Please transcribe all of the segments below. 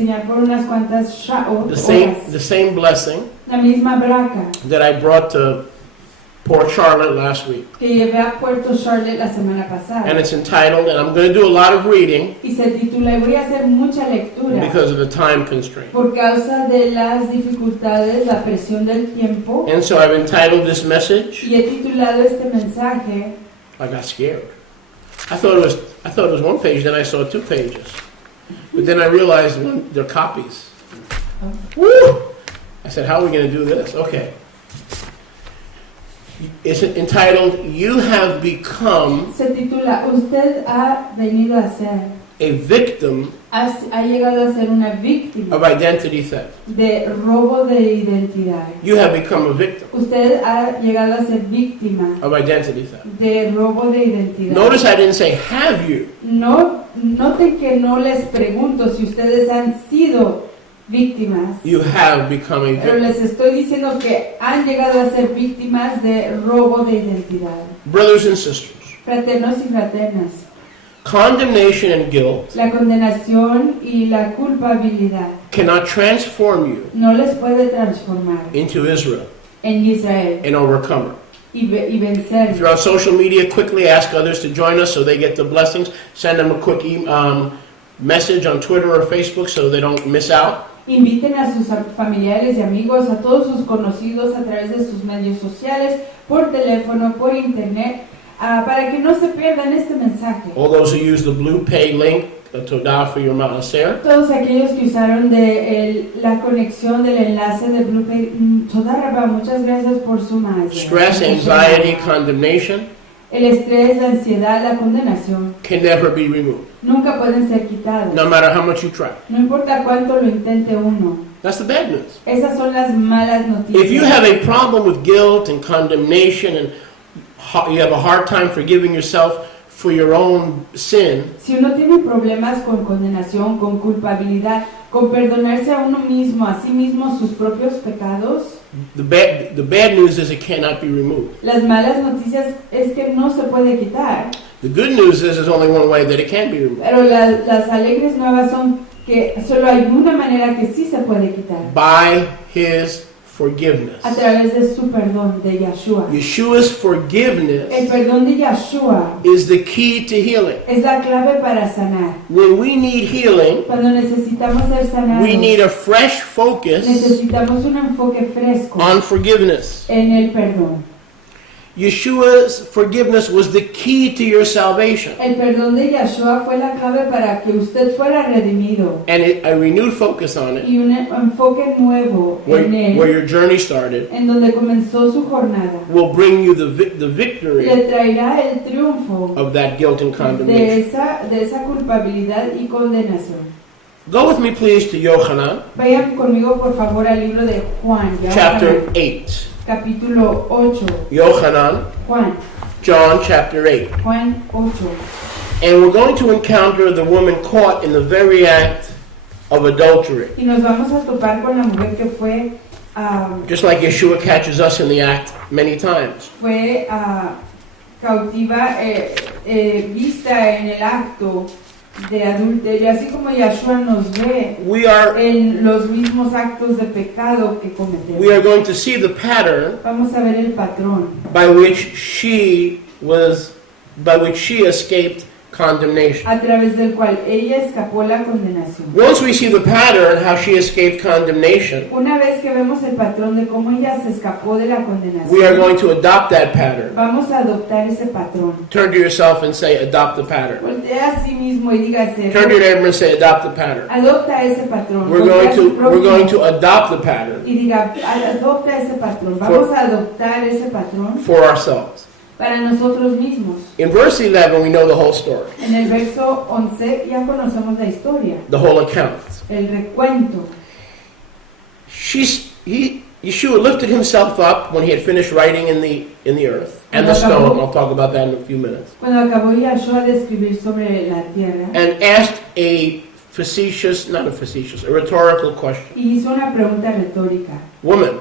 enseñar por unas cuantas the same blessing la misma braca that I brought to Port Charlotte last week. que llevé a Puerto Charlotte la semana pasada. And it's entitled, and I'm going to do a lot of reading Y se titula, y voy a hacer mucha lectura because of the time constraint. por causa de las dificultades, la presión del tiempo. And so I've entitled this message, Y he titulado este mensaje, I got scared. I thought it was one page, then I saw 2 pages. But then I realized they're copies. Woo! I said, how are we going to do this? Okay. It's entitled, You Have Become se titula, usted ha venido a ser, a Victim ha llegado a ser una víctima of Identity Theft. de robo de identidad. You have become a victim Usted ha llegado a ser víctima of identity theft. de robo de identidad. Notice I didn't say, have you? No, noten que no les pregunto si ustedes han sido víctimas, You have become a pero victim. les estoy diciendo que han llegado a ser víctimas de robo de identidad. Brothers and sisters, Fraternos y fraternas, condemnation and guilt la condenación y la culpabilidad cannot transform you no les puede transformar into Israel, en Israel an overcomer. y If vencer. you're on social media, quickly ask others to join us so they get the blessings. Send them a quick message on Twitter or Facebook so they don't miss out. Inviten a sus familiares y amigos, a todos sus conocidos a través de sus medios sociales, por teléfono, por internet, para que no se pierdan este mensaje. All those who use the blue pay link to dial for your maaser. Todos aquellos que usaron la conexión del enlace de BluePay, toda Rabba, muchas gracias por su maestría. Stress, anxiety, condemnation El estrés, la ansiedad, la condenación can never be removed, nunca pueden ser quitados. no matter how much you try. No importa cuánto lo intente uno. That's the bad news. Esas son las malas noticias. If you have a problem with guilt and condemnation and you have a hard time forgiving yourself for your own sin, Si uno tiene problemas con condenación, con culpabilidad, con perdonarse a uno mismo, a sí mismo sus propios pecados, the bad news is it cannot be removed. las malas noticias es que no se puede quitar. The good news is there's only one way that it can be removed. Pero las alegres nuevas son que solo hay una manera que sí se puede quitar. By His forgiveness. A través de su perdón, de Yeshua. Yeshua's El forgiveness perdón de Yeshua is the key to healing. es la clave para sanar. When we need healing, Cuando necesitamos ser sanados, we need a fresh focus necesitamos un enfoque fresco on forgiveness. en el perdón. Yeshua's forgiveness was the key to your salvation. El perdón de Yeshua fue la clave para que usted fuera redimido. And a renewed focus on it, Y un enfoque nuevo en where él, your journey started, en donde comenzó su jornada, will bring you the victory le traerá el triunfo of that guilt and de condemnation. esa culpabilidad y condenación. Go with me, please, to Yochanan, Vayan conmigo, por favor, al libro de Juan, chapter 8. capítulo 8. Yochanan, John, chapter 8. Juan 8. And we're going to encounter the woman caught in the very act of adultery. Y nos vamos a topar con la mujer que fue Just like Yeshua catches us in the act many times. cautiva, vista en el acto de adulterio, así como Yeshua nos ve We are en los mismos actos de pecado que cometemos. going to see the pattern Vamos a ver el patrón by which she escaped condemnation. a través del cual ella escapó la condenación. Once we see the pattern how she escaped condemnation, Una vez que vemos el patrón de cómo ella se escapó de la we are condenación, going to adopt that pattern. vamos a adoptar ese patrón. Turn to yourself and say, adopt the pattern. Voltea a sí mismo y dígase, Turn to your neighbor and say, adopt the pattern. adopta ese patrón. We're Voltea a su going prójimo to adopt the pattern y diga, adopta ese patrón. Vamos a adoptar ese patrón for ourselves. para nosotros mismos. In verse 11, we know the whole story, En el verso 11 ya conocemos la historia, the whole account. el recuento. Yeshua lifted himself up when he had finished writing in the earth and the stone. I'll talk about that in a few minutes. Cuando acabó Yeshua de escribir sobre la tierra, And asked a rhetorical question. y hizo una pregunta retórica. Woman,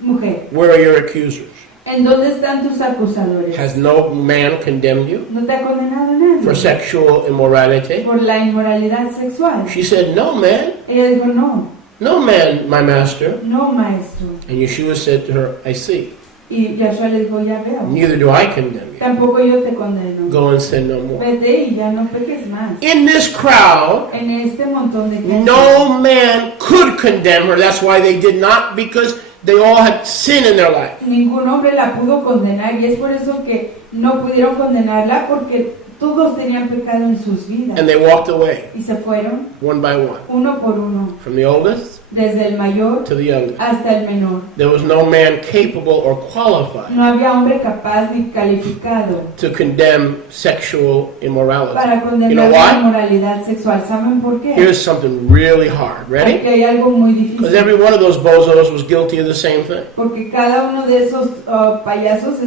Mujer, where are your accusers? ¿En dónde están tus acusadores? Has no man condemned you ¿No te ha condenado nadie for sexual immorality? por la inmoralidad sexual? She said, no man, Ella dijo, no, no man, my master. no, maestro. And Yeshua said to her, I see. Y Yahshua le dijo, ya veo, Neither do I condemn you. tampoco yo te condeno. Go and sin no more. Vete y ya no peques más. In this crowd, En este montón de gente, no man could condemn her. That's why they did not, because they all had sin in their life. ningún hombre la pudo condenar y es por eso que no pudieron condenarla porque todos tenían pecado en sus vidas. And they walked away, Y se fueron one by one, uno por uno, from the oldest desde el mayor to the youngest. hasta el menor. There was no man capable or qualified No había hombre capaz ni calificado to condemn sexual immorality. para You know condenar la why? inmoralidad sexual. ¿Saben por qué? Here's something really hard. Ready? Porque hay algo muy Because difícil. every one of those bozos was guilty of the same thing. Porque cada uno de esos payasos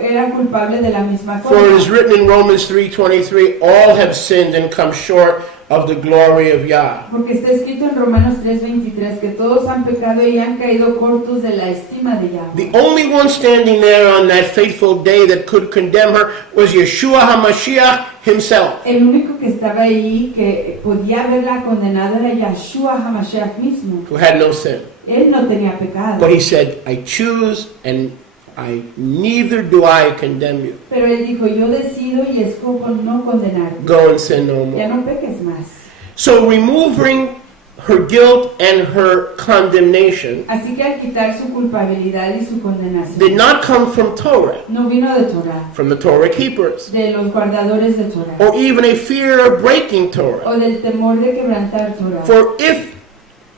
era culpable de la misma For it is cosa. written in Romans 3:23, all have sinned and come short of the glory of Yah. Porque está escrito en Romanos 3:23 que todos han pecado y han caído cortos de la estima de Yahweh. The only one standing there on that fateful day that could condemn her was Yeshua HaMashiach himself. El único que estaba ahí que podía haberla condenado era Yahshua HaMashiach mismo. Who had no sin. Él no tenía pecado. But he said, I choose and neither do I condemn you. Pero él dijo, yo decido y escojo no condenarte. Go and sin no Ya more. no peques más. So removing her guilt and her condemnation Así que al quitar su culpabilidad y su condenación, did not come from Torah, no vino de Torah, from the Torah keepers, de los guardadores de Torah, or even a fear of breaking Torah. o del temor de quebrantar Torah. For if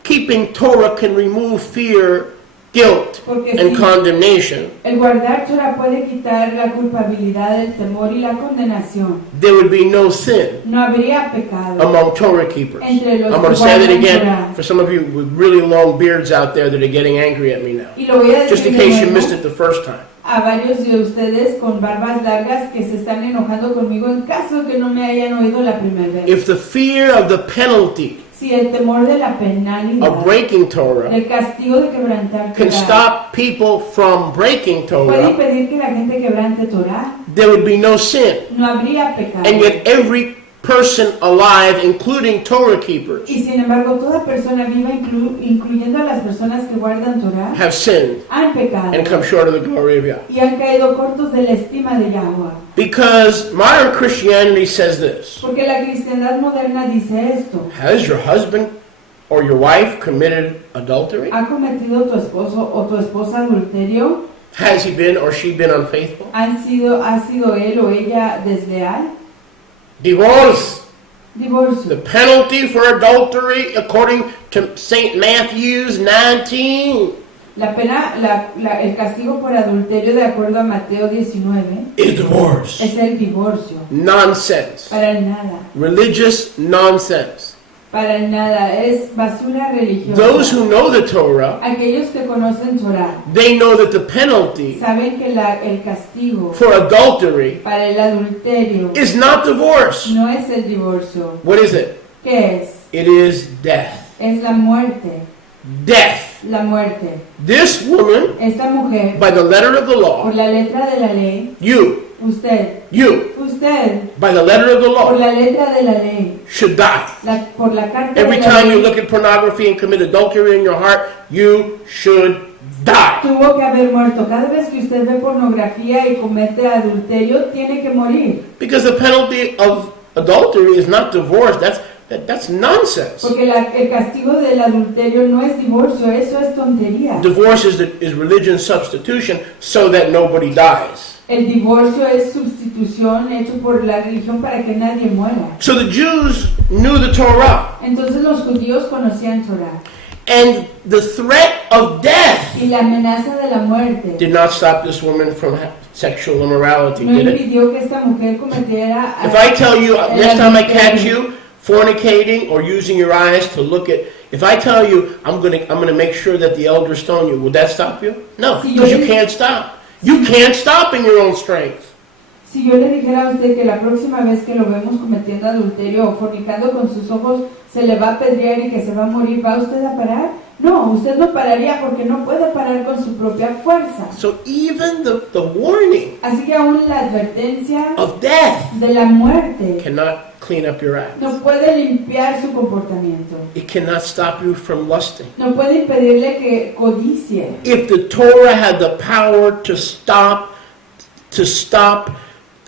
keeping Torah can remove fear, guilt, Porque and si condemnation, el guardar Torah puede quitar la culpabilidad, el temor y la condenación, there would be no sin no habría pecado among Torah keepers. entre los I'm que going to say that guardan again Torah. for some of you with really long beards out there that are getting angry at me now. Y lo voy a Just decir in de case you nuevo missed it the first time. a varios de ustedes con barbas largas que se están enojando conmigo en caso que no me hayan oído la primera vez. If the fear of the penalty Si el temor de la of penalidad, breaking Torah el castigo de quebrantar can Torah, stop people from breaking puede Torah, impedir que la gente quebrante Torah, there would be no sin. no habría pecado. And yet every person alive, including Torah keepers, Y sin embargo, toda persona viva, incluyendo a las personas que guardan Torah, have sinned han pecado and come short of the glory of Yah. y han caído cortos de la estima de Yahweh. Because modern Christianity says this: Porque la cristiandad moderna dice esto: has your husband or your wife committed adultery? ¿ha cometido tu esposo o tu esposa adulterio? Has he been or she been unfaithful? ¿Ha sido él o ella desleal? Divorce. Divorcio. The penalty for adultery, according to St. Matthew's 19, La pena, el castigo por adulterio de acuerdo a Mateo 19 is divorce. es el divorcio. Nonsense. Para el nada. Religious nonsense. Para el nada. Es basura religiosa. Those who know the Torah, Aquellos que conocen Torah they know that the penalty saben que el castigo for adultery para el adulterio is not divorce. no es el divorcio. What is it? ¿Qué es? It is death. Es la muerte. Death. La muerte. This woman, Esta mujer, by the letter of the por law, la letra de la ley, you, usted, by the letter of the por law, la letra de la ley, should die. por la carta Every de la time you ley, look at pornography and commit adultery in your heart, you should die. tuvo que haber muerto. Cada vez que usted ve pornografía y comete adulterio, tiene que morir. Because the penalty of adultery is not divorce. That's nonsense. Porque el castigo del adulterio no es divorcio, eso es tontería. Divorce is religion substitution so that nobody dies. El divorcio es sustitución hecho por la religión para que nadie muera. So the Jews knew the Torah, Entonces los judíos conocían Torah. and the threat of death Y la amenaza de la muerte did not stop this woman from sexual immorality, no did it? impidió que esta mujer cometiera If I tell you, next time I catch you fornicating or using your eyes to look at, if I tell you I'm gonna make sure that the elders stone you, would that stop you? No, because you can't stop. You can't stop in your own strength. Si yo le dijera a usted que la próxima vez que lo vemos cometiendo adulterio o fornicando con sus ojos se le va a apedrear y que se va a morir, ¿va usted a parar? No, usted no pararía porque no puede parar con su propia fuerza. So even the warning Así que aún la advertencia of death de la muerte cannot clean up your act. no puede limpiar su comportamiento. It cannot stop you from lusting. No puede impedirle que codicie. If the Torah had the power to stop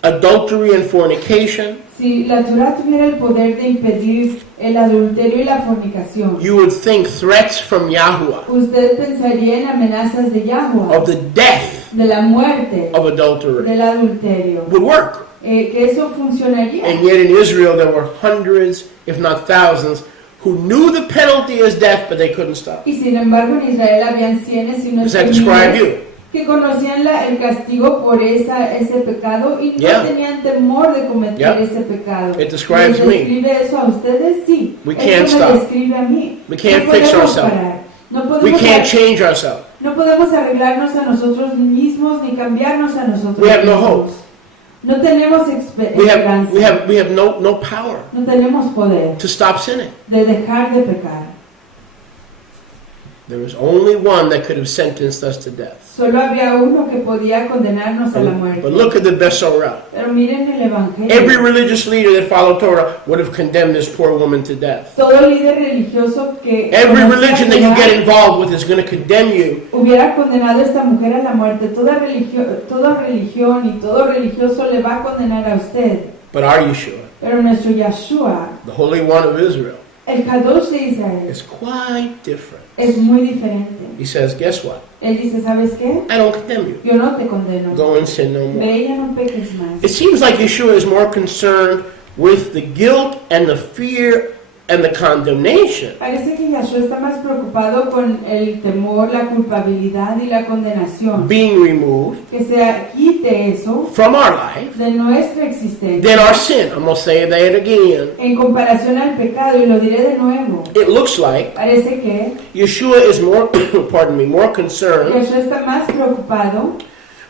adultery and fornication, Si la Torah tuviera el poder de impedir el adulterio y la fornicación, you would think threats from Yahuwah usted pensaría en amenazas de Yahweh, of the death de la muerte, of adultery del adulterio, would work. que eso funcionaría. And yet in Israel there were hundreds, if not thousands, who knew the penalty is death, but they couldn't stop. Y sin embargo en Israel habían cienes y no Does that describe you? que conocían el castigo por ese pecado y no Yeah. tenían temor de cometer Yeah. ese pecado. It describes ¿Les me. describe eso a ustedes? Sí. We Eso can't me stop. describe a mí. We can't No fix podemos ourselves. parar. No We podemos, can't change ourselves. no podemos arreglarnos a nosotros mismos ni cambiarnos a nosotros We have no mismos. hope. No tenemos esperanza. We have no power No tenemos poder to stop sinning. de dejar de pecar. There was only one that could have sentenced us to death. Solo había uno que podía condenarnos a la muerte. But look at the Besorah. Pero miren el Evangelio. Every religious leader that followed Torah would have condemned this poor woman to death. Todo líder religioso que Every religion that you get involved with is going to condemn you. hubiera condenado a esta mujer a la muerte. Toda religión y todo religioso le va a condenar a usted. But our Yeshua, Pero nuestro Yeshua, the Holy One of Israel, el Kadosh de Israel, is quite different. es muy diferente. He says, guess what? Él dice, ¿sabes qué? I don't condemn you. Yo no te condeno. Go and sin no more. Ve y ya no peques más. It seems like Yeshua is more concerned with the guilt and the fear and the condemnation Parece que Yeshua está más preocupado con el temor, la culpabilidad y la condenación. being removed Que se quite eso from our life de nuestra existencia. than our sin. I'm going to say that again. En comparación al pecado, y lo diré de nuevo, It looks like parece que Yeshua is more, more concerned Yeshua está más preocupado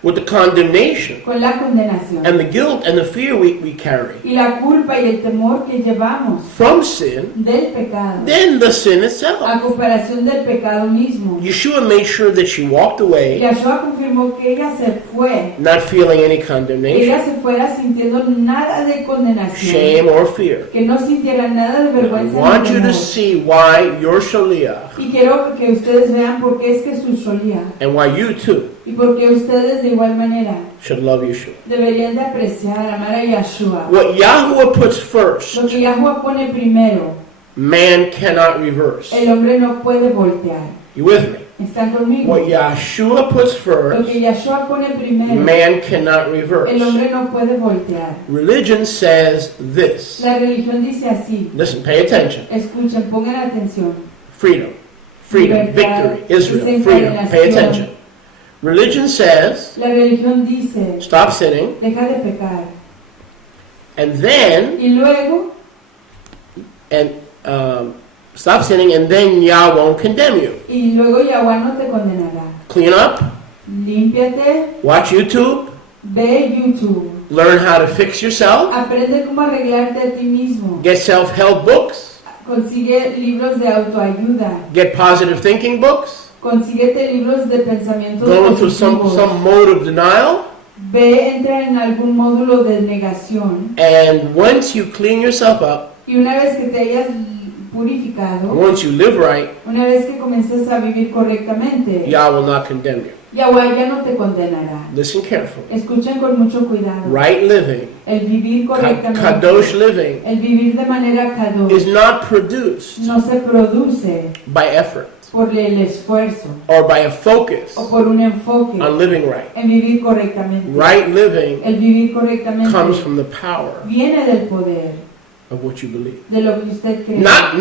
with the condemnation con la condenación and the guilt and the fear we carry y la culpa y el temor que llevamos from sin del pecado than the sin itself. a comparación del pecado mismo. Yeshua made sure that she walked away Yeshua confirmó que ella se fue, not feeling any que condemnation, ella se fuera sintiendo nada de condenación, shame, or fear. que no sintiera nada de I vergüenza want ni you to temor. see why your shaliach Y quiero que ustedes vean por qué es que su Sholia and why you too y por qué ustedes de igual manera should love Yeshua. deberían de apreciar, amar a Yeshua. What Yahuwah puts first, Lo que Yahweh pone primero, man cannot reverse. el hombre no puede voltear. You with me? ¿Están conmigo? What Yeshua puts Lo first, que Yeshua pone primero, man cannot el reverse. hombre no puede voltear. Religion says this. La religión dice así. Listen, pay attention. Escuchen, pongan atención. Freedom, freedom, Libertad, victory, Israel, freedom. Pay attention. Religion says, La religión dice, stop sinning, deja de pecar. and then, Y luego, stop sinning, and then Yah won't condemn you. Yahweh no te condenará. Clean up, Límpiate, watch YouTube, ve YouTube. learn how to fix yourself, Aprende cómo arreglarte a ti mismo. get self-help books, Consigue libros de autoayuda. get positive thinking books, Consíguete libros de pensamientos go into positivos. some mode of denial, Ve, entra en algún módulo de negación. and once you clean yourself up, Y una vez que te hayas purificado, once you live right, una vez que comiences a vivir correctamente, Yah will not condemn you. Yahweh ya no te condenará. Listen carefully. Escuchen con mucho cuidado. Right living, El vivir correctamente, kadosh living, el vivir de manera kadosh, is not produced no se produce by effort por el esfuerzo or by a focus o por un enfoque on living right. en vivir correctamente. Right living El vivir correctamente comes from the power viene del poder, of what you believe. de lo que usted cree. Not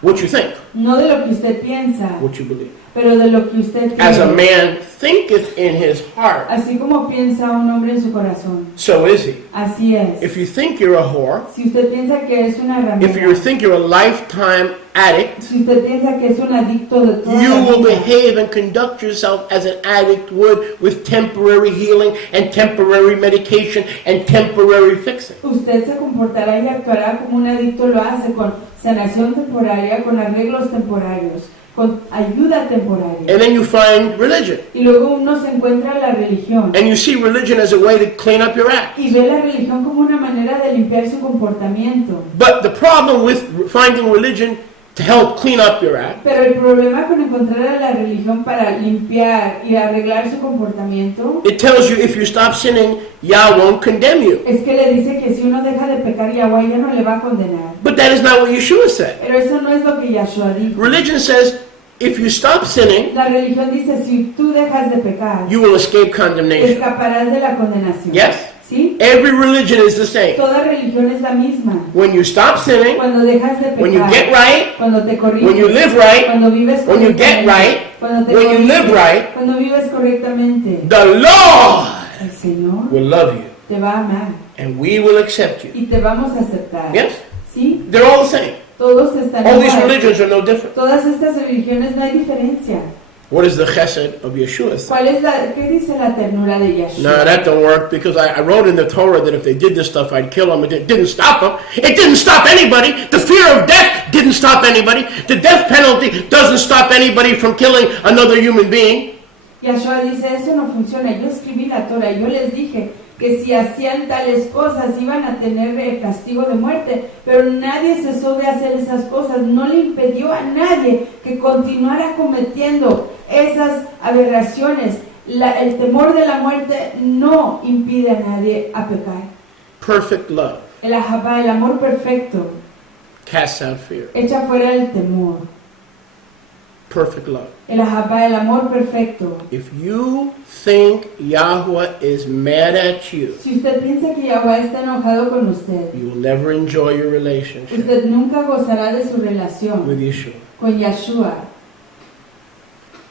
what you think, No de lo que usted piensa, what you believe. pero de lo que usted As a cree. man thinketh in his heart, Así como piensa un hombre en su corazón, so is he. así es. If you think you're a whore, Si usted piensa que es una if you ramera, think you're a lifetime addict, si usted piensa que es un adicto de toda you la will vida, behave and conduct yourself as an addict would with temporary healing and temporary medication and temporary fixing. usted se comportará y actuará como un adicto lo hace, con sanación temporaria, con arreglos temporarios, con ayuda temporaria. And then you find religion. Y luego uno se encuentra la religión And you see religion as a way to clean up your act. y ve la religión como una manera de limpiar su comportamiento. But the problem with finding religion to help clean up your act Pero el problema con encontrar a la religión para limpiar y arreglar su comportamiento it tells you if you stop sinning, Yah won't condemn you. es que le dice que si uno deja de pecar, Yahweh ya no le va a condenar. But that is not what Yeshua said. Pero eso no es lo que Yahshua dijo. Religion says if you stop sinning, La religión dice, si tú dejas de pecar, you will escape condemnation. escaparás de la condenación. Yes? ¿Sí? Every religion is the same. Toda religión es la misma. When you stop sinning, Cuando dejas de when you pecar, get right, cuando te corriges, when you live right, cuando vives when you get correctamente, right, cuando te when you corriges, live right, cuando vives correctamente, the Lord el Señor will love you te va a amar and we will accept you. y te vamos a aceptar. Yes? ¿Sí? They're all the same. Todos están All these igual. religions are no different. Todas estas religiones no hay diferencia. What is the chesed of Yeshua? ¿Cuál es qué dice la ternura de Yahshua? No, that don't work because I wrote in the Torah that if they did this stuff, I'd kill them. It didn't stop them. It didn't stop anybody. The fear of death didn't stop anybody. The death penalty doesn't stop anybody from killing another human being. Yahshua dice, eso no funciona. Yo escribí la Torah y yo les dije que si hacían tales cosas iban a tener castigo de muerte, pero nadie cesó de hacer esas cosas. No le impidió a nadie que continuara cometiendo esas aberraciones. El temor de la muerte no impide a nadie a pecar. Perfect love El ahabá, el amor perfecto, casts out fear. echa fuera el temor. Perfect love. El ahabá, el amor perfecto. If you think Yahweh is mad at you, Si usted piensa que Yahweh está enojado con usted, you will never enjoy your relationship usted nunca gozará de su relación with Yeshua. con Yahshua.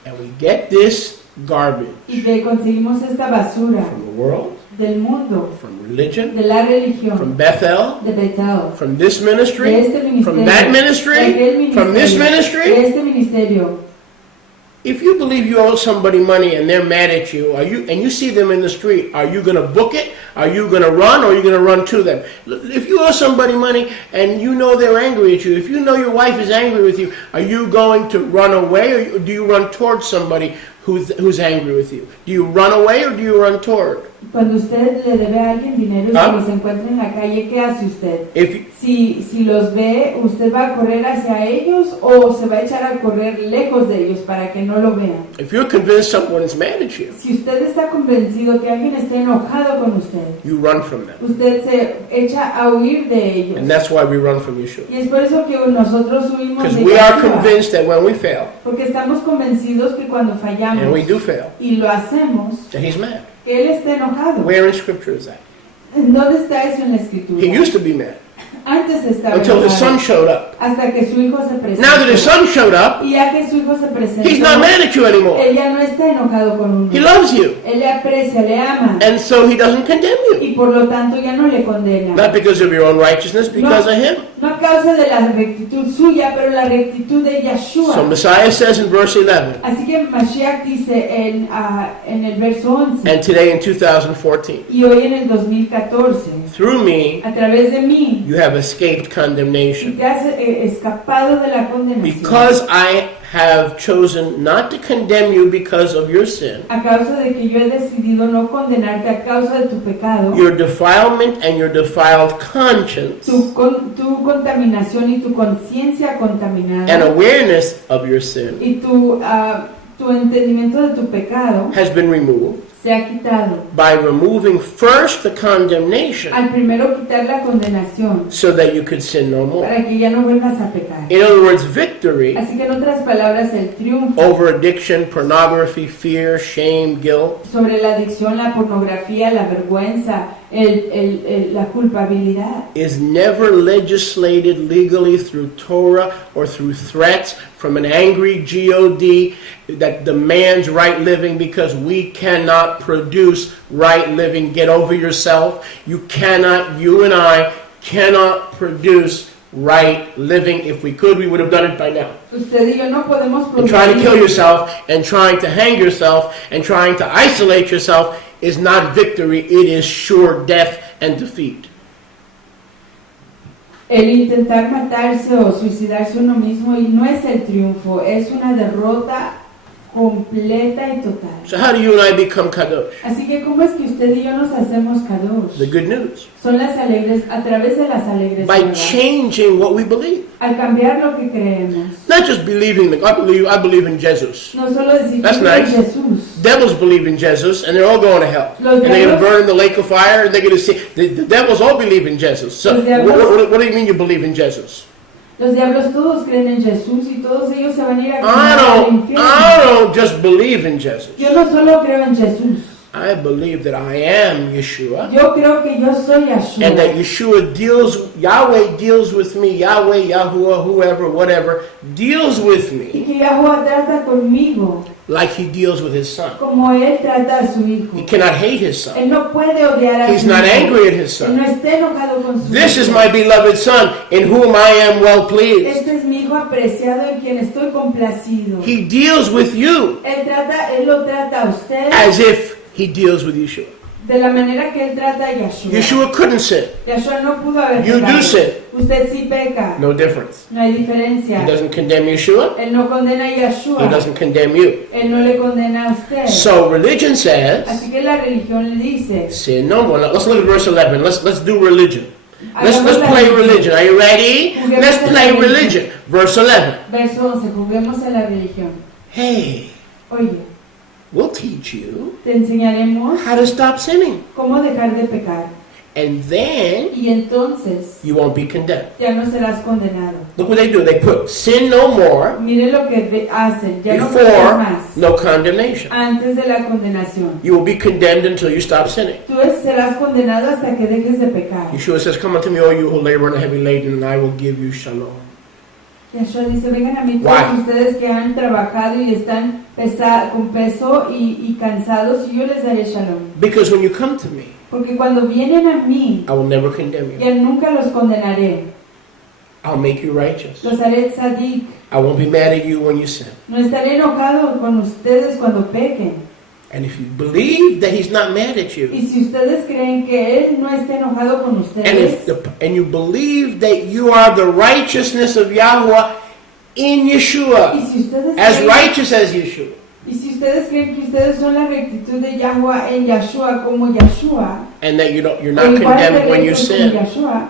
And we get this garbage Y que conseguimos esta basura from the world, del mundo, from religion, de la religión, from Bethel, de Betel, from this de ministry, este ministerio, from that de ministry, aquel from this ministerio, ministry. de este ministerio. If you believe you owe somebody money and they're mad at you, and you see them in the street, are you going to book it? Are you going to run, or are you going to run to them? If you owe somebody money and you know they're angry at you, if you know your wife is angry with you, are you going to run away, or do you run towards somebody who's angry with you? Do you run away or do you run toward? Cuando usted le debe a alguien dinero y ¿Ah? se los encuentra en la calle, ¿qué hace usted? If Si los ve, ¿usted va a correr hacia ellos o se va a echar a correr lejos de ellos para que no lo vean? you're convinced someone is mad at you, Si usted está convencido que alguien está enojado con usted, you run from them. usted se echa a huir de ellos. And that's why we run from Yeshua. Y es por eso que nosotros huimos Because de we are Yahshua, convinced that when we fail, porque estamos convencidos que cuando fallamos and we do fail, y lo hacemos, that he's mad. que Él está enojado. Where in Scripture is that? ¿Dónde está eso en la Escritura? He used to be mad Antes estaba until his son enojado, showed up. hasta que su hijo se presentó. Now that his son showed up, Y ya que su hijo se presentó, he's not mad at you anymore. Él ya no está enojado con uno. He loves you. Él le aprecia, le ama. And so he doesn't condemn you. Y por lo tanto ya no le condena. Not because of your own righteousness, because of him. No a causa de la rectitud suya, pero la rectitud de Yahshua. So Messiah says in verse 11, Así que Mashiach dice en el verso 11, and today in 2014, y hoy en el 2014, through me a través de mí, you have escaped y condemnation. te has escapado de la condenación. Because I have chosen not to condemn you because of your sin, A causa de que yo he decidido no condenarte a causa de tu pecado, your defilement and your defiled conscience, tu contaminación y tu conciencia contaminada, and awareness of your sin y tu entendimiento de tu pecado has been removed se ha quitado. by removing first the condemnation Al primero quitar la condenación so that you could sin no more. para que ya no vuelvas a pecar. In other words, victory Así que en otras palabras, el triunfo over addiction, pornography, fear, shame, guilt sobre la adicción, la pornografía, la vergüenza, la culpabilidad is never legislated legally through Torah or through threats from an angry God that demands right living because we cannot produce right living. Get over yourself. You and I cannot produce right living. If we could, we would have done it by now. Usted y yo no podemos And trying to kill producir. yourself and trying to hang yourself and trying to isolate yourself is not victory. It is sure death and defeat. El intentar matarse o suicidarse uno mismo y no es el triunfo, es una derrota completa y total. So how do you and I become kadosh? Así que ¿cómo es que usted y yo nos hacemos kadosh? The good news. Son las alegres, a través de las alegres By nuevas. changing what we believe. Al cambiar lo que creemos. Not just believing, I believe in Jesus. No solo decir That's que creo en nice. Jesús. Devils believe in Jesus, and they're all going to hell. Los And they're going to devils- burn in the lake of fire, and they're going to see. The devils all believe in Jesus. So, Los devils- what do you mean you believe in Jesus? Los diablos todos creen en Jesús y todos ellos se van a ir a I quemar al infierno. don't just believe in Jesus. Yo no solo creo en Jesús. I believe that I am Yeshua, Yo creo que yo soy and that Yeshua. Yahweh deals with me, Yahweh, Yahuwah, whoever, whatever, deals with Y me que Yahweh trata conmigo like he deals with his son. como Él trata a su hijo. He cannot hate his son. Él no puede odiar a He's su not hijo. angry at his Él no son. está enojado con su This hijo. is my beloved son, in whom I am well pleased. Este es mi hijo apreciado en quien estoy complacido. He deals with you Él lo trata a usted as if he deals with Yeshua. de la manera que Él trata a Yeshua. Yeshua couldn't sin. Yeshua no pudo haber You do pecado. sin. Usted sí peca. No difference. No hay diferencia. He doesn't condemn Yeshua. Él no condena a He Yeshua. doesn't condemn you. Él no le condena a usted. So religion says, Así que la religión le dice. sin no more. Let's look at verse 11. Let's do religion. Let's hagamos la play religión. religion. Are you ready? Let's play religion. Verse 11. Verso 11. Juguemos a la religión. Hey, Oye, we'll teach you te enseñaremos how to stop sinning. cómo dejar de pecar. And then Y entonces you won't be condemned. ya no serás condenado. Look what they do. They put sin no more Mire lo que hacen. Ya no peques before más. no condemnation. Antes de la condenación. You will be condemned until you stop sinning. Tú serás condenado hasta que dejes de pecar. Yeshua says, come unto me, all you who labor and are heavy laden, and I will give you shalom. Yeshua dice, vengan a mí Why? todos ustedes que han trabajado y están con peso y cansados y yo les daré shalom. Because when you come to me, Porque cuando vienen a mí, I will never condemn you. ya nunca los condenaré. I'll make you righteous. Los haré tzadik. I won't be mad at you when you sin. No estaré enojado con ustedes cuando pequen. And if you believe that he's not mad at you, Y si ustedes creen que Él no está enojado con ustedes, and you believe that you are the righteousness of Yahweh in Yeshua, y si ustedes as creen, righteous as Yeshua, y si ustedes creen que ustedes son la rectitud de Yahweh en Yeshua como Yeshua, and that you're o not igual de condemned when you rectos como sin, Yeshua,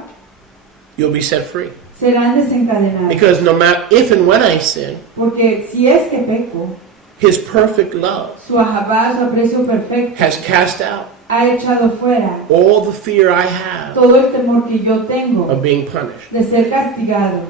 you'll be set free. serán desencadenados. Because no matter if and when I sin, Porque si es que peco, his perfect love su ahabá, su aprecio perfecto, has cast out ha echado fuera all the fear I have todo el temor que yo tengo of being punished. de ser castigado.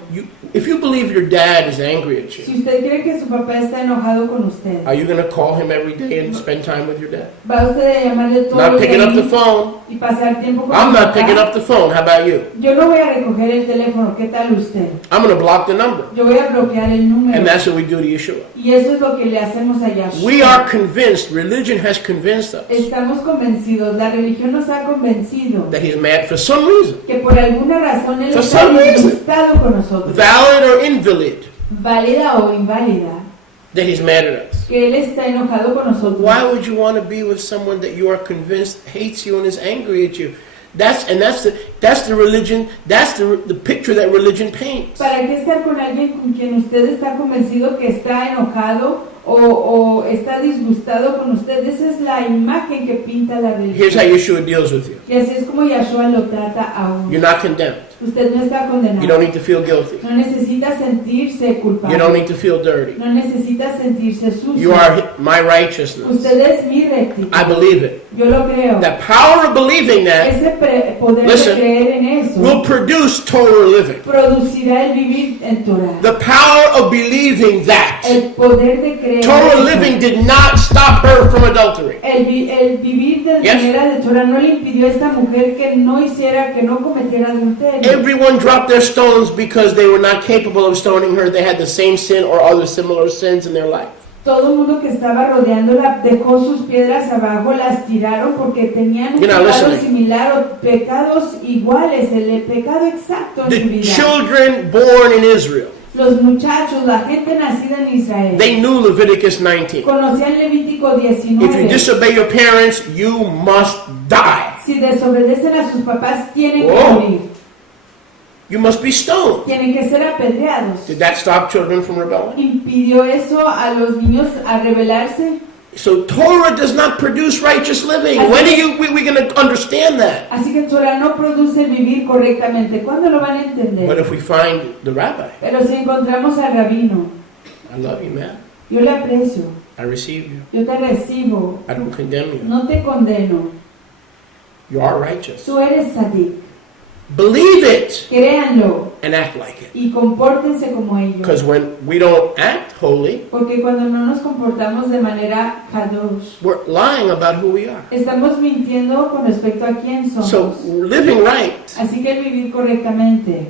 If you believe your dad is angry at Si you, usted cree que su papá está enojado con usted, are you going to call him every day and spend time with your dad? va usted a llamarle todos Not los picking up the días phone. y pasar tiempo con I'm su not picking papá. up the phone. How about you? Yo no voy a recoger el teléfono, ¿qué tal usted? I'm going to block the number. Yo voy a bloquear el número. And that's what we do to Yeshua. Y eso es lo que le hacemos a Yahshua. We are convinced, religion has convinced us Estamos convencidos, la religión nos ha convencido that he's mad for some reason, que por alguna razón Él For está some reason. disgustado con nosotros, valid or invalid, válida o inválida, that he's mad at us. que Él está enojado con nosotros. Why would you want to be with someone that you are convinced hates you and is angry at you? That's the religion, that's the picture that religion paints. ¿Para qué estar con alguien con quien usted está convencido que está enojado o está disgustado con usted? Esa es la imagen que pinta la Here's how religión. Yeshua deals with you. Y así es como Yahshua lo trata a uno. You're not condemned. Usted no está You condenado. don't need to feel guilty. No necesita sentirse You don't culpable. need to feel dirty. No necesita sentirse sucio. You are my righteousness. Usted es mi rectitud. I believe it. Yo lo creo. The power of believing that Ese poder Listen, de creer en eso will produce Torah living. producirá el vivir en Torah. The power of believing that. El poder de creer Torah eso. living did not stop her from adultery. El vivir de Yes. manera de Torah no le impidió a esta mujer que no cometiera adulterio. Everyone dropped their stones because they were not capable of stoning her. They had the same sin or other similar sins in their life. Todo el mundo que estaba rodeándola dejó sus piedras abajo, las tiraron porque tenían un You're not pecado listening. similar o pecados iguales, el pecado exacto en su The vida. children born in Israel, Los muchachos, la gente nacida en Israel, they knew Leviticus 19. conocían Levítico If you 19. disobey your parents, you must die. Si desobedecen a sus papás, tienen que Oh. morir, You must be stoned. tienen que ser apedreados. Did that stop children from rebelling? ¿Impidió eso a los niños a rebelarse? So Torah does not produce righteous living. When are we going to understand that? Así que Torah no produce vivir correctamente. ¿Cuándo lo van a But entender? if we find the rabbi, Pero si encontramos al rabino, I love you, man. yo le aprecio, I receive you. yo te recibo, I don't condemn you. no te condeno, You are righteous. tú eres sadik. Believe it Créanlo and act like it. y compórtense como ellos. Because when we don't act holy, Porque cuando no nos comportamos de manera kadosh, we're lying about who we are. estamos mintiendo con respecto a quién somos. So living right Así que el vivir correctamente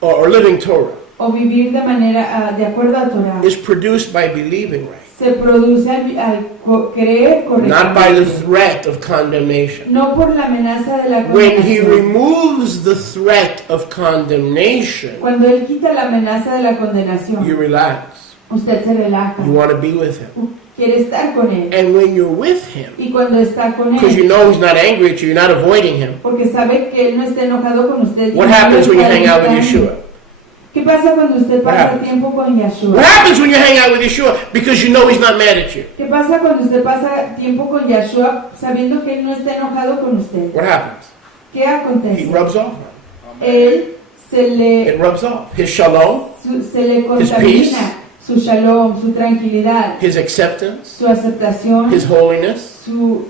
or living Torah o vivir de manera de acuerdo a Torah is produced by believing right, se produce al creer not by the correctamente, threat of condemnation. no por la amenaza de la When he condenación. removes the threat of condemnation, Cuando él quita la amenaza de la condenación, you relax. usted se relaja, You want to be with him. quiere estar con él. And when you're with him, Y cuando está con because you él, know he's not angry at you, you're not avoiding him, porque sabe que él no está enojado con usted. y what no happens lo when you está hang out with evitando. Yeshua? ¿Qué pasa cuando usted What pasa happens? tiempo con Yeshua? What happens when you hang out with Yeshua? Because you know he's not mad at you. ¿Qué pasa cuando usted pasa tiempo con Yeshua sabiendo que él no está enojado con usted? What happens? ¿Qué He acontece? rubs off. Él It rubs off. His shalom, se le contamina su shalom, su tranquilidad, his acceptance, su aceptación, his holiness, su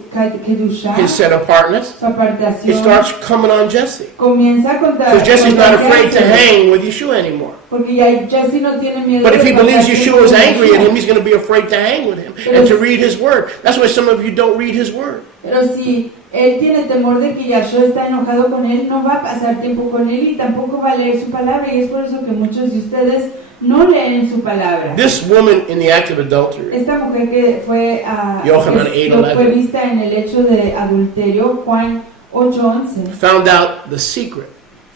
kedusha, his set apartness. su It apartación. starts coming on Jesse. Comienza a contar. Because Jesse's not afraid to hang with Yeshua anymore. Porque ya Jesse no tiene miedo. But if de he believes pasar Yeshua is tiempo con angry at Yeshua. him, he's going to be afraid to hang with him and to read his word. That's why some of you don't read his word. Pero si él tiene temor de que Yahshua está enojado con él, no va a pasar tiempo con él y tampoco va a leer su palabra. Y es por eso que muchos de ustedes no leen su palabra. This woman in the act of adultery, Esta mujer que fue, Yohanan que 8:11. fue vista en el hecho de adulterio, Juan 8:11, found out the secret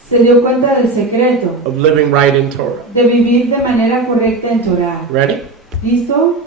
se dio cuenta del secreto of living right in Torah. de vivir de manera correcta en Torah. Ready? ¿Listo?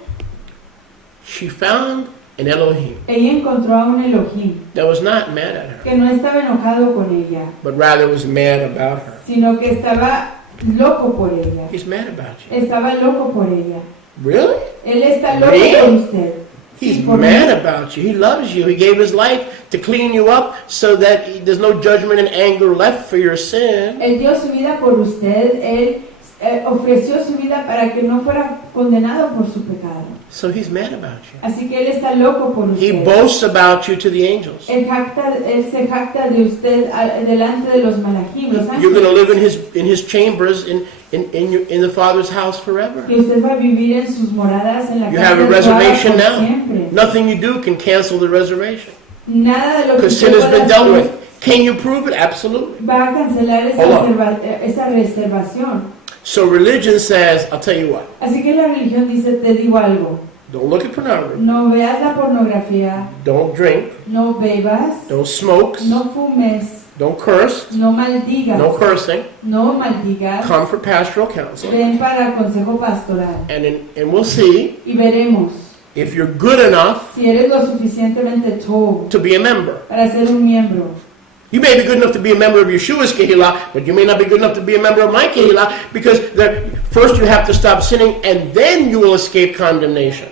She found an Elohim Ella encontró a un Elohim that was not mad at her, que no estaba enojado con ella, but rather was mad about her. sino que estaba loco por ella. He's mad about you. Estaba loco por ella. Really? Él está loco ¿Me? por usted. He's Sí, por mad mí. about you. He loves you. He gave his life to clean you up so that there's no judgment and anger left for your sin. Él dio su vida por usted. Él ofreció su vida para que no fuera condenado por su pecado. So he's mad about you. Así que él está loco por He usted. boasts about you to the angels. Él se jacta de usted delante de los malachim, los You're going to live ángeles. in his chambers in the Father's house forever. Que usted va a vivir en sus moradas en la You casa have a del Padre reservation por now. siempre. Nothing you do can cancel the reservation Nada de lo que because usted sin has pueda been dealt hacer with. Can you prove it? Absolutely. va a cancelar Hold on. esa reservación. So religion says, I'll tell you what, Así que la religión dice, te digo algo, don't look at pornography, no veas la pornografía, don't drink, no bebas, don't smoke, no fumes, don't curse, no maldigas, no cursing, no maldigas, come for pastoral counsel, ven para consejo pastoral and we'll see y veremos if you're good enough si eres lo suficientemente tov to be a member. para ser un miembro. You may be good enough to be a member of Yeshua's Kehillah, but you may not be good enough to be a member of my Kehillah because first you have to stop sinning and then you will escape condemnation.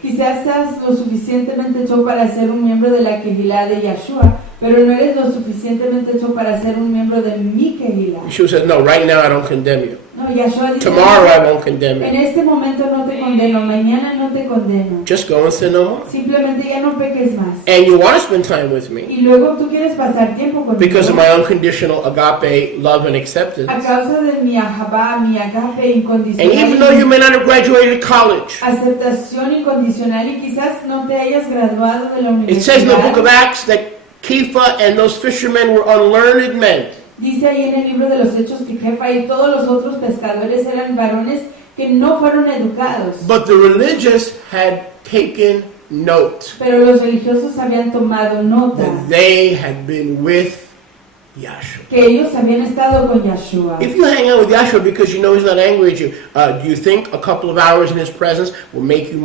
Quizás seas lo suficientemente tov para ser un miembro de la Kehillah de Yeshua, pero no eres lo suficientemente tov para ser un miembro de mi Kehillah. Yeshua says, no, right now I don't condemn you. No, Yeshua dice, Tomorrow I won't condemn en you. este momento no te condeno, mañana no te condeno. Just go and sin no more. Simplemente ya no peques más. And you want to spend time with me Y luego tú quieres pasar tiempo conmigo. because of my unconditional agape love and acceptance. A causa de mi ahabá, mi agape incondicional. And even though you may not have graduated college, Aceptación incondicional y quizás no te hayas graduado de la universidad. it says in the book of Acts that Kepha and those fishermen were unlearned men. Dice ahí en el libro de los Hechos que Jefa y todos los otros pescadores eran varones que no fueron educados. But the religious had taken note Pero los religiosos habían tomado nota that they had been with Yahshua. que ellos habían estado con Yahshua. If you hang out with Yahshua because you know he's not angry at you, do you think a couple of hours in his presence will make you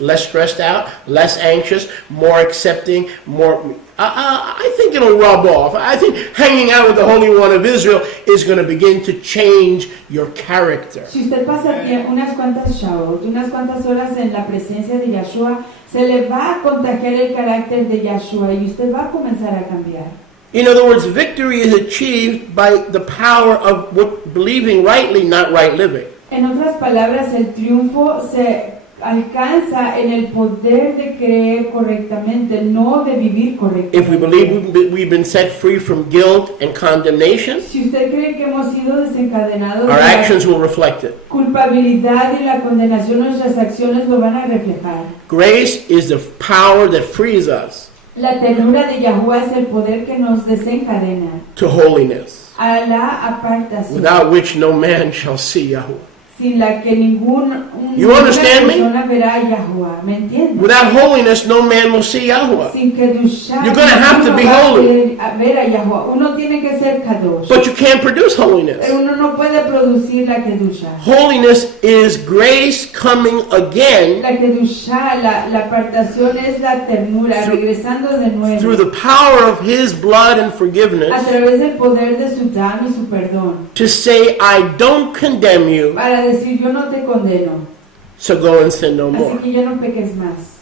less stressed out, less anxious, more accepting, more... I think it'll rub off. I think hanging out with the Holy One of Israel is going to begin to change your character. Si usted pasa unas cuantas shaot, unas cuantas horas en la presencia de Yahshua, se le va a contagiar el carácter de Yahshua y usted va a comenzar a cambiar. In other words, victory is achieved by the power of believing rightly, not right living. En otras palabras, el triunfo se alcanza en el poder de creer correctamente, no de vivir correctamente. If we believe we've been set free from guilt and condemnation, Si usted cree que hemos sido desencadenados our de la actions will reflect it. culpabilidad y la condenación, nuestras acciones lo van a reflejar. Grace is the power that frees us La ternura de Yahuwah es el poder que nos desencadena to holiness, a la apartación, without which no man shall see Yahuwah. sin la que ninguna You understand me? persona verá a Yahuwah. ¿Me entiendes? Without holiness, no man will see Yahuwah. Sin Kedushá, You're gonna have to uno be va a holy. poder ver a Yahuwah. Uno tiene que ser Kadosh, But you can't produce holiness. pero uno no puede producir la Kedushá. Holiness is grace coming again La Kedushá, la apartación es la ternura, regresando de nuevo, through the power of his blood and a forgiveness través del poder de su dam y su perdón, to say, I don't condemn you, para decir yo no te condeno, so go and sin no así more. que ya no peques más.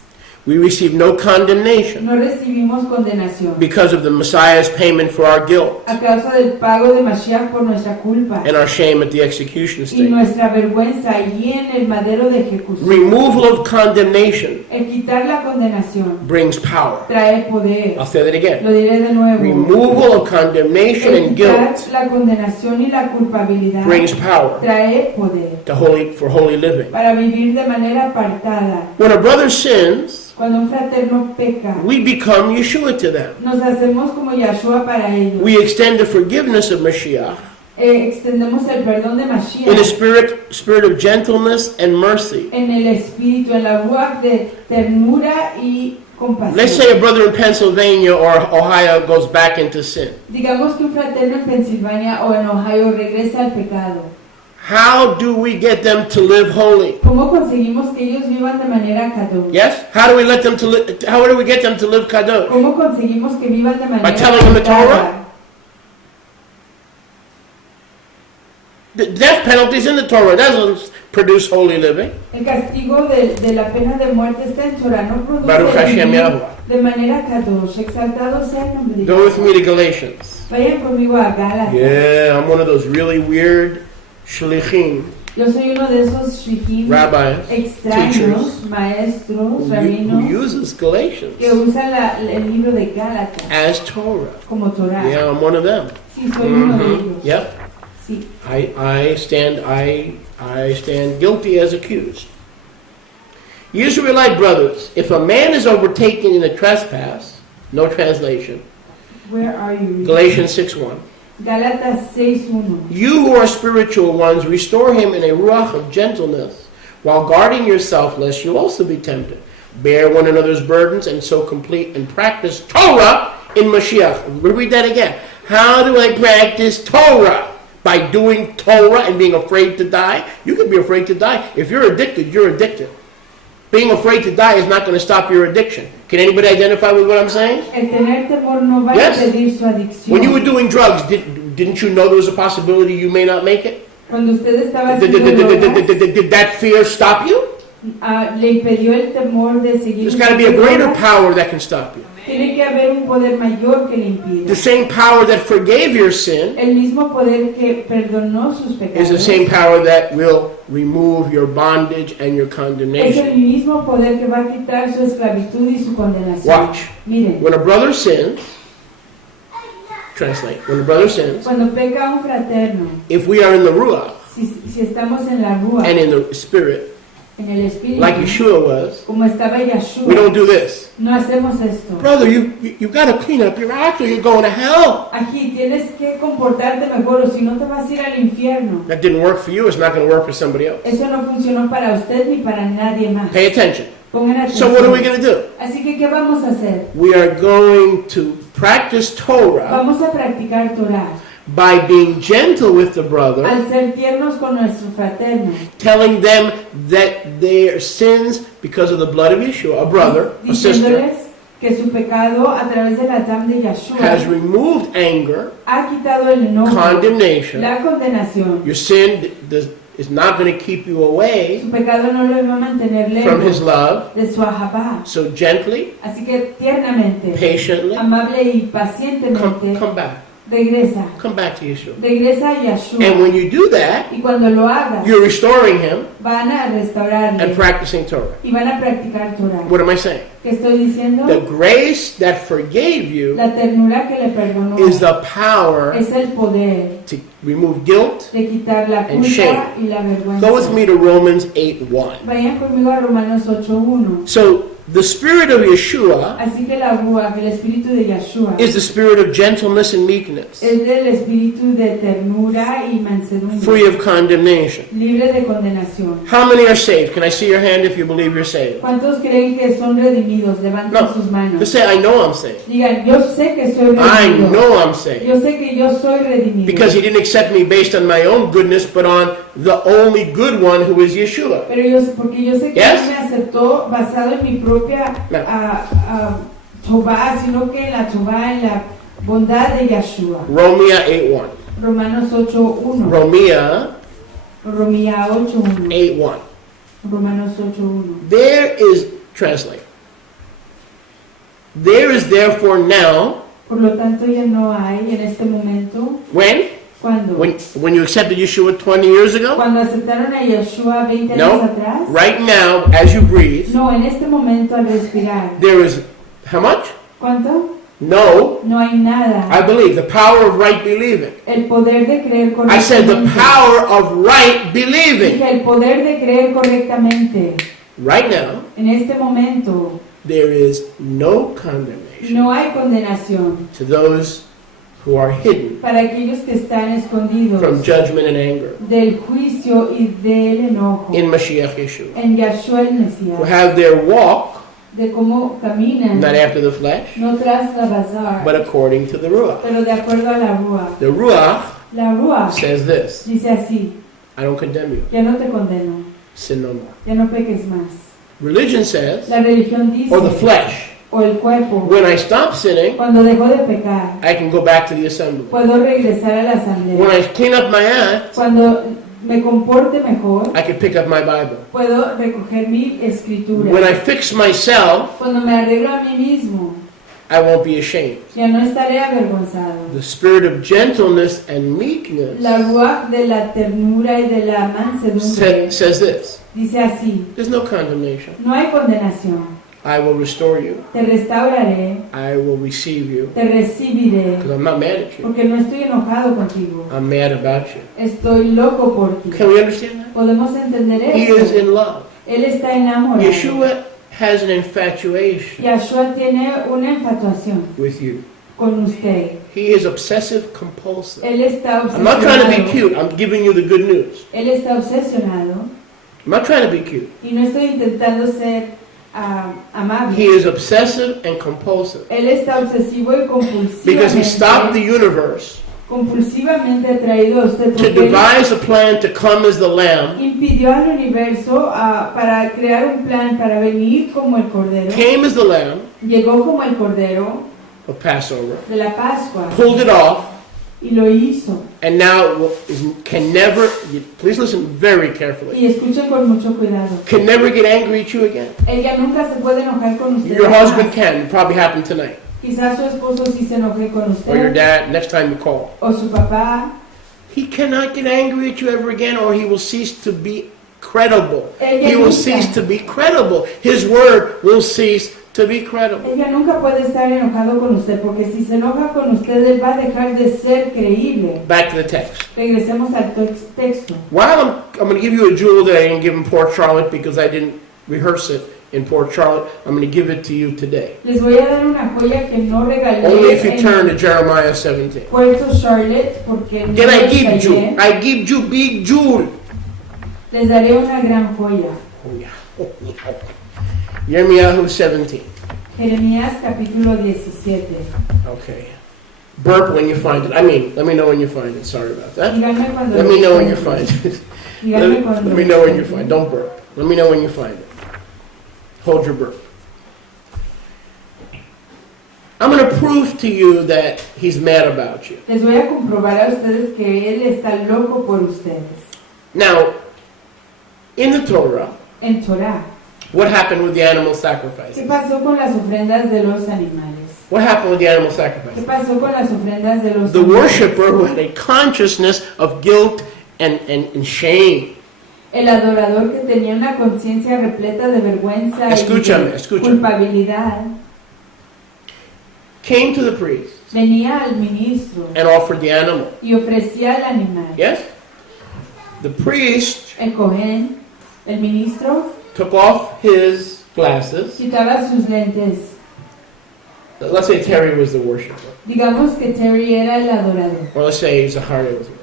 We receive no condemnation No recibimos condenación because of the Messiah's payment for our guilt a causa del pago de Mashiach por nuestra culpa and our shame at the execution y stake. nuestra vergüenza y en el madero de ejecución. Removal of condemnation El quitar la condenación brings power. trae poder. I'll say that again. Lo diré de nuevo. Removal of condemnation El and quitar guilt la condenación y la culpabilidad brings power trae poder for holy living. para vivir de manera apartada. When a brother sins, Cuando un fraterno peca, we become Yeshua to them. nos hacemos como Yahshua para ellos. We extend the forgiveness of Mashiach Extendemos el perdón de in a Mashiach spirit of gentleness and mercy. en el espíritu, en la ruach de ternura y compasión. Let's say a brother in Pennsylvania or Ohio goes back into sin. Digamos que un fraterno en Pensilvania o en Ohio regresa al pecado. How do we get them to live holy? ¿Cómo conseguimos que ellos vivan de manera kadosh? Yes? How do we get them to live kadosh? ¿Cómo conseguimos que vivan de manera By telling them the apartada? Torah? The death penalty is in the Torah. It doesn't produce holy living. El castigo de la pena de muerte está en Torah, no produce Baruch Hashem vivir Yahuwah. de manera kadosh. Exaltado sea el nombre de Go with me Dios. to Galatians. Vayan conmigo a Gálatas. Yeah, I'm one of those really weird shlichim, Yo soy uno de esos shlichim rabbis, extraños, teachers, maestros, who rabinos, uses Galatians que usan el libro de Gálatas as Torah. como Torah. Yeah, I'm one of them. Sí, soy uno de ellos. Yep. Sí. I stand guilty as accused. Israelite brothers, if a man is overtaken in a trespass, no translation, Where are you reading? Galatians 6:1. Gálatas 6:1. You who are spiritual ones, restore him in a ruach of gentleness, while guarding yourself lest you also be tempted. Bear one another's burdens and so complete and practice Torah in Mashiach. We'll read that again. How do I practice Torah? By doing Torah and being afraid to die? You can be afraid to die. If you're addicted, you're addicted. Being afraid to die is not going to stop your addiction. Can anybody identify with what I'm saying? El tener temor no va Yes. a impedir su adicción. When you were doing drugs, didn't you know there was a possibility you may not make it? Cuando usted estaba Did, haciendo drogas, did that fear stop you? le impidió el temor de seguir. There's got to be a greater drogas. power that can stop you. Tiene que haber un poder mayor que le impida. The same power that forgave your sin El mismo poder que perdonó sus is pecados. the same power that will remove your bondage and your Es condemnation. el mismo poder que va a quitar su esclavitud y su condenación. Watch. Miren, When a brother sins, translate, when a brother sins, cuando peca un fraterno, if we are in the Ruach si estamos en la rúa and in the Spirit, en el espíritu, like Yeshua was, como estaba Yeshua. we don't do this. No hacemos esto. We don't do this. No hacemos esto. Brother, you got to clean up your act or you're going to hell. Aquí tienes que comportarte mejor o si no te vas a ir al infierno. That didn't work for you. It's not going to work for somebody else. Eso no funcionó para usted ni para nadie más. Pay attention. Pongan atención. So what are we going to do? Así que, ¿qué vamos a hacer? We are going to practice Torah Vamos a practicar Torah. by being gentle with the brother, Al ser tiernos con nuestro fraterno, telling them that their sins, because of the blood of Yeshua, a brother, a sister, diciéndoles que su pecado a través de la sangre de has Yeshua removed anger, ha quitado el enojo, condemnation. la condenación. Your sin is not going to keep you away Su pecado no lo va a mantener from His lejos love. de su ahabá. So gently, Así que tiernamente, patiently, amable y pacientemente, come back. regresa. Come back to Yeshua. Regresa a Yeshua. And when you do that, Y cuando lo hagas, you're restoring Him van a and restaurarle practicing Torah. y van a practicar Torah. What am I saying? ¿Qué estoy diciendo? The grace that forgave you La ternura que le perdonó is the power es el poder to remove guilt. de quitar la And culpa shame. y la vergüenza. Go with me to Romans 8:1. Vayan conmigo a Romanos 8:1. So the spirit of Yeshua Así que la ruach, el espíritu de Yeshua, is the spirit of gentleness and meekness, es del espíritu de ternura y mansedumbre, free of condemnation. libre de condenación. How many are saved? Can I see your hand if you believe you're saved? ¿Cuántos creen que son redimidos? Levanten No. sus manos. Just say, I know I'm saved. Digan, yo sé que soy I redimido. know I'm saved. Yo sé que yo soy redimido. Because He didn't accept me based on my own goodness, but on the only good one who is Yeshua. Pero porque yo sé que Yes? Él me aceptó basado en mi propia No. Chobá, sino que en la Chobá, en la bondad de Yeshua. Romans 8:1. Romanos 8:1. Romans Romía 8:1. 8:1. Romanos 8:1. There is, translate. There is therefore now, Por lo tanto ya no hay en este momento. when? ¿Cuándo? When you accepted Yeshua 20 years ago? Cuando aceptaron a Yeshua 20 No. años atrás. Right now, as you breathe, No, en este momento al respirar. there is, how much? ¿Cuánto? No, No hay nada. I believe. The power of right believing. El poder de creer I said the correctamente. power of right believing. Dije, el poder de creer correctamente. Right now, En este momento there is no condemnation no hay condenación to those who are hidden para aquellos que están escondidos from judgment and anger del juicio y del enojo in Mashiach Yeshua, en Yeshua el who Mesías, have their walk de cómo caminan, not after the flesh, no tras la bazar, but according to the Ruach. pero de acuerdo a la Ruach. The Ruach La Ruach says this, dice así, I don't condemn you, ya no te condeno, sin no more. ya no peques más. Religion says, La religión dice, or the flesh, o el cuerpo, when I stop sinning, cuando dejó de pecar, I can go back to the assembly. puedo regresar a la When asamblea. I clean up my act, Cuando me comporte mejor, I can pick up my Bible. puedo recoger mi escritura. When I fix myself, Cuando me arreglo a mí mismo, I won't be ashamed. ya no estaré avergonzado. The spirit of gentleness and meekness La ruach de la ternura y de la mansedumbre says this, dice así, there's no condemnation. no hay condenación. I will restore you. Te restauraré, I will receive you. te recibiré, Because I'm not mad at you. porque no estoy enojado contigo. I'm mad about you. Estoy loco por ti. Can we understand that? Podemos entender He is eso. in love. Él está enamorado. Yeshua has an infatuation Yeshua tiene una infatuación with you. con usted. He is obsessive compulsive. Él está I'm not trying to be obsesionado. cute. I'm giving you the good news. Él está obsesionado I'm not trying to be cute. y no estoy intentando ser amable. He is obsessive and compulsive. Él está obsesivo y Because he stopped the compulsivamente, universe compulsivamente atraído a usted to porque él devise a plan to come as the lamb, impidió al universo para crear un plan para venir como el cordero. came as the lamb Llegó como el cordero of Passover, de la Pascua pulled it off, y lo hizo. and now can never, please listen very carefully, Y escuchen con mucho cuidado. can never get angry at you again. Ella nunca se puede enojar con usted. Your husband jamás. can. It probably happened tonight. Quizás su esposo sí se enoje con Or your usted dad, next time you call. o su papá. He cannot get angry at you ever again, or he will cease to be credible. Ella He will nunca. cease to be credible. His word will cease to be credible. Ella nunca puede estar enojado con usted, porque si se enoja con usted, él va a dejar de ser creíble. Back to the text. Regresemos al texto. While I'm going to give you a jewel that I didn't give in Port Charlotte because I didn't rehearse it in Port Charlotte, I'm going to give it to you today. Les voy a dar una joya que no regalé Only if you turn to en Jeremiah 17. Puerto Charlotte, porque no Then I les give you, ensayé. I give you big jewel. Les daré una gran joya. Oh, yeah. Jeremiah 17. Jeremías capítulo 17. Okay. Burp when you find it. I mean, let me know when you find it. Sorry about that. Díganme cuando Let me know when you find it. Díganme Let cuando me know when you find it. Don't burp. Let me know when you find it. Hold your burp. I'm going to prove to you that he's mad about you. Les voy a comprobar a ustedes que él está loco por ustedes. Now, in the Torah, En Torah, what happened with the animal ¿qué sacrifices? pasó con las ofrendas de los animales? What happened with the animal ¿Qué sacrifices? pasó con las ofrendas de los The animales? worshiper who had a consciousness of guilt and shame. El adorador que tenía una conciencia repleta de vergüenza Escúchame, y de escúchame. culpabilidad, Came to the priest venía al ministro and offered the animal. y ofrecía el animal. Yes? The priest El Cohen, el ministro, took off his glasses. quitaba sus lentes. Let's say Terry was the worshiper. Digamos que Terry era el adorador. Or let's say Zachariah was the worshiper.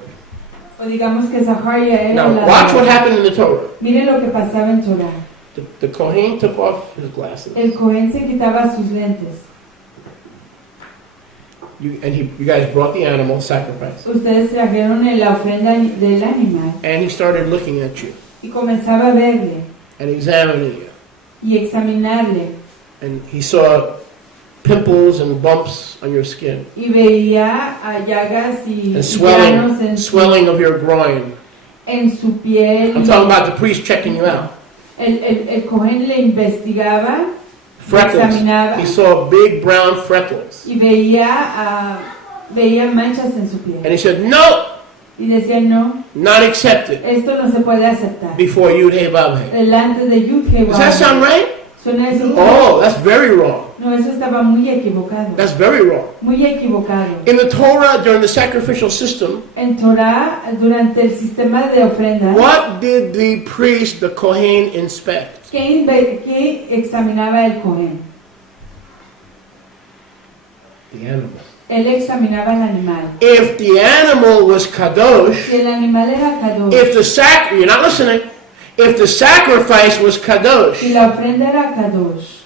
O digamos que Zaharia era Now, el watch what adorador. happened in the Torah. Miren lo que pasaba en Torah. The Kohen took off his glasses. El Cohen se quitaba sus lentes. You guys brought the animal, sacrifice. Ustedes trajeron la ofrenda del animal And he started looking at you y comenzaba a verle and examining you. y examinarle. And he saw pimples and bumps on your skin. Y veía llagas y And granos swelling of your groin. en su piel. I'm talking about the priest checking you out. El Cohen le investigaba, le Freckles. examinaba He saw big brown freckles. y veía manchas en su And piel. he said, no, Y decía, no, not accepted esto no se puede aceptar. before Yud-Heh-Vav-Heh. Delante de Yud-Heh-Vav-Heh. Does that sound right? ¿Suena eso? Oh, that's very wrong. No, eso estaba muy equivocado. That's very wrong. Muy equivocado. In the Torah, during the sacrificial system, En Torah, durante el sistema de ofrendas, what did the priest, the Kohen, inspect? ¿qué examinaba el Cohen? The animal. Él examinaba el animal. If the animal was kadosh, Si el animal era kadosh if the you're not listening. If the sacrifice was y kadosh, la ofrenda era kadosh,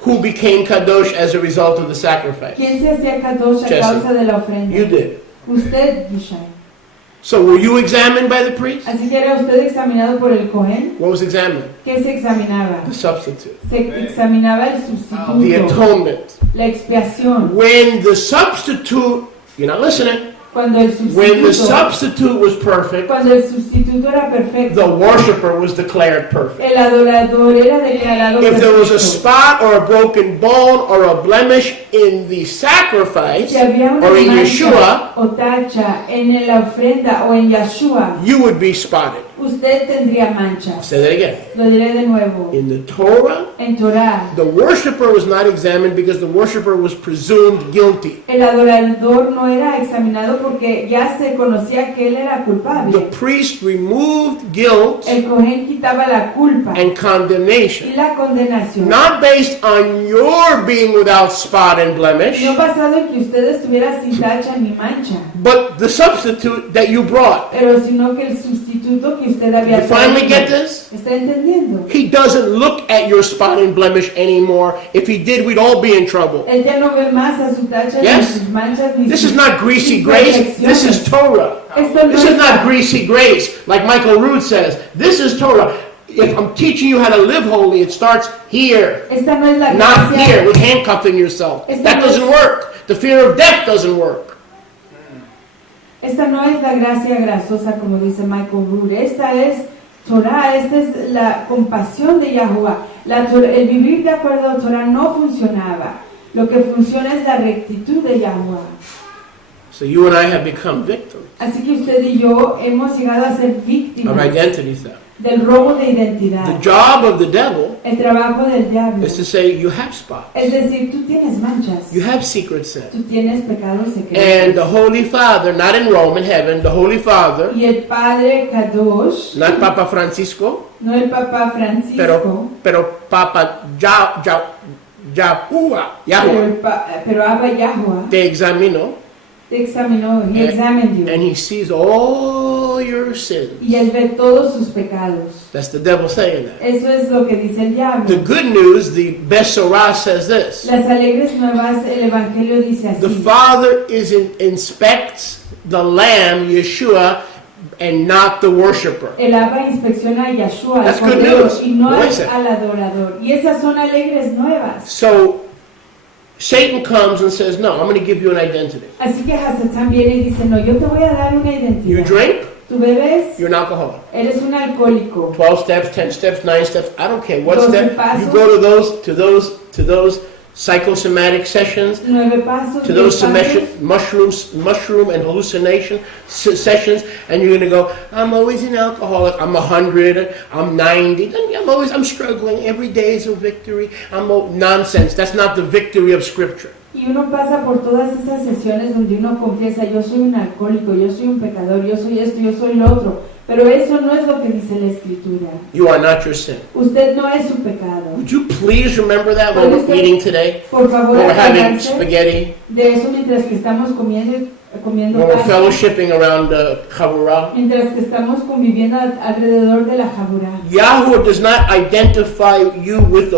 who became kadosh as a result of the sacrifice? ¿quién se hacía kadosh a Jesse. causa de la ofrenda? You did. Usted, Yishai. So were you examined by the priest? Así que era usted examinado por el Cohen. What was examined? ¿Qué se examinaba? The substitute. Se examinaba el The sustituto, atonement. la expiación. When the substitute, you're not listening, Cuando el when the sustituto, substitute was perfect, cuando el sustituto era perfecto, the worshiper was declared perfect. el adorador era declarado If there was a perfecto. spot or a broken bone or a blemish in the sacrifice Si había una or in mancha Yeshua, o tacha en la ofrenda o en Yeshua, you would be spotted. usted tendría manchas. Say that again. Lo diré de nuevo. In the Torah, En Torah, the worshiper was not examined because the worshiper was presumed guilty. el adorador no era examinado porque ya se conocía que él era The culpable. priest removed guilt El Cohen quitaba la culpa and y condemnation, la condenación. not based on your being without spot and blemish, No basado en que usted estuviera sin tacha ni mancha, but the substitute that you brought. pero sino que el sustituto que usted había You finally traído. get this? ¿Está entendiendo? He doesn't look at your spot and blemish anymore. If he did, we'd all be in trouble. Él ya no ve más a su tacha Yes? ni sus manchas ni This sus is not greasy sus grace. This is imperfecciones. Torah. Esto no This is es not greasy grace, like Michael Rood says. This is Torah. If I'm teaching you how to live holy, it starts here, Esta no es la not gracia. here with handcuffing yourself. That doesn't work. The fear of death doesn't work. Esta no es la gracia grasosa como dice Michael Rood. Esta es Torah, esta es la compasión de Yahuwah. El vivir de acuerdo a Torah no funcionaba. Lo que funciona es la rectitud de Yahuwah. So you and I have become victims Así que usted y yo hemos llegado a ser of víctimas identity theft. del robo de The identidad. job of the devil El trabajo del diablo. is to say you have spots, Es decir, tú tienes manchas. you have secret sin. Tú tienes pecados And secretos. the Holy Father, not in Rome, in heaven, the Holy Father, Y el Padre Kadosh, not Papa Francisco, no el Papa Francisco, pero Papa Yahuwah, pero Abba Yahweh te examinó, te examinó, he examined you. and he sees all your sins. Y él ve todos sus pecados. That's the devil saying that. Eso es lo que dice el The diablo. good news, the Besorah says this. Las alegres nuevas, el Evangelio dice The así. Father inspects the Lamb, Yeshua, and not the worshiper. El Abba inspecciona a Yahshua, al That's good Cordero, news. y no What is it? al adorador. Y esas son alegres nuevas. So Satan comes and says, no, I'm going to give you an identity. Así que Hasatán viene y dice, no, yo te voy a dar una You identidad. drink, Tú bebes, you're an alcoholic. eres un alcohólico. 12 steps, 10 steps, 9 steps, I don't care what 12 step. pasos. You go to those psychosomatic sessions, 9 pasos, to those 10 pasos. mushroom and hallucination sessions, and you're going to go, I'm always an alcoholic. I'm 100, I'm 90, I'm struggling. Every day is a victory. Nonsense. That's not the victory of Scripture. Y uno pasa por todas esas sesiones donde uno confiesa, yo soy un alcohólico, yo soy un pecador, yo soy esto, yo soy lo otro. Pero eso no es lo que dice la Escritura. You are not your sin. Usted no es su pecado. Would you please remember that when we're eating today? Por favor, When we're having acordarse spaghetti, de eso mientras que estamos comiendo when we're pasta, fellowshipping around Chabura. mientras que estamos conviviendo alrededor de la Jabura. Yahweh does not identify you with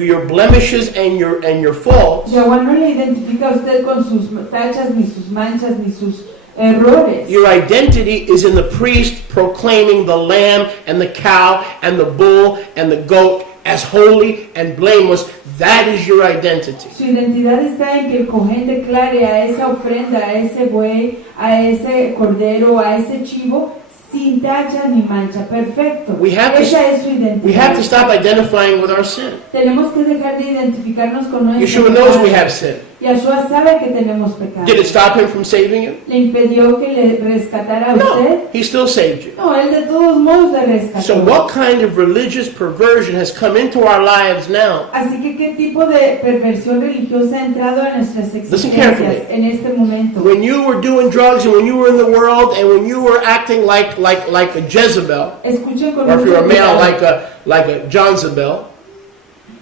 your blemishes and your faults. Yahweh no le identifica a usted con sus tachas, ni sus manchas, ni sus errores. Your identity is in the priest proclaiming the lamb and the cow and the bull and the goat as holy and blameless. That is your identity. Su identidad está en que el cojén declare a esa ofrenda, a ese buey, a ese cordero, a ese chivo, sin tacha ni mancha, perfecto. Esa es su identidad. We have to stop identifying with our sin. Tenemos que dejar de identificarnos con nuestro Yeshua knows we have sin. Yahshua sabe que tenemos pecado. Did it stop him from saving you? ¿Le impidió que le rescatara a No, usted? he still saved you. No, él de todos modos le rescató. So what kind of religious perversion has come into our lives now? Así que ¿qué tipo de perversión religiosa ha entrado a nuestras Listen carefully. existencias en este momento? When you were doing drugs and when you were in the world and when you were acting like a Jezebel, Escuchen con or if you're a mucho male cuidado. like a Jonzabel,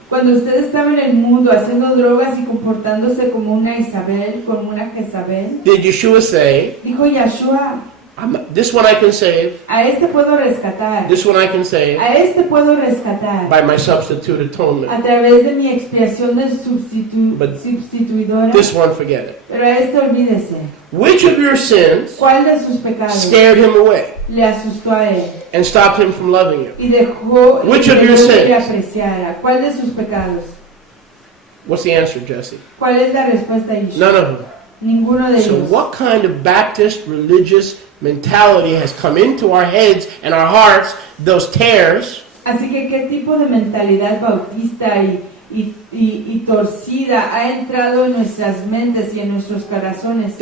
Cuando usted estaba en el mundo haciendo drogas y comportándose como una Isabel, como una Jezabel, did Yeshua say, dijo Yahshua, this one I can save, a este puedo rescatar, this one I can save a este puedo rescatar, by my substitute a atonement. través de mi expiación de But sustituidora, This one, forget it. pero a este olvídese. Which of your sins ¿Cuál de sus pecados scared him away le asustó a él and stopped him from loving you? y dejó Which que of your no le sins? apreciara? ¿Cuál de sus pecados? What's the answer, Jesse? ¿Cuál es la respuesta, Yeshua? None of them. Ninguno de So ellos. what kind of Baptist religious mentality has come into our heads and our hearts, those tears, Así que qué tipo de mentalidad bautista y torcida ha entrado en nuestras mentes y en nuestros corazones?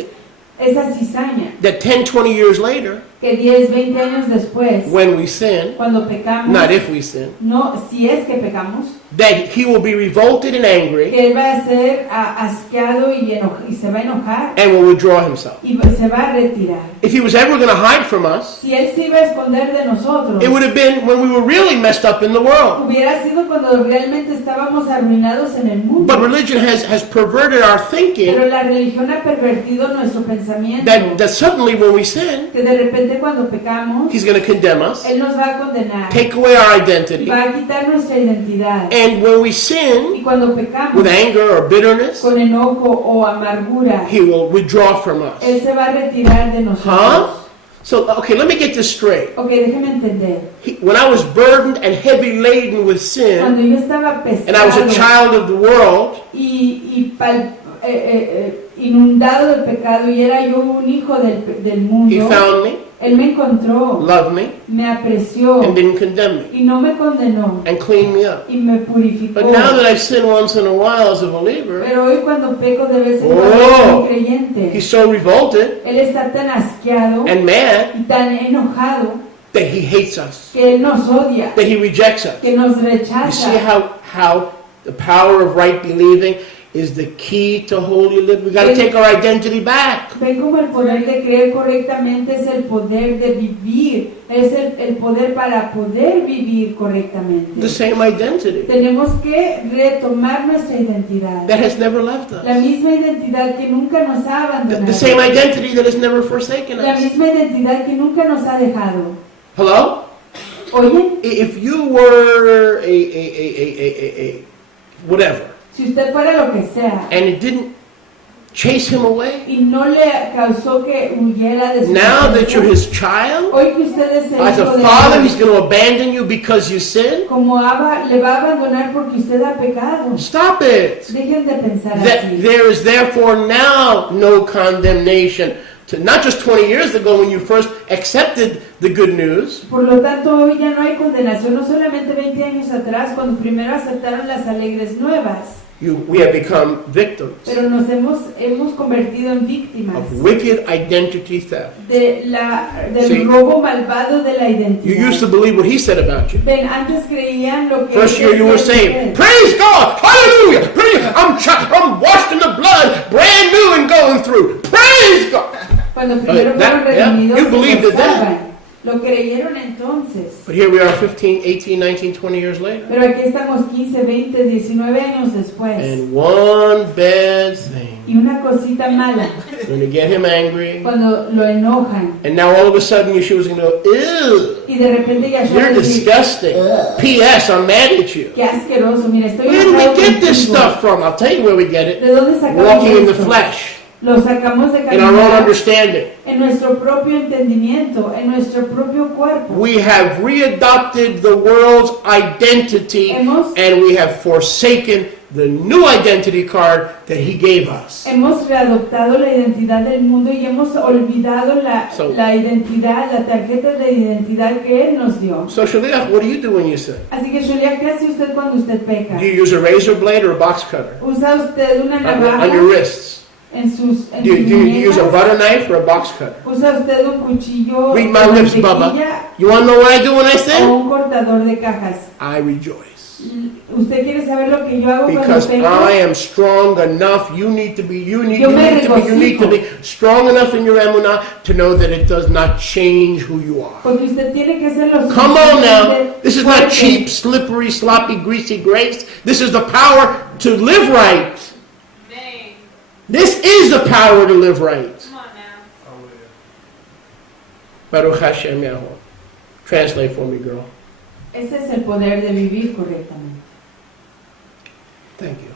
Esa cizaña that 10, 20 years later, que 10, 20 años después, when we sin, cuando pecamos, not if we sin, no, si es que pecamos, that he will be revolted and angry que él va a ser asqueado y se va a enojar and will withdraw himself. y se va a retirar. If he was ever going to hide from us, Si él se iba a esconder de nosotros, it would have been when we were really messed up in the world. hubiera sido cuando realmente estábamos arruinados en el mundo. But religion has perverted our thinking Pero la religión ha pervertido nuestro pensamiento. that suddenly when we sin, Que de repente cuando pecamos, he's going to condemn us, él nos va a condenar, take away our identity, va a quitar nuestra identidad. and when we sin Y cuando pecamos with anger or bitterness, con enojo o amargura, he will withdraw from us. él se va a retirar de nosotros. Huh? So, okay, let me get this straight. Ok, déjeme entender. When I was burdened and heavy laden with sin, Cuando yo estaba and I was a pesado child of the world, inundado del pecado y era yo un hijo del he mundo, found me, él me encontró, loved me, me apreció and didn't condemn me, y no me condenó and cleaned me up. y me purificó. But now that I sin once in a while as a believer, Pero hoy cuando peco de vez en cuando Oh. soy creyente, he's so revolted él está tan asqueado and mad y tan enojado that he hates us, que Él nos odia, that he rejects us. que nos You see rechaza. how the power of right believing is the key to holy living? We got to take our identity back. Ven como el poder de creer correctamente es el poder de vivir, es el poder para poder vivir correctamente. The same identity Tenemos que retomar nuestra identidad, that has never left us. la misma identidad que nunca nos ha abandonado, The same identity that has never forsaken la us. misma identidad que nunca nos ha dejado. Hello? Oye, If you were a whatever, si usted fuera lo que sea and it didn't chase him away, y no le causó que huyera de su now that presencia, you're his child, hoy que usted es el as hijo a de father, Dios, he's going to abandon you because you sin? como le va a abandonar porque usted ha pecado. Stop it. Dejen de pensar That así. there is therefore now no condemnation. To not just 20 years ago when you first accepted the good news, Por lo tanto, hoy ya no hay condenación, no solamente 20 años atrás, cuando primero aceptaron las alegres nuevas, we have become victims pero nos hemos convertido en víctimas of wicked identity theft. del Sí. robo malvado de la You used to identidad. believe what he said about you. Ven, antes creían lo que First year you were decía saved. usted. Praise God! Hallelujah! I'm washed in the blood, brand new and going through. Praise God! Cuando primero that- fueron yeah, redimidos, you believed se it then. gozaban. Lo creyeron entonces. But here we are 15, 18, 19, 20 years later. Pero aquí estamos 15, 20, 19 años después. And one bad thing. Y una cosita mala, Going to get him angry. cuando lo enojan. And now all of a sudden Yeshua's going to go, ew, Y de repente Yahshua you're va a decir, disgusting. P.S. I'm mad at you. qué asqueroso, mira, estoy Where do we enojado get this contigo. stuff from? I'll tell you where we get it. ¿De dónde sacamos Walking in the esto? flesh, Lo sacamos de in our own caminar understanding. en nuestro propio entendimiento, en nuestro propio cuerpo. We have readopted the world's identity and we have forsaken the new identity card that he gave us. Hemos readoptado la identidad del mundo y hemos olvidado la identidad, la tarjeta de identidad que Él nos dio. So Shaliach, what do you do when you sin? Así que, Julia, ¿qué hace usted cuando usted peca? Do you use a razor blade or a box cutter? ¿Usa usted una On navaja your wrists? en sus Do you use a muñecas? butter knife or a box cutter? ¿Usa usted un cuchillo Read my de lips, Bubba. mantequilla You want to know what I do when I o sin? un cortador de cajas? I rejoice. ¿Usted quiere saber lo que yo hago Because cuando I peco? am strong enough, you need to be regocijo. strong enough in your emunah to know that it does not change who you are. Porque usted tiene que ser lo Come on now. suficientemente This is not fuerte. cheap, slippery, sloppy, greasy grace. This is the power to live right. Dang. This is the power to live right. Come on now. Baruch Hashem Yahweh. Translate for me, girl. Ese es el poder de vivir correctamente. Thank you.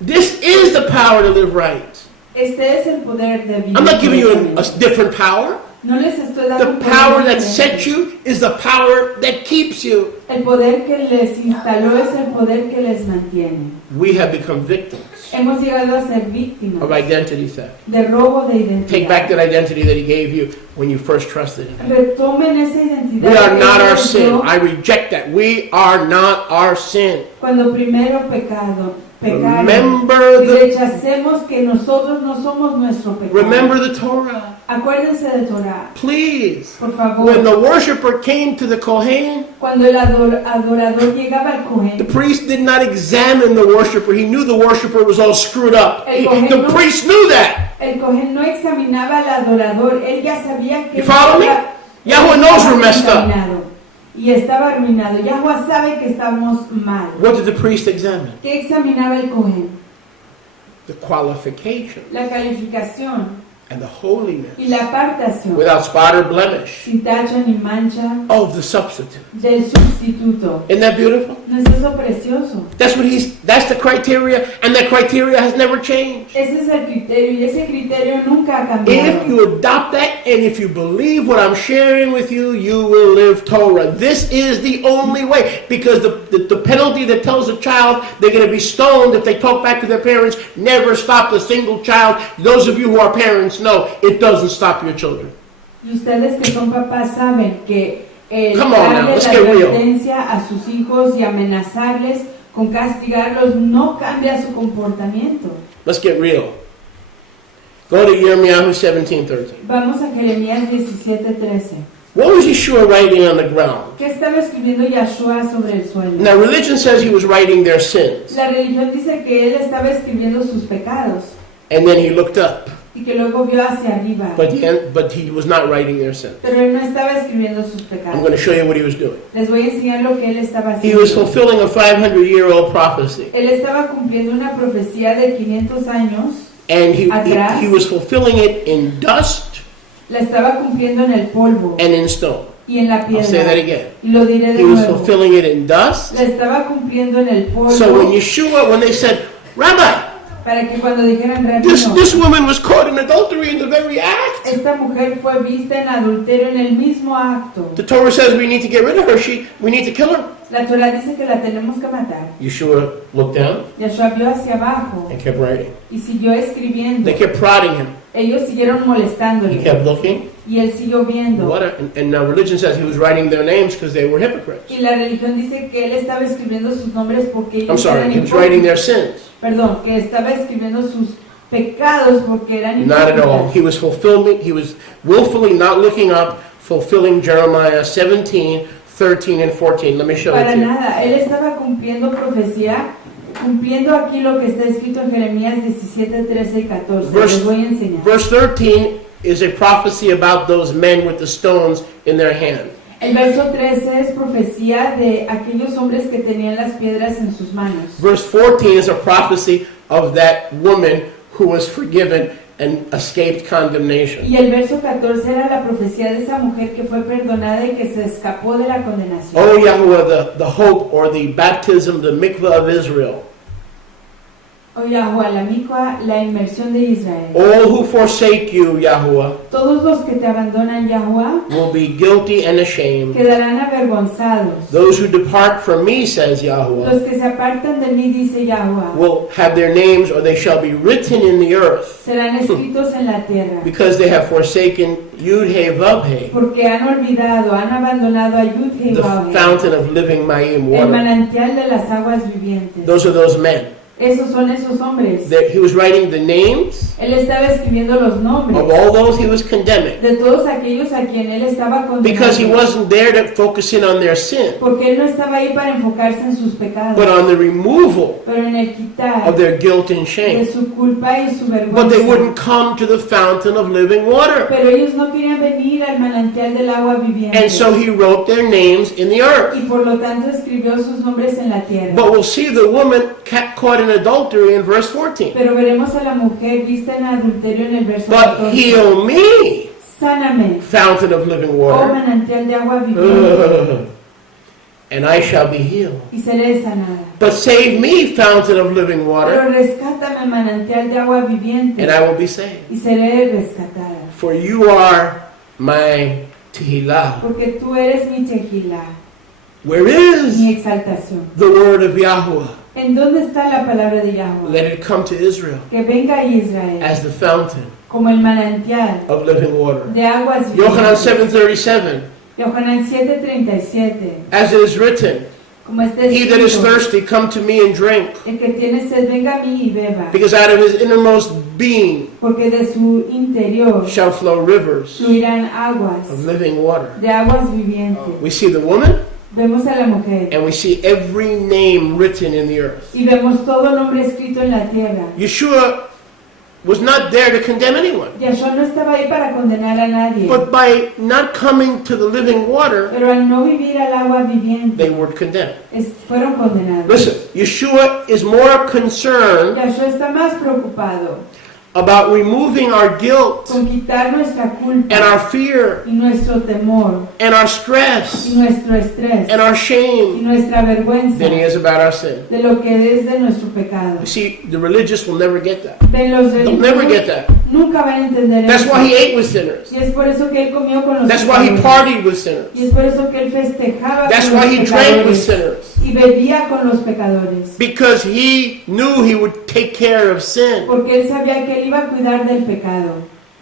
This is the power to live right. Este es el poder de vivir I'm not giving you a correctamente. different power. No les estoy dando The un poder power that diferente. sets you is the power that keeps you. El poder que les instaló es el poder que les mantiene. We have become victims Hemos llegado a ser víctimas of identity theft. de robo de identidad. Take back that identity that he gave you when you first trusted him. Retomen esa identidad. We are que not Él our nos sin. dio I reject that. We are not our sin. Cuando primero pecaron. Remember Y the rechacemos que nosotros no somos nuestro pecado. remember the Torah. Acuérdense de Torah, Please. por favor. When the worshiper came to the Kohen, Cuando el adorador llegaba al the Cohen, priest did not examine the worshiper. He knew the worshiper was all screwed up. The priest knew that. el Cohen no examinaba al adorador, él ya sabía que You follow me? Yahweh knows we're messed up. arruinado. Y estaba arruinado. Yahweh sabe que estamos mal. What did the priest examine? ¿Qué examinaba el Cohen? The qualification La calificación and the holiness y la apartación, without spot or blemish sin tacha ni mancha, of the substitute. del sustituto. Isn't that beautiful? ¿No es eso precioso? That's the criteria, and that criteria has never changed. Ese es el criterio y ese criterio nunca ha If cambiado. you adopt that and if you believe what I'm sharing with you, you will live Torah. This is the only way, because the penalty that tells a child they're going to be stoned if they talk back to their parents never stopped a single child. Those of you who are parents know it doesn't stop your children. Y ustedes que son papás saben que el Come on now, darle let's la get real. advertencia a sus hijos y amenazarles con castigarlos no cambia su comportamiento. Let's get real. Go to Yirmiyahu 17:13. Vamos a Jeremías 17:13. What was Yeshua writing on the ground? ¿Qué estaba escribiendo Yahshua sobre el suelo? Now, religion says he was writing their sins. La religión dice que él estaba escribiendo sus pecados And then he looked up. y que luego vio hacia arriba. But he was not writing their sins. Pero él no estaba escribiendo sus I'm pecados. going to show you what he was doing. Les voy a enseñar lo que él estaba He haciendo. was fulfilling a 500-year-old prophecy. Él estaba cumpliendo una profecía de 500 años. And Atrás. he was fulfilling it in dust La estaba cumpliendo en el polvo and in stone. y en la I'll say that piedra. again. Y lo diré de He was nuevo. fulfilling it in dust. La estaba cumpliendo en el polvo. So when they said, Rabbi, Para que cuando dijeran this rabino, woman was caught in adultery in the very act. esta mujer fue vista en adulterio en el mismo acto. The Torah says we need to get rid of her. We need to kill her. La Torah dice que la tenemos que matar. Yeshua looked down Yahshua vio hacia abajo and kept writing. y siguió escribiendo. They kept prodding him. Ellos siguieron He molestándole kept looking. y él siguió viendo. And now religion says he was writing their names because they were hypocrites. Y la religión dice que él estaba escribiendo sus nombres porque I'm ellos sorry, eran he was writing their hipócritas. sins. Perdón, que estaba escribiendo sus pecados porque eran Not at all. hipócritas. He was willfully not looking up, fulfilling Jeremiah 17, 13, and 14. Let me show it Para to you. nada, él estaba cumpliendo profecía, cumpliendo aquí lo que está escrito en Jeremías 17, 13 y 14. Les voy a enseñar. Verse 13 is a prophecy about those men with the stones in their hand. El verso 13 es profecía de aquellos hombres que tenían las piedras en sus manos. Verse 14 is a prophecy of that woman who was forgiven and escaped condemnation. Y el verso 14 era la profecía de esa mujer que fue perdonada y que se escapó de la condenación. Oh Yahuwah, the hope or the baptism, the mikvah of Israel. Oh Yahuwah, la mikvah, la inmersión de Israel. All who forsake you, Yahuwah, Todos los que te abandonan, Yahuwah, will be guilty and ashamed. quedarán avergonzados. Those who depart from me, says Yahuwah, Los que se apartan de mí, dice Yahuwah, will have their names, or they shall be written in the earth, serán escritos en la tierra. because they have forsaken Yud-He-Vav-He, Porque han olvidado, han abandonado a Yud-Heh the Vav-Heh, fountain of living Mayim el water. manantial de las aguas vivientes. Those are those men. Esos son esos hombres. He was writing the names Él estaba escribiendo los nombres of all those he was condemning, de todos aquellos a quien él estaba because he condenando. wasn't there to focus in on their sin, Porque él no estaba ahí para enfocarse en sus pecados, but on the removal pero en el quitar of their guilt and de shame. su culpa y su But they vergüenza. wouldn't come to the fountain of living water. Pero ellos no querían venir al manantial del agua viviente. And so he wrote their names in the earth. Y por lo tanto escribió sus nombres en la tierra. But we'll see the woman caught in adultery in verse 14. Pero veremos a la mujer vista en adulterio en el verso But 14. heal me, Sáname, fountain of living oh water, manantial de agua viviente, and I shall be healed. y seré sanada. But save me, fountain of living water, Pero rescátame, manantial de agua viviente, and I will be saved. y seré rescatada. For you are my tehillah. Porque tú eres mi tequila, Where mi is exaltación. the word of Yahuwah? ¿En dónde está la palabra de Yahweh? Let it come to Israel Que venga a Israel as the fountain como el manantial of living water. de aguas Yohanan vivientes. 7:37, Yohanan 7:37. as it is written, Como está he that is escrito, thirsty, come to me and drink, el que tiene sed venga a mí y beba, because out of his innermost being porque de su interior shall flow rivers fluirán aguas of living water. de aguas vivientes. We see the woman, Vemos a la mujer and we see every name written in the earth. y vemos todo nombre escrito en la tierra. Yeshua was not there to condemn anyone, Yahshua no estaba ahí para condenar a nadie, but by not coming to the living water, pero al no vivir al agua viviente, they were condemned. fueron condenados. Listen, Yeshua is more concerned Yahshua está más preocupado about removing our guilt con quitar nuestra culpa and our fear y nuestro temor and our y stress nuestro estrés and our y shame nuestra vergüenza than he is about our sin. de lo que es de nuestro pecado. You see, the religious will never get that. De los They'll never get religiosos that. nunca van a entender That's eso. why he ate with sinners. Y es por eso que él comió con los That's why he pecadores. partied with sinners. Y es por eso que él festejaba That's con why los he drank with pecadores sinners. y bebía con los pecadores. Because he knew he would take care of sin. Porque él sabía que él iba a cuidar del pecado.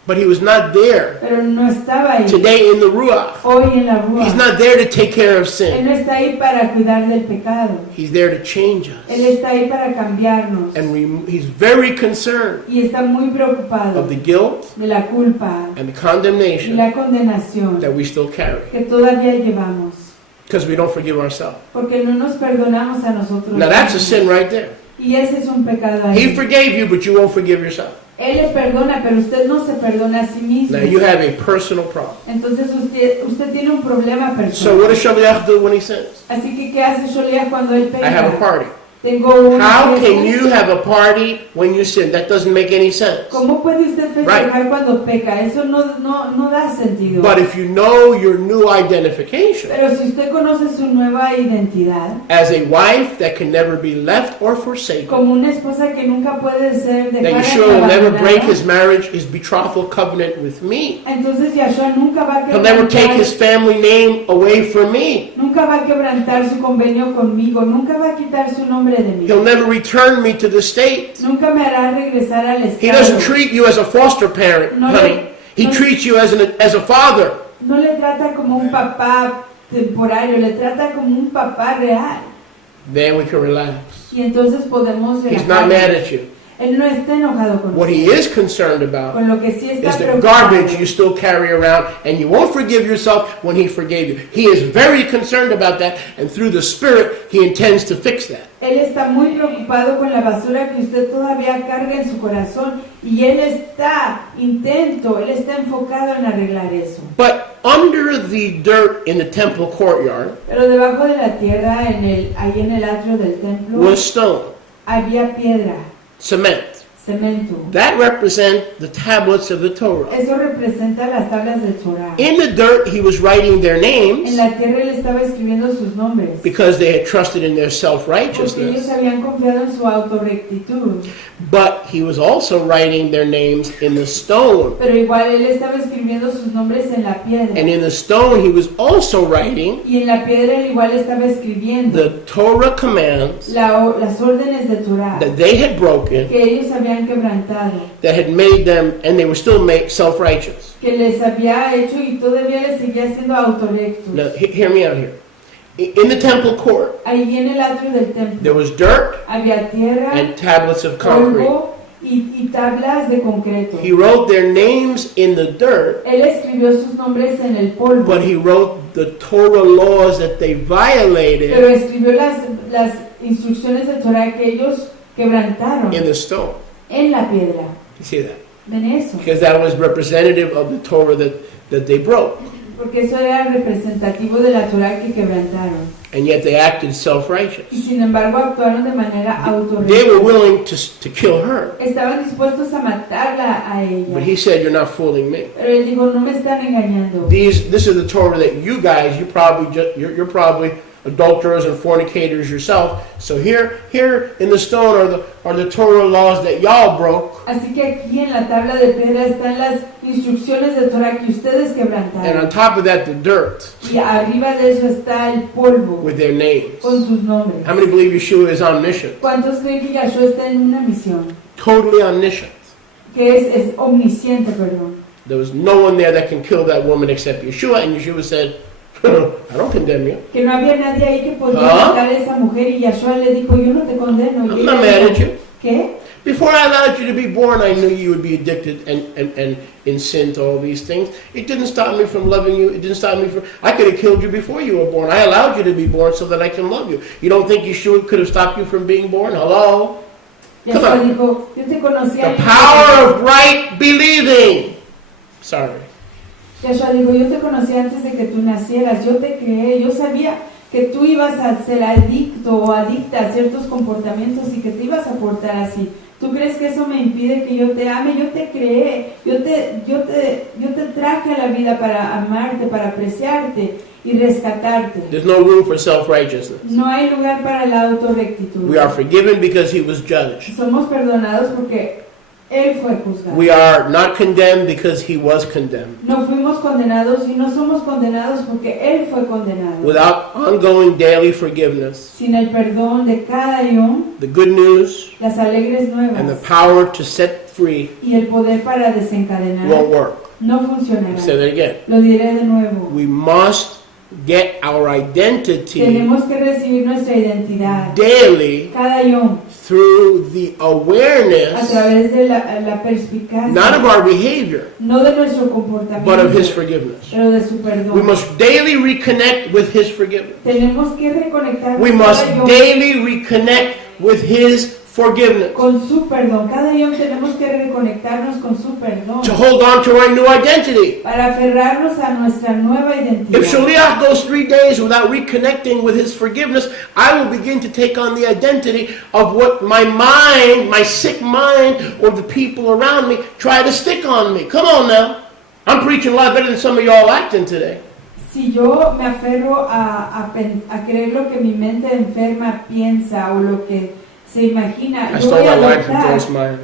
But he was not there pero no estaba ahí. today in the Ruach. Hoy en la He's rúa. not there to take care of Él sin. no está ahí para cuidar del pecado. He's there to change Él us. está ahí para cambiarnos. And he's very concerned Y está muy preocupado of the guilt de la culpa and the y condemnation la condenación that we still carry. que todavía llevamos. Because we don't forgive ourselves. Porque no nos perdonamos a nosotros Now that's a mismos. sin right there. Y ese es un pecado He ahí. forgave you, but you won't forgive yourself. Él le perdona, pero usted no se perdona a sí mismo. Now you have a personal problem. Entonces usted tiene un problema So what personal. does Shaliach do when he sins? Así que, ¿qué hace Sholiach cuando él I have a peca? party. Tengo una How fiesta. can you have a party when you sin? That doesn't make any sense. ¿Cómo puede usted festejar cuando peca? Eso no da sentido. But if you know your new identification Pero si usted conoce su nueva identidad, as a wife that can never be left or forsaken, como una esposa que nunca puede ser that dejada Yeshua will never break abandonada, his marriage, his betrothal covenant with me. entonces Yahshua nunca va a He'll never take his quebrantar, family name away from me. nunca va a quebrantar su convenio conmigo, nunca va a quitar su nombre de mí, He'll never return me to the state. nunca me hará regresar al He doesn't estado. treat you as a foster parent, No, honey. He no. treats you as a father. No le trata como un papá temporario, le trata como un papá real. Then we can relax. Y entonces podemos He's not mad relajarnos. at you. Él no está enojado con What he is concerned about Con lo que sí está is the preocupado. garbage you still carry around, and you won't forgive yourself when he forgave you. He is very concerned about that, and through the Spirit, he intends to fix that. Él está muy preocupado con la basura que usted todavía carga en su corazón y él está enfocado en arreglar eso. But under the dirt in the temple courtyard Pero debajo de la tierra, ahí en el atrio del templo, was stone, había piedra, cement. cemento. That represent the tablets of the Torah. Eso representa las tablas del Torah. In the dirt, he was writing their En names la tierra él estaba escribiendo sus nombres. because they had trusted in their Porque ellos self-righteousness. habían confiado en su autorrectitud. But he was also writing their names in the stone. Pero igual él estaba escribiendo sus nombres en la piedra. And in the stone, he was also writing Y en la piedra él igual estaba escribiendo the Torah commands las órdenes de Torah that they had broken, que ellos habían quebrantado, that had made them, and they were still made self-righteous. que les había hecho y todavía les seguía siendo autorrectos. Now, hear me out here. In the temple court, Ahí en el atrio del templo there was dirt había tierra, and tablets of concrete. polvo y tablas de concreto. He wrote their names in the dirt, Él escribió sus nombres en el polvo, but he wrote the Torah laws that they pero violated escribió las instrucciones de Torah que ellos quebrantaron in the stone. en la piedra. You see that? ¿Ven eso? Because that was representative of the Torah that they broke. Porque eso era representativo de la Torah que quebrantaron. And yet they acted self-righteous. Y sin embargo actuaron de manera They were autorrecta. willing to kill her. Estaban dispuestos a matarla a But ella. he said, you're not fooling me. Pero él dijo, no me están engañando. This is the Torah that you guys, you're probably adulterers and fornicators yourself. So here in the stone are the Torah laws that y'all broke. Así que aquí en la tabla de piedra están las instrucciones de Torah que ustedes And on quebrantaron. top of that, the dirt Y arriba de eso está el polvo with their names. con sus nombres. How many believe Yeshua is omniscient? ¿Cuántos creen que Yahshua está en una misión? Totally omniscient. Que es omnisciente, perdón. There was no one there that can kill that woman except Yeshua. And Yeshua said, I don't condemn you. Que no había nadie ahí que podía ¿Ah? matar a esa mujer y Yahshua le dijo, yo no te condeno. Y I'm not ella mad dijo, at you. ¿Qué? Before I allowed you to be born, I knew you would be addicted and in sin to all these things. It didn't stop me from loving you. It didn't stop me from... I could have killed you before you were born. I allowed you to be born so that I can love you. You don't think Yeshua could have stopped you from being born? Hello? Come Yahshua on. dijo, yo te conocía. The power of right believing. Sorry. Yahshua dijo, yo te conocí antes de que tú nacieras, yo te creé, yo sabía que tú ibas a ser adicto o adicta a ciertos comportamientos y que te ibas a portar así. ¿Tú crees que eso me impide que yo te ame? Yo te creé, yo te traje a la vida para amarte, para apreciarte y rescatarte. There's no room for self-righteousness. No hay lugar para la autorrectitud. We are forgiven because he was judged. Somos perdonados porque Él fue juzgado. We are not condemned because he was condemned. No fuimos condenados y no somos condenados porque Él fue condenado. Without ongoing daily forgiveness, Sin el perdón de cada yom, the good news las alegres and the nuevas power to set free y el poder para desencadenar won't work. no funcionará. Say that again. Lo diré de nuevo. We must get our identity Tenemos que recibir nuestra identidad daily cada yom through the a awareness, través de la perspicacia, not of our behavior, no de nuestro but of His comportamiento, forgiveness. pero de su We perdón. must daily reconnect with His forgiveness. Tenemos que reconectarnos We must cada yom daily reconnect with His forgiveness. con su perdón. Cada yom tenemos que reconectarnos con su perdón To hold on to our new identity. para aferrarnos a nuestra nueva identidad. If Shaliach goes 3 days without reconnecting with his forgiveness, I will begin to take on the identity of what my mind, my sick mind, or the people around me try to stick on me. Come on now. I'm preaching a lot better than some of y'all acting today. Si yo me aferro a creer lo que mi mente enferma piensa o lo que se imagina, I yo voy stole a my line from adoptar Joyce Myers.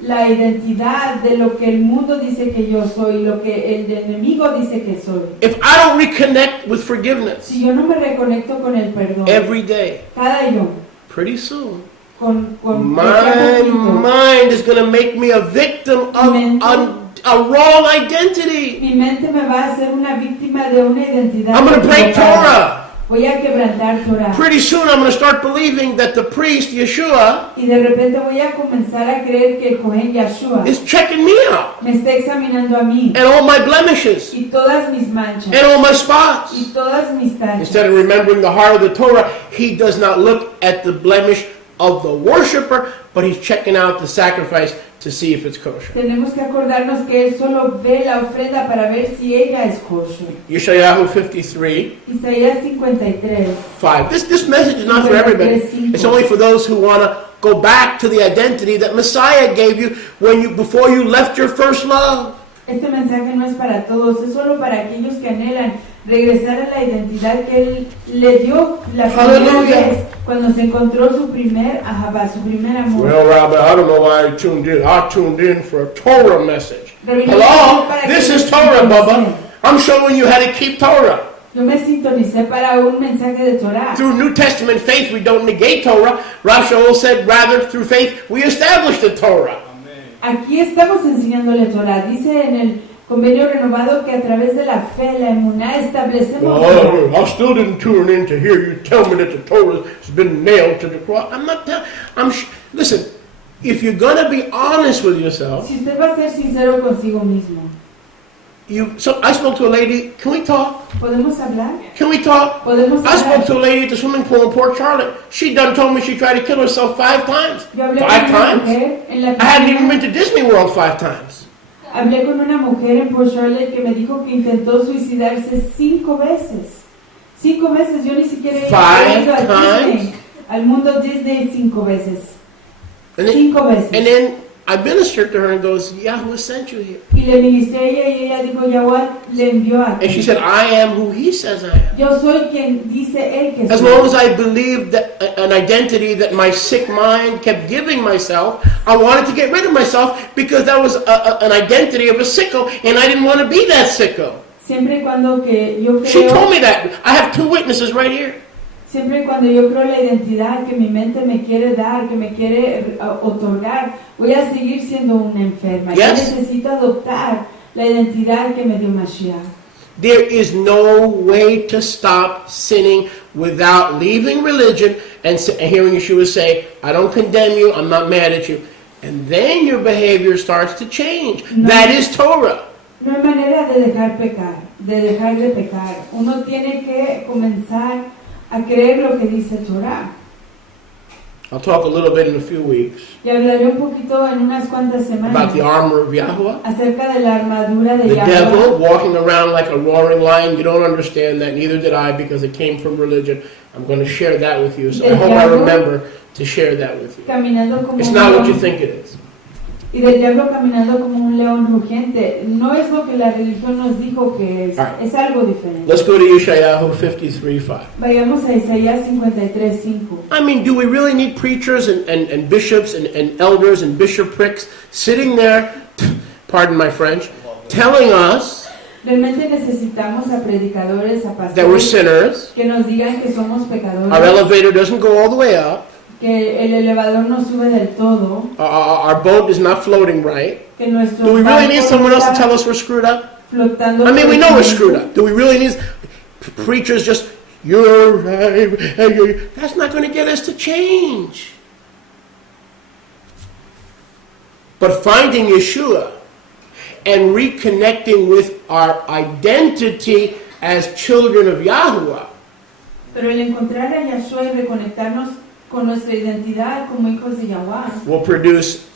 la identidad de lo que el mundo dice que yo soy, lo que el enemigo dice que soy. If I don't reconnect with forgiveness Si yo no me reconecto con el perdón, every day, cada yo, pretty soon, con my cada poquito, mind is going to make me a victim of a wrong identity. mi mente me va a hacer una víctima de una identidad. I'm going to break equivocada. Torah. Voy a quebrantar Torah. Pretty soon I'm going to start believing that the priest, Yeshua, Y de repente voy a comenzar a creer que el Cohen Yahshua is checking me out. me está examinando a mí And all my blemishes. y todas mis manchas And all my spots. y todas mis tachas. Instead of remembering the heart of the Torah, he does not look at the blemish of the worshiper, but he's checking out the sacrifice to see if it's kosher. Tenemos que acordarnos que Él solo ve la ofrenda para ver si ella es kosher. Yeshayahu 53, Isaías 53. 5. This message is not for everybody. It's only for those who want to go back to the identity that Messiah gave you before you left your first love. Este mensaje no es para todos, es solo para aquellos que anhelan regresar a la identidad que Él le dio la primera Hallelujah. vez cuando se encontró su primer ahabá, su primer amor. Well, Rabbi, I don't know why I tuned in. I tuned in for a Torah message. Rabino, Hello? para This que is me Torah, sintonicé. Bubba. I'm showing you how to keep Torah. Yo me sintonicé para un mensaje de Torah. Through New Testament faith, we don't negate Torah. Rav Shaul said, rather, through faith, we establish the Torah. Aquí estamos enseñándole Torah. Dice en el convenio renovado que a través de la fe, la emuná, establecemos Torah. Well, I still didn't tune in to hear you tell me that the Torah has been nailed to the cross. I'm not telling. Listen, if you're gonna be honest with yourself, Si usted va a ser sincero consigo mismo, So I spoke to a lady. Can we talk? ¿podemos hablar? Can we talk? ¿Podemos I spoke hablar? to a lady at the swimming pool in Port Charlotte. She done told me she tried to kill herself 5 times. Yo hablé 5 con una times? mujer en la I hadn't even piscina. been to Disney World 5 times. Hablé con una mujer en Port Charlotte que me dijo que intentó suicidarse 5 veces. 5 veces, yo ni siquiera he ido a 5 times? Disney, al mundo Disney 5 veces. And then, 5 veces. and then I ministered to her and goes, Yahweh sent you here. Y le ministré a ella y ella dijo, Yahweh le envió a And she ti. said, I am who he says I am. Yo soy quien dice él que As soy. long as I believed that an identity that my sick mind kept giving myself, I wanted to get rid of myself because that was an identity of a sicko, and I didn't want to be that sicko. Siempre y cuando que yo She told creo, me that. I have 2 witnesses right here. siempre y cuando yo creo la identidad que mi mente me quiere dar, que me quiere otorgar, voy a seguir siendo una enferma. Yo Yes. necesito adoptar la identidad que me dio Mashiach. There is no way to stop sinning without leaving religion and hearing Yeshua say, I don't condemn you, I'm not mad at you. And then your behavior starts to change. No. That is Torah. No hay manera de dejar pecar, de dejar de pecar. Uno tiene que comenzar a creer lo que dice Torah. I'll talk a little bit in a few weeks Y hablaré un poquito en unas cuantas about the semanas armor of Yahweh. acerca de la armadura de The devil Yahweh. walking around like a roaring lion. You don't understand that. Neither did I because it came from religion. I'm going to share that with you. So I The hope I devil remember to share that with you. Caminando como It's un not what you león. think it is. Y del diablo caminando como un león rugiente. No es lo que la religión nos dijo que es. Alright. Es algo diferente. Let's go to Yeshayahu 53:5. Vayamos a Isaías 53:5. I mean, do we really need preachers and bishops and elders and bishoprics sitting there, pardon my French, telling us Realmente necesitamos a predicadores, a that we're pastores sinners, que nos digan que somos pecadores, our elevator doesn't go all the way up, que el elevador no sube del todo, our boat is not floating right. que nuestro Do we really need barco someone else to está tell us we're screwed up? flotando. I mean, we por know el we're viento. screwed up. Do we really need preachers just, you're right, and that's not going to get us to change. But finding Yeshua and reconnecting with our identity as children of Yahuwah Pero el encontrar a Yahshua y reconectarnos con nuestra identidad como hijos de Yahweh will produce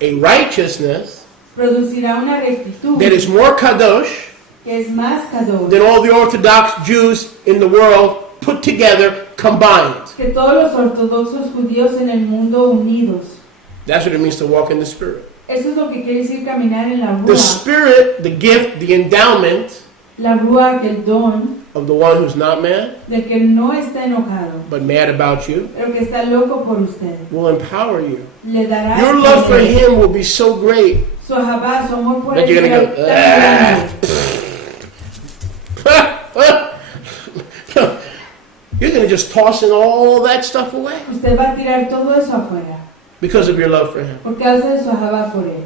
a righteousness producirá una rectitud that is more kadosh que es más kadosh than all the Orthodox Jews in the world put together, combined. que todos los ortodoxos judíos en el mundo unidos. That's what it means to walk in the Spirit. Eso es lo que quiere decir caminar en la The rúa. Spirit, the gift, the endowment La rúa, el don of the one who's not mad, del que no está enojado, but mad about you, pero que está loco por usted. will empower you. Le dará Your love for Him will be so great su ahabá, su amor por that él you're going to será go, tan grande. you're going to just toss in all that stuff away Usted va a tirar todo eso afuera because of your love for Him. por causa de su ahabá por él.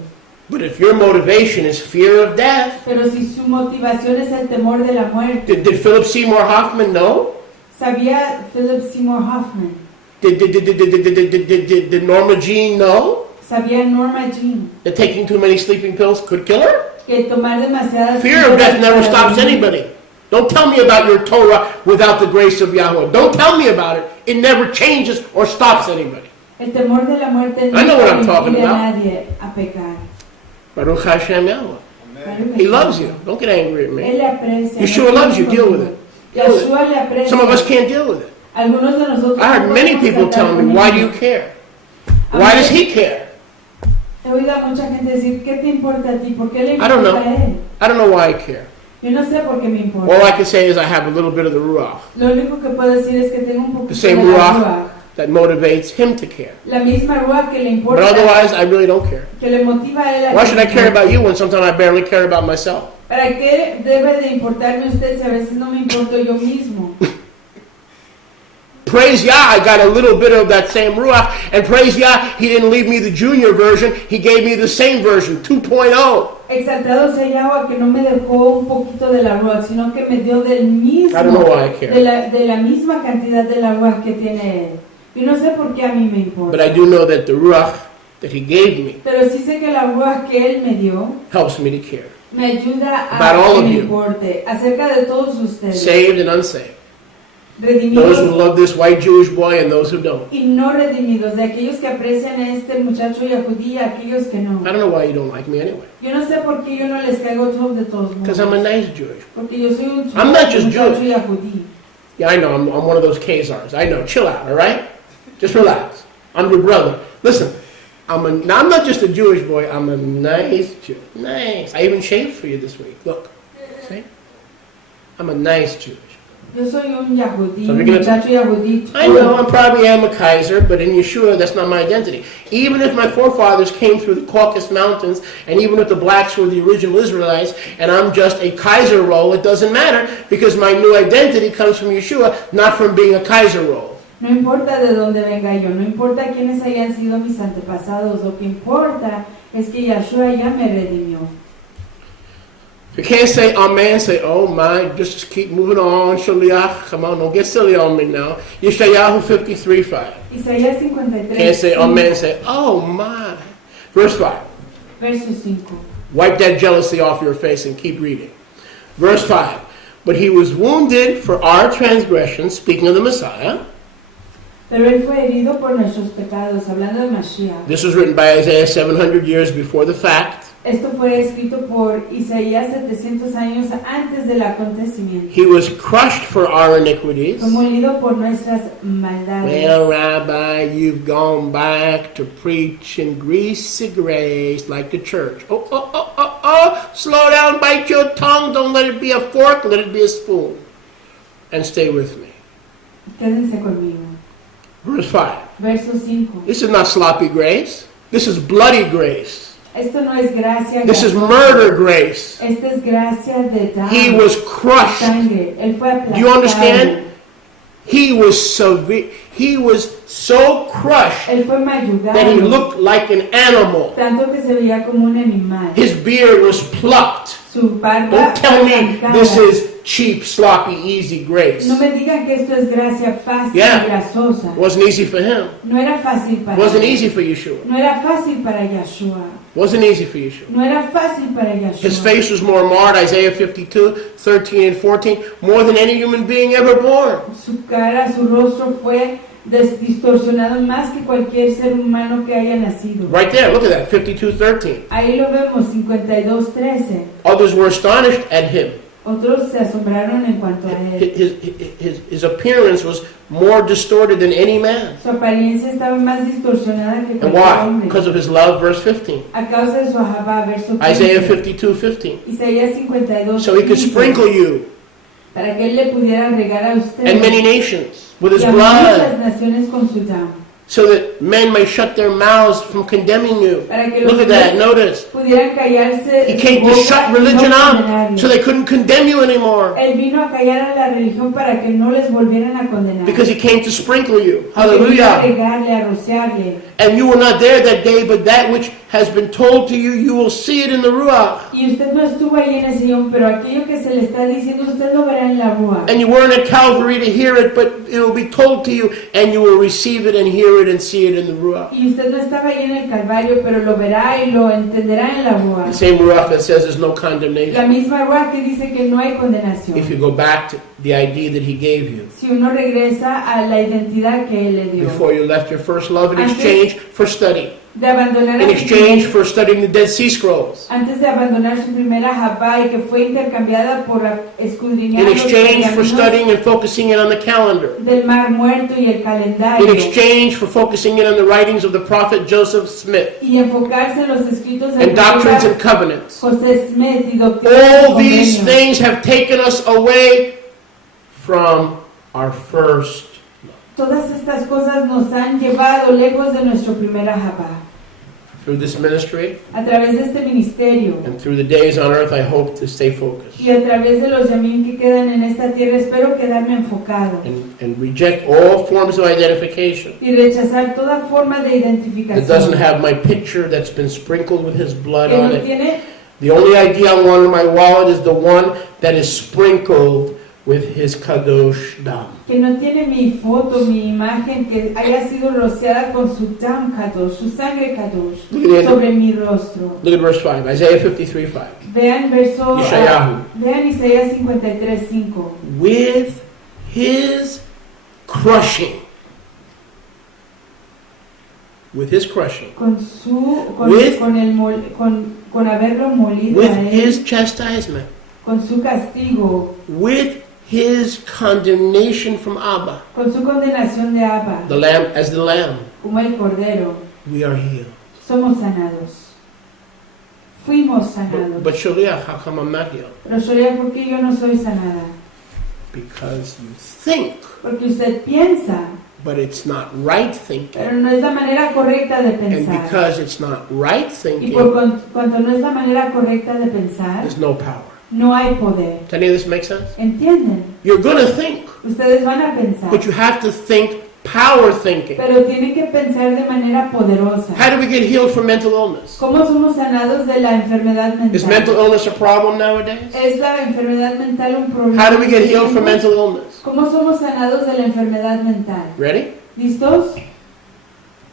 But if your motivation is fear of death, Pero si su motivación es el temor de la muerte, did Philip Seymour Hoffman know? ¿sabía Philip Seymour Hoffman? Did Norma Jean know ¿Sabía Norma Jean? that taking too many sleeping pills could kill her? Que tomar demasiadas Fear of death never stops anybody. Don't tell me about your Torah without the grace of Yahweh. Don't tell me about it. It never changes or stops anybody. El temor de la muerte I know what I'm no talking impide a about. nadie a pecar. Baruch Hashem Yahweh. He loves you. Don't get angry at Él me. le aprecia. Yeshua loves you. Deal with it. Deal with it. Yeshua le aprecia. Some of us can't deal with it. Algunos de nosotros I heard no many podemos people tratar tell me, con why do ello. you care? Why does he care? He oído a mucha gente decir, ¿qué te importa a ti? ¿Por qué le I don't importa a él? know. I don't know why I care. Yo no sé por qué me importa. All I can say is I have a little bit of the Ruach Lo único que puedo decir es que tengo un poquito The same de la ruach. ruach. that motivates him to care. La misma ruach que le But importa, otherwise, I really don't care. que le motiva a él a Why que should I care about you when sometimes I barely care about myself? ¿Para qué debe de importarme usted si a veces no me importo yo mismo? Praise Yah, I got a little bit of that same Ruach. And praise Yah, He didn't leave me the junior version. He gave me the same version, 2.0. Exaltado sea Yahweh que no me dejó un poquito de la ruach, sino que me dio del mismo, I don't know why I care. de la misma cantidad de la ruach que tiene él. Y no sé por qué a mí me importa. But I do know that the Ruach that He gave me Pero sí sé que la ruach que él me dio helps me to care. me ayuda a About all que of me you. importe acerca de todos ustedes, Saved and unsaved. Those who redimidos love this white Jewish boy and those who don't. y no redimidos, de aquellos que aprecian a este muchacho yahudí y aquellos que no. I don't know why you don't like me anyway. Yo no sé por qué yo no les caigo de todos Because modos. I'm a nice Jewish. Porque yo soy un I'm not just muchacho Jewish. yahudí. Yeah, I know, I'm one of those Khazars. I know, chill out, all right? Just relax. I'm your brother. Listen, I'm not just a Jewish boy, I'm a nice Jew. Nice. I even shaved for you this week. Look. See? I'm a nice Jewish. Yo soy un yahudí, So un we're gonna- muchacho yahudí. I know, I probably am a Kaiser, but in Yeshua, that's not my identity. Even if my forefathers came through the Caucasus Mountains, and even if the blacks were the original Israelites, and I'm just a Kaiser role, it doesn't matter, because my new identity comes from Yeshua, not from being a Kaiser role. No importa de dónde venga yo, no importa quiénes hayan sido mis antepasados, lo que importa es que Yahshua ya me redimió. If you can't say amen, say, oh my, just keep moving on, Shaliach. Come on, don't get silly on me now. Yeshayahu 53:5. Isaías 53, Can't say amen, say, oh my. Verse 5. verso 5. Wipe that jealousy off your face and keep reading. Verse 5. But he was wounded for our transgressions, speaking of the Messiah. Pero él fue herido por nuestros pecados, hablando de Mashiach. This was written by Isaiah 700 years before the fact. Esto fue escrito por Isaías 700 años antes del acontecimiento. He was crushed for our iniquities. Fue molido por nuestras maldades. Well, Rabbi, you've gone back to preach in greasy grace like the church. Oh, slow down, bite your tongue. Don't let it be a fork, let it be a spoon. And stay with me. Quédense conmigo. Verse 5. Verso 5. This is not sloppy grace. This is bloody grace. Esto no es gracia. This is gratuita. murder grace. Esta es gracia de dar He was crushed. sangre. Él fue aplastado. Do you understand? he was so crushed Él fue that he mayugado, looked like an animal. tanto que se veía como un animal. His beard was plucked. Su barba Don't tell me arrancada. this is cheap, sloppy, easy grace. No me digan que esto es gracia fácil Yeah. y grasosa. It wasn't easy for him. No era fácil It para wasn't él. easy for Yeshua. No era fácil para Yeshua. It wasn't easy for Yeshua. No era fácil para His Yeshua. face was more marred, Isaiah 52, 13 and 14, more than any human being ever born. Su cara, su rostro fue distorsionado más que cualquier ser humano que haya nacido. Right there, look at that, 52:13. Ahí lo vemos, 52:13. Others were astonished at him. Otros se asombraron en cuanto a él. His appearance was more distorted than any man. Su apariencia estaba más distorsionada que And cualquier why? hombre. Because of his love, verse 15. A causa de su ahabá, verso 15. Isaiah 52:15. Isaías 52. So he could sprinkle you Para que él le pudiera regar a usted and many nations with his y a blood, muchas naciones con su dam. so that men may shut their mouths from condemning you. Para que los Look at that, hombres notice. pudieran callarse He su came to boca shut y no religion out, condenarlos. so they couldn't condemn you anymore. Él vino a callar a la religión para que no les volvieran a condenar. Because he came to sprinkle you. Porque vino a Hallelujah. regarle, a rociarle. And you were not there that day, but that which has been told to you, you will see it in the Ruach. Y usted no estuvo ahí en el Sion, pero aquello que se le está diciendo usted lo verá en la rúa. And you weren't at Calvary to hear it, but it will be told to you, and you will receive it and hear it and see it in the Ruach. Y usted no estaba ahí en el Calvario, pero lo verá y lo entenderá en la rúa. The same Ruach that says there's no La condemnation. misma rúa que dice que no hay condenación. If you go back to the ID that he gave you Si uno regresa a la identidad que Él le dio. before you left your first love in Antes- exchange for study, De abandonar in a exchange for studying the Dead Sea Scrolls, antes de abandonar su primera Jabá y que fue intercambiada por escudriñar in los exchange for pergaminos studying and focusing in on the calendar, del Mar Muerto y el calendario. in exchange for focusing in on the writings of the prophet Joseph Smith Y enfocarse en los escritos del and doctrines and profeta covenants. José Smith y doctrinas y All these convenios. things have taken us away from our first. Todas estas cosas nos han llevado lejos de nuestro primera Jabá. Through this ministry A través de este ministerio and through the days on earth, I hope to stay focused y a través de los yamim que quedan en esta tierra, espero quedarme enfocado and reject all forms of identification y rechazar toda forma de that doesn't identificación have my picture that's been sprinkled with his blood que on no it. tiene. The only ID I want in my wallet is the one that is sprinkled with his kadosh dam. Que no tiene mi foto, mi imagen, que haya sido rociada con su dam kadosh, su sangre kadosh, Look at it. sobre mi rostro. Look at verse 5, Isaiah 53:5. Vean verso, Yeshayahu. vean Isaías 53:5. With his crushing. With his crushing. Con su, With- con haberlo molido With a él, his chastisement. con su castigo, With his condemnation from Abba. con su condenación de Abba, The lamb, as the lamb, como el cordero, we are healed. somos sanados. Fuimos sanados. But Shaliach, how come I'm not healed? Pero Shoria, ¿por qué yo no soy sanada? Because you think, Porque usted piensa, but it's not right thinking. pero no es la manera correcta de And pensar. because it's not right Y por thinking, cuanto no es la manera correcta de pensar, there's no power. no hay poder. Does any of this make sense? ¿Entienden? You're going to think, Ustedes van a pensar, but you have to think power thinking. pero tienen que pensar de manera poderosa. How do we get healed from mental illness? ¿Cómo somos sanados de la enfermedad Is mental mental? illness a problem nowadays? ¿Es la enfermedad mental un problema? How do we get healed from mental illness? ¿Cómo somos sanados de la enfermedad mental? Ready? ¿Listos?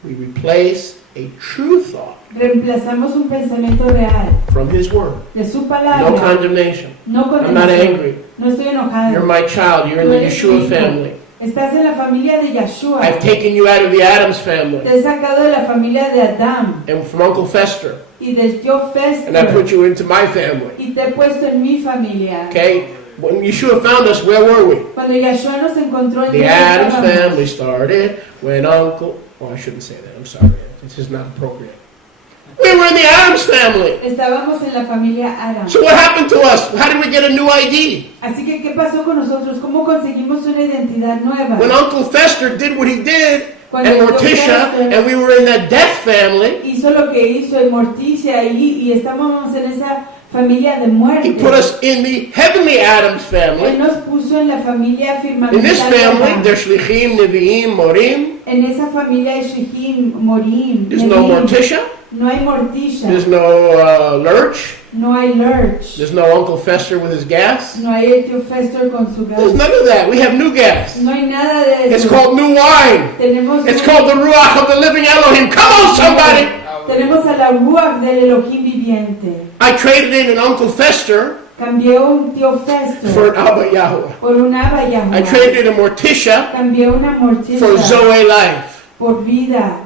We replace a true thought Reemplazamos un pensamiento real from His Word. de su No palabra. condemnation. No I'm not condenación. angry. No estoy enojado. You're my child. You're in the Yeshua family. Estás en la familia de Yeshua. I've taken you out of the Adams family Te he sacado de la familia de Adán and from Uncle Fester, y del tío and I put Fester you into my family. y te he puesto en mi familia. Okay? When Yeshua found us, where were we? Cuando Yeshua nos encontró en The Adams family started when Uncle. Oh, I shouldn't say that. I'm sorry. This is not appropriate. We were in the Adams family. Estábamos en la familia Adam. So what happened to us? How did we get a new ID? Así que, ¿qué pasó con nosotros? ¿Cómo conseguimos una identidad nueva? When Uncle Fester did what he did, Cuando and el tío Morticia, Fester and we were in that death family, hizo lo que hizo en Morticia y estábamos en esa familia de muerte. He put us in the heavenly Adam's Él family. nos puso en la familia In this firmamental de family, Adán. there's Shlichim, Nevi'im, Morim. En esa familia hay Shechim, Morim, There's no Nevi'im. Morticia. No hay morticia, There's no Lurch. no hay lurch, There's no Uncle Fester with his gas. no hay el tío Fester con su There's gas. none of that. We have new gas. No hay nada de It's eso. called new wine. Tenemos, It's called the Ruach of the living Elohim. Come on, somebody. tenemos a la Ruach del Elohim viviente. I traded in an Uncle Fester Cambié un tío for Fester an Abba Yahweh. por un Abba I Yahuwah. traded in a Morticia Cambié una for morticia Zoe life. por vida.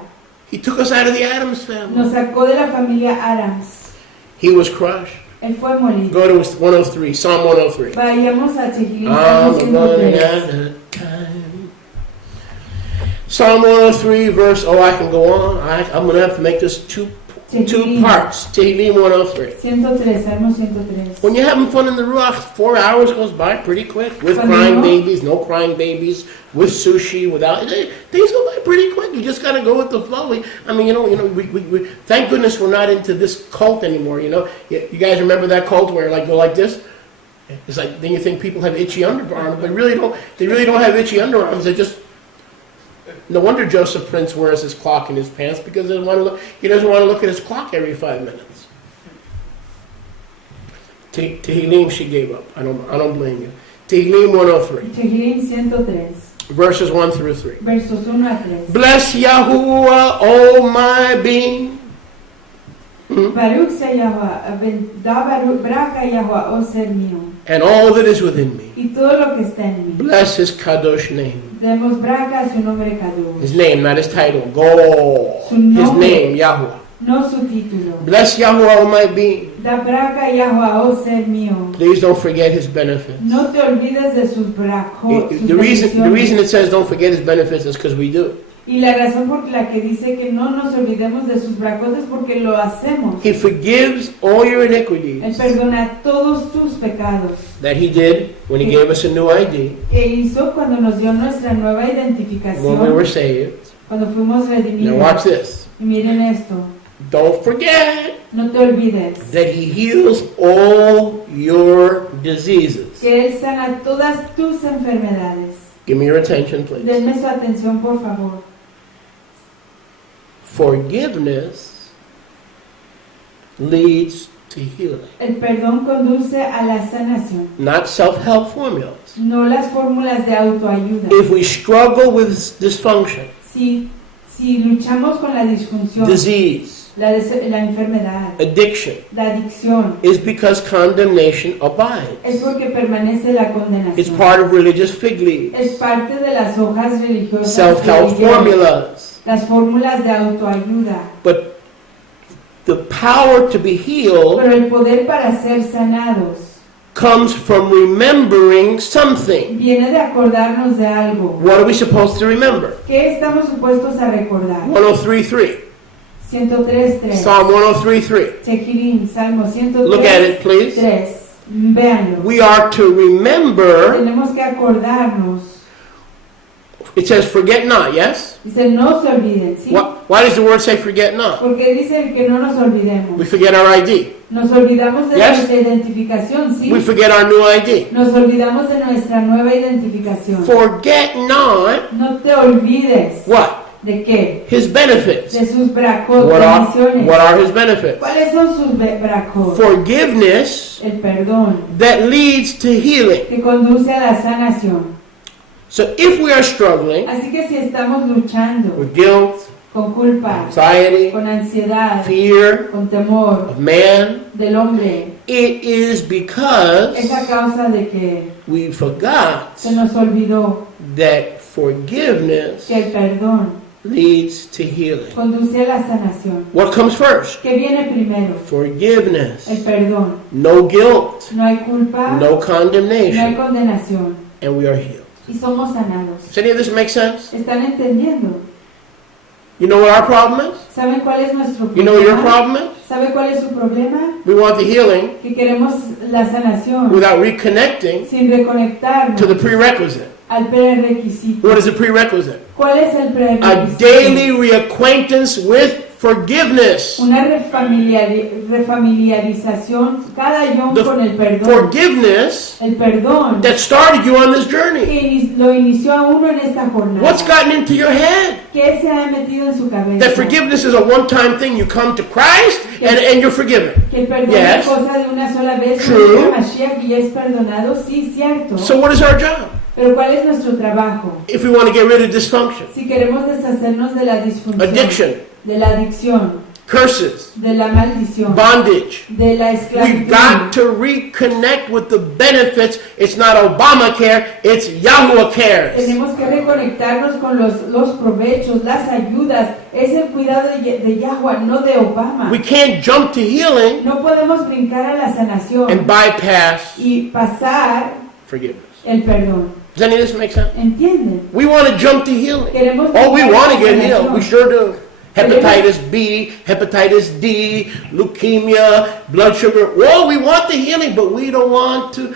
He took us out of the Adams family. Nos sacó de la familia Adams. He was crushed. Él fue molido. Go to 103, Psalm 103. Vayamos a Tehilim, I'm Salmo running 103. out of time. Psalm 103, verse, I can go on. I'm going to have to make this two parts. Tehillim 103. 103, Salmo 103. When you're having fun in the Ruach, 4 hours goes by pretty quick. With Cuando crying no- babies, no crying babies, with sushi, without... Things go by pretty quick. You just got to go with the flow. I mean, we thank goodness we're not into this cult anymore, You You guys remember that cult where go like this? It's like, then you think people have itchy underarms, but they really don't have itchy underarms. They just... No wonder Joseph Prince wears his clock in his pants, because he doesn't want to look at his clock every 5 minutes. Tehillim, she gave up. I don't blame you. Tehillim 103, Tehilim 103, verses 1 through 3. versos 1 a 3. Bless Yahuwah, O my being. Baruch sea Yahweh, da Baruch, braca Yahweh, oh ser mío, And all that is within me. y todo lo que está en mí. Bless his kadosh name. Demos braca a su nombre Kadosh, His name, not his title. Go. Su His nombre. name, Yahuwah. no su título. Bless Yahuwah, O my being. Da braca Yahweh, oh ser mío. Please don't forget his benefits. No te olvides de sus bracos, sus The reason bendiciones. it says don't forget his benefits is because we do. Y la razón por la que dice que no nos olvidemos de sus bracos es porque lo hacemos. He forgives all your Él iniquities perdona todos tus pecados that he did when he gave us a new ID que hizo cuando nos dio nuestra nueva when we identificación, were saved. cuando fuimos Now watch redimidos. this. Y miren esto, Don't forget no te olvides that he heals all your diseases. que Él sana todas tus enfermedades. Give me your attention, please. Denme su atención, por favor. Forgiveness leads to healing, El perdón conduce a la sanación, not self-help formulas. no las fórmulas de autoayuda. If we struggle with dysfunction, Si luchamos con la disfunción, disease, la enfermedad, addiction, la adicción, is because condemnation es abides. porque permanece la It's condenación. part of religious fig leaves, Es parte de las hojas religiosas, self-help que llevan formulas. las fórmulas de autoayuda. But the power to be healed Pero el poder para ser sanados comes from remembering something. viene de acordarnos de algo. What are we supposed to remember? ¿Qué estamos supuestos a recordar? 103.3. 103.3. Psalm 103.3. Tehilim, Salmo 103. Look at it, please. 3. Véanlo. We are to remember, Tenemos que acordarnos. it says forget not, yes? Dice, no se olviden, ¿sí? Why does the word say forget not? Porque dice que no nos olvidemos. We forget our ID. Nos olvidamos de Yes. nuestra identificación, ¿sí? We forget our new ID. Nos olvidamos de nuestra nueva identificación. Forget not No te olvides. what? ¿De qué? His benefits. De sus bracos, What bendiciones. are his benefits? ¿Cuáles son sus bracos? Forgiveness El perdón, that leads to healing. que conduce a la sanación. So if we are struggling Así que si estamos luchando with guilt, con culpa, anxiety, con ansiedad, fear con temor of man, del hombre, it is because es a causa de que we forgot se nos olvidó that forgiveness que el perdón leads to healing. conduce a la sanación. What comes first? ¿Qué viene primero? Forgiveness. El perdón. No guilt, No hay culpa, no no hay condemnation, condenación. and we are healed. Y somos sanados. Does any of this make sense? ¿Están entendiendo? You know what our problem is? ¿Saben cuál es nuestro You problema? know what your problem is? ¿Sabe cuál es su problema? We want the healing Que queremos la sanación without reconnecting sin reconectarnos to the prerequisite. al prerequisito. What is the prerequisite? ¿Cuál es el A prerequisito? daily reacquaintance with forgiveness. Una refamiliarización cada yom The con el perdón. forgiveness El perdón that started you on this journey. que lo inició a uno en esta jornada. What's gotten into your head? ¿Qué se ha metido en su cabeza? That forgiveness is a one-time thing. You come to Christ and you're forgiven. Que el perdón Yes. es cosa de una sola vez. True. El Mashiach y es perdonado, sí, cierto. So what is our job? Pero ¿cuál es nuestro trabajo? If we want to get rid of dysfunction, Si queremos deshacernos de la disfunción, addiction, de la adicción, curses, de la maldición, bondage, de la we've esclavitud, got to reconnect with the benefits. It's not Obamacare, it's Yahuwah cares. tenemos que reconectarnos con los provechos, las ayudas. Es el cuidado de Yahweh, no de Obama. We can't jump to healing No podemos brincar a la sanación and bypass y pasar forgiveness. el perdón. Does any of this make sense? ¿Entienden? We want to jump to healing. Queremos Oh, we brincar want a to la get healed. sanación. We sure do. Hepatitis B, hepatitis D, leukemia, blood sugar. Well, we want the healing, but we don't want to.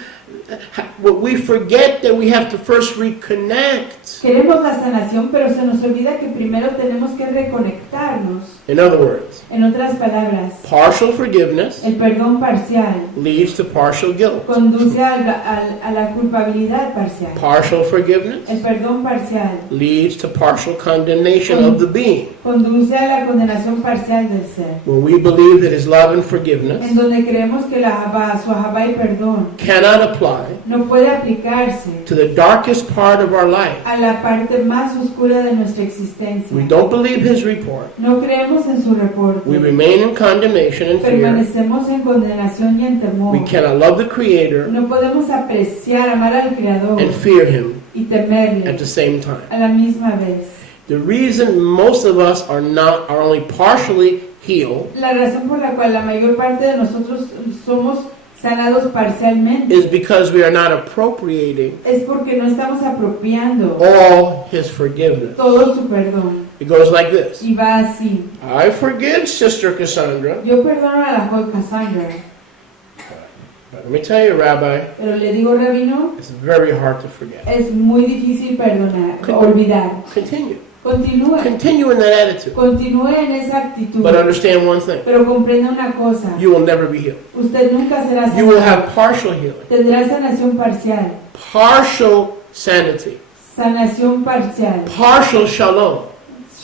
We forget that we have to first reconnect. Queremos la sanación, pero se nos olvida que primero tenemos que reconectarnos. In other words, En otras palabras, partial forgiveness el perdón parcial leads to partial guilt. conduce a la culpabilidad parcial. Partial forgiveness El perdón parcial leads to partial condemnation of the being. conduce a la condenación parcial del ser. When we believe that His love and En forgiveness donde creemos que su ahabá y perdón cannot apply no puede aplicarse to the darkest part of our life, a la parte más oscura de nuestra existencia. we don't believe His report, No creemos en su reporte. we remain in condemnation and fear, Permanecemos en condenación y en temor. we cannot love the Creator No podemos apreciar, amar al Creador and fear Him y temerle at the same time. a la misma vez. The reason most of us are only partially healed La razón por la cual la mayor parte de nosotros somos sanados parcialmente is because we are not appropriating es porque no estamos apropiando all His forgiveness. todo su perdón. It goes like this. Y va así. I forgive Sister Cassandra, Yo perdono a la joven Cassandra, but let me tell you, Rabbi, pero le digo, Rabino, it's very hard to forget. es muy difícil perdonar, olvidar. Continue. Continúe, Continue in that attitude. continúe en esa actitud, But understand one thing. pero comprenda una cosa, You will never be healed. usted nunca será You will sanado, have partial healing. tendrá sanación parcial, Partial sanity. sanación parcial, Partial shalom.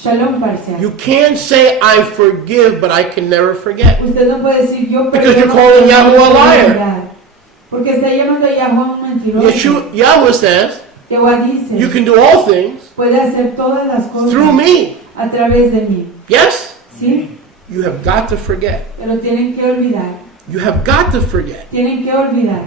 shalom parcial. You can't say, I forgive, but I can never forget. Usted no puede decir yo Because you're perdono, calling pero no Yahweh a puedo liar. olvidar. Porque está llamando a Yahweh un mentiroso. Yahweh says, Yahweh dice, you can do all things puede hacer todas las cosas through me. a través de mí. Yes? ¿Sí? You have got to forget. Pero tienen que olvidar. You have got to forget. Tienen que olvidar.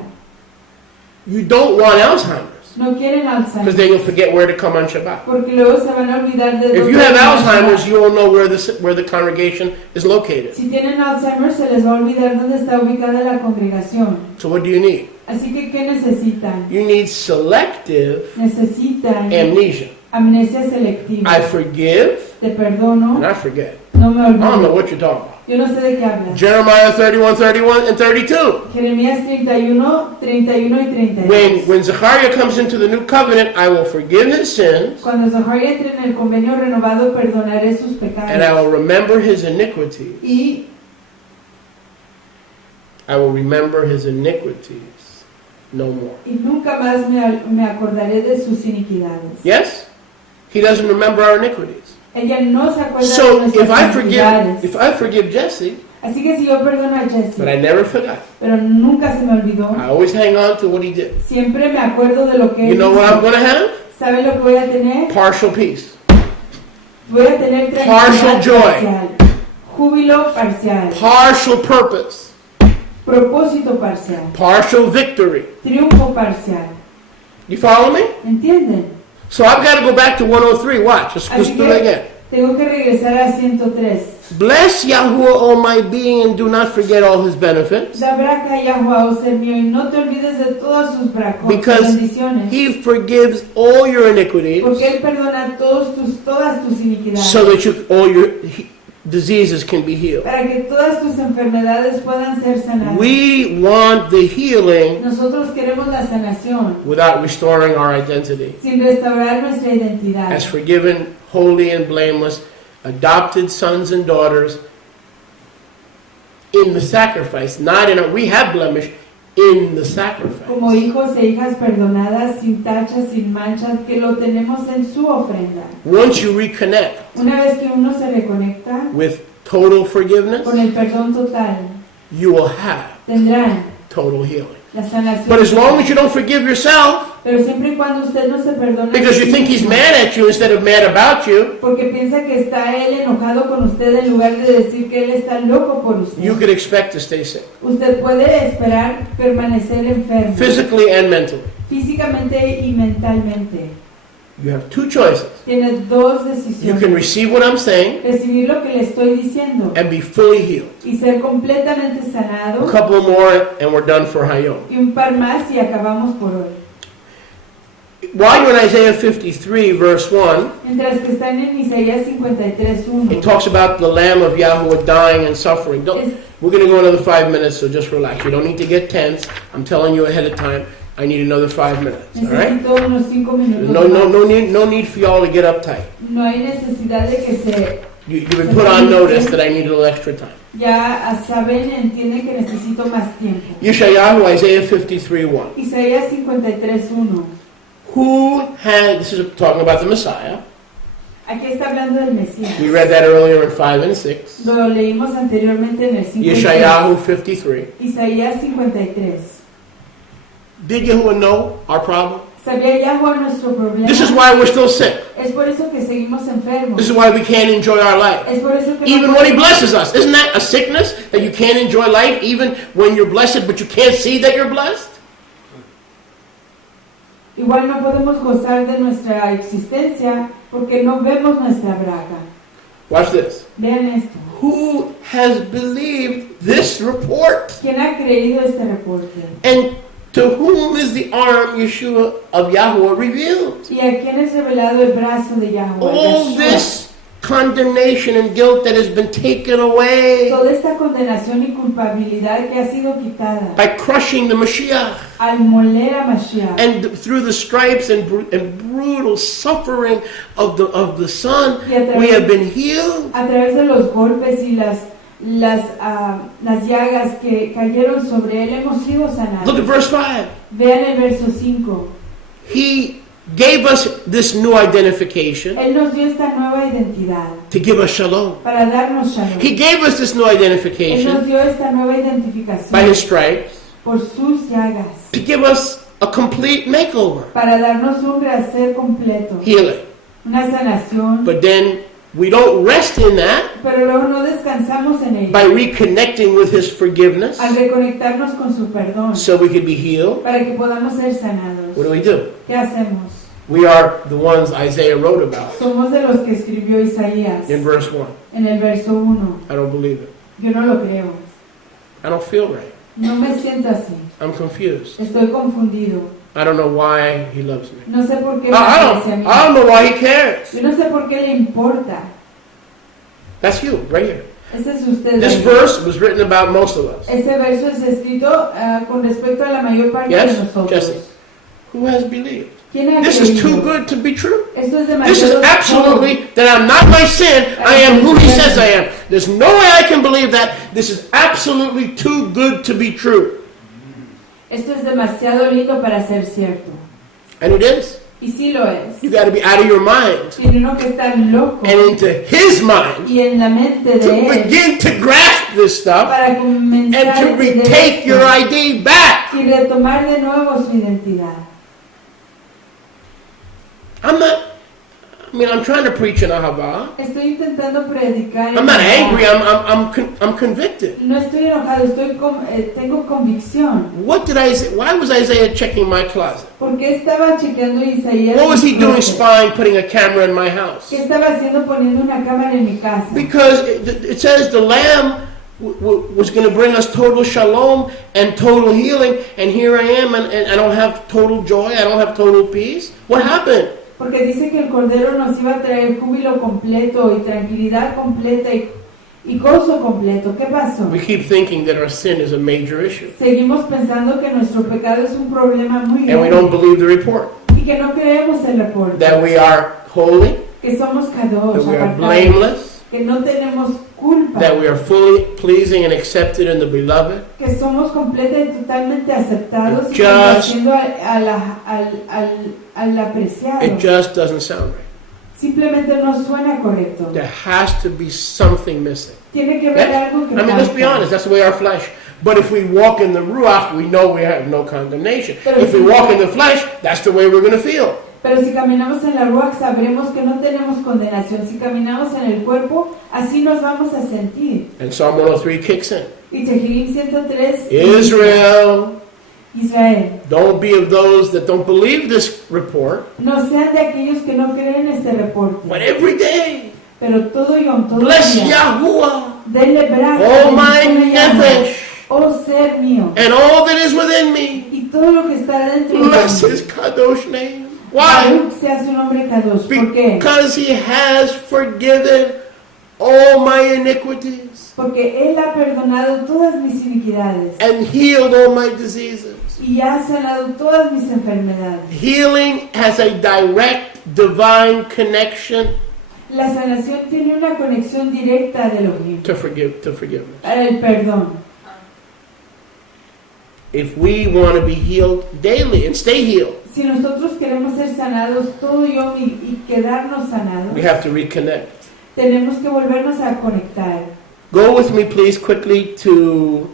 You don't want Alzheimer's. No quieren Because Alzheimer. then you'll forget where to come on Shabbat. Porque luego se van a olvidar de If dónde you have van a Alzheimer's, llegar. you won't know where the congregation is located. Si tienen Alzheimer, se les va a olvidar dónde está ubicada la congregación. So what do you need? Así que, ¿qué necesitan? You need selective Necesitan amnesia. amnesia selectiva. I forgive Te perdono, and I forget. no me I don't know olvido. what you're talking about. Yo no sé de qué hablas. Jeremiah 31 and 32. Jeremías 31, 31 y 32. When Zechariah comes into the new covenant, I will forgive his sins Cuando Zaharia entre en el convenio renovado, perdonaré sus and I pecados. will remember his iniquities. Y I will remember his iniquities no more. nunca más me acordaré de sus iniquidades. Yes? He doesn't remember our iniquities. Ella no se acuerda de So nuestras iniquidades. if I forgive Jesse, Así que si yo perdono a Jesse, but I never forgot, pero nunca se me olvidó, I always hang on to what he did. siempre me acuerdo de lo que You él know what hizo. I'm going to have? ¿Sabe lo que voy a tener? Partial peace. Voy a tener Partial tranquilidad joy. parcial, júbilo parcial, Partial purpose. propósito parcial, Partial victory. triunfo parcial. You follow me? ¿Entienden? So I've got to go back to 103. Watch. Let's Así do that again. que tengo que regresar a 103. Bless Yahuwah, all my being, and do not forget all his benefits, Da braca a Yahweh, oh ser mío, y no te olvides de todas sus because bendiciones, he forgives all your iniquities, porque Él perdona todas tus iniquidades, so that all your diseases can be healed. para que todas tus enfermedades puedan ser sanadas. We want the healing Nosotros queremos la sanación, without restoring our identity sin restaurar nuestra identidad, as forgiven, holy, and blameless, adopted sons and daughters in the sacrifice, not in a, we have blemish, in the sacrifice. Como hijos e hijas perdonadas, sin tachas, sin manchas, que lo tenemos en su ofrenda. Once you reconnect Una vez que uno se reconecta with total forgiveness, con el perdón total, you will have tendrán total healing. la sanación. But as long as you don't forgive yourself, Pero siempre y cuando usted no se perdone, because you think he's mad at you instead of mad about you, porque piensa que está él enojado con usted en lugar de decir que él está loco por usted. you could expect to stay sick, Usted puede esperar permanecer enfermo, physically and mentally. físicamente y mentalmente. You have two choices. Tiene dos You decisiones. can receive what I'm saying Recibir lo que le estoy diciendo and be fully healed. y ser completamente A sanado. couple more and we're done for Hayom. Y un par más y acabamos por hoy. While you're in Isaiah 53, verse 1, Mientras que están en Isaías 53:1. it talks about the Lamb of Yahweh dying and suffering. We're going to go another 5 minutes, so just relax. You don't need to get tense. I'm telling you ahead of time. I need another 5 minutes. All right? Necesito unos 5 minutos. No need for y'all to get uptight. No hay necesidad de que se You've been put on notice that I need a little extra time. ya saben, entienden que necesito más tiempo. Yeshayahu, Isaiah 53:1. Isaías 53:1. Who had, this is talking about the Messiah. Aquí está hablando del Mesías. We read that earlier in 5 and 6. Lo leímos anteriormente en el 5 y 6. Yeshayahu 53. Isaías 53. Did Yahuwah know our problem? ¿Sabía Yahweh nuestro problema? This is why we're still sick. Es por eso que seguimos enfermos. This is why we can't enjoy our life. Es por eso que Even no when He blesses us. Isn't that a sickness? That you can't enjoy life even when you're blessed, but you can't see that you're blessed? Igual no podemos gozar de nuestra existencia porque no vemos nuestra braga. Watch this. Vean esto. Who has believed this report? ¿Quién ha creído este reporte? And to whom is the arm Yeshua of Yahweh revealed? ¿Y a quién es revelado el brazo de Yahweh? All Yahshua? this condemnation and guilt that has been taken away Toda esta condenación y culpabilidad que ha sido quitada by crushing the Mashiach al moler a Mashiach and through the stripes and brutal suffering of the Son, we have been healed. a través de los golpes y las llagas que cayeron sobre él hemos sido sanados. Look at verse 5. Vean el verso 5. He gave us this new identification Él nos dio esta nueva identidad to give us shalom. para darnos shalom. He gave us this new Él nos identification dio esta nueva by identificación His stripes por sus llagas to give us a complete makeover, para darnos un rehacer completo, healing. una sanación. But then we don't rest in that Pero luego no descansamos en ello by reconnecting with His forgiveness al reconectarnos con su perdón so we can be healed. para que podamos ser sanados. What do? ¿Qué hacemos? We are the ones Isaiah wrote about Somos de los que escribió Isaías in verse 1. en el verso 1. I don't believe it. Yo no lo creo. I don't feel right. No me siento así. I'm confused. Estoy confundido. I don't know why He loves me. No sé por qué me I parece a mí. don't know why He cares. Yo no sé por qué le importa. That's you, right here. Ese es usted. This ahí. verse was written about most of us. Ese verso es escrito con respecto a la mayor parte Yes, de nosotros. Jesse. Who has believed? ¿Quién ha This is creído? too good to be true. Esto es This is demasiado absolutely that I'm not my sin. I am who He says I am. There's no way I can believe that. This is absolutely too good to be true. Esto es demasiado lindo para ser cierto. And it is. Y sí lo es. You got to be out of your mind Tiene uno que estar loco and into His mind y en la mente to de él begin to grasp this stuff para comenzar and to a entender retake your esto ID back. y retomar de nuevo su identidad. I'm trying to preach in Ahava. Estoy intentando predicar. I'm not angry. I'm convicted. No estoy enojado, tengo convicción. Why was Isaiah checking my closet? ¿Por qué estaba chequeando Isaías? What was he mi doing closet? spying, putting a camera in my house? ¿Qué estaba haciendo poniendo una cámara en mi casa? Because it says the Lamb was going to bring us total shalom and total healing, and here I am, and I don't have total joy, I don't have total peace. What happened? Porque dice que el Cordero nos iba a traer júbilo completo y tranquilidad completa y gozo completo. ¿Qué pasó? We keep thinking that our sin is a major issue, Seguimos pensando que nuestro pecado es un problema muy and we don't grande believe the report. y que no creemos el reporte. That we are holy, Que somos that kadosh, we are apartados, blameless, que no tenemos culpa, that we are fully pleasing and accepted in the beloved. que somos completa y totalmente aceptados y Just- complaciendo al apreciado. It just doesn't sound right. Simplemente no suena correcto. There has to be something missing. Tiene que haber Yes? algo que I mean, let's be falta. honest, that's the way our flesh. But if we walk in the Ruach, we know we have no condemnation. Pero If we si- walk in the flesh, that's the way we're going to feel. Pero si caminamos en la Ruach sabremos que no tenemos condenación. Si caminamos en el cuerpo, así nos vamos a sentir. And Psalm 103 kicks in. Y Tehilim 103, Israel, Israel, don't be of those that don't believe this report, no sean de aquellos que no creen este reporte. but every day, Pero todo yom, todo bless día, Yahuwah, denle brazo, oh my bendición a Yahweh, nefesh, oh ser mío, and all that is within me. y todo lo que está dentro de Bless mí. his kadosh name. Why? Baruch sea su nombre Kadosh. ¿Por qué? Because he has forgiven all my iniquities Porque Él ha perdonado todas mis iniquidades and healed all my diseases. y ha sanado todas mis enfermedades. Healing has a direct divine connection La sanación tiene una conexión directa de Elohim to forgiveness. para el perdón. If we want to be healed daily and stay healed, Si nosotros queremos ser sanados todo yom y quedarnos sanados, we have to reconnect. tenemos que volvernos a conectar. Go with me, please, quickly to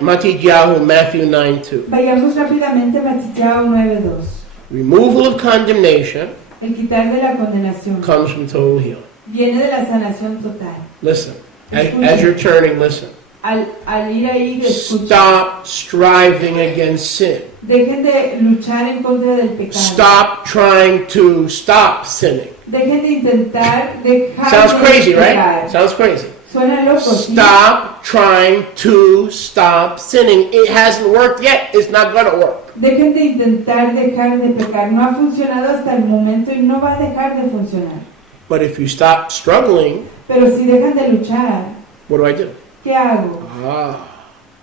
Matityahu, Matthew 9:2. Vayamos rápidamente a Matityahu 9:2. Removal of condemnation El quitar de la condenación comes from total healing. viene de la sanación total. Listen, as you're turning, listen. Al ir ahí, escuchen. Stop striving against sin. Dejen de luchar en contra del pecado. Stop trying to stop sinning. Dejen de intentar dejar Sounds de crazy, pecar. right? Sounds crazy. Suena loco, ¿sí? Stop trying to stop sinning. It hasn't worked yet. It's not going to work. Dejen de intentar dejar de pecar. No ha funcionado hasta el momento y no va a dejar de funcionar. But if you stop struggling, Pero si dejan de luchar, what do I do? ¿qué hago?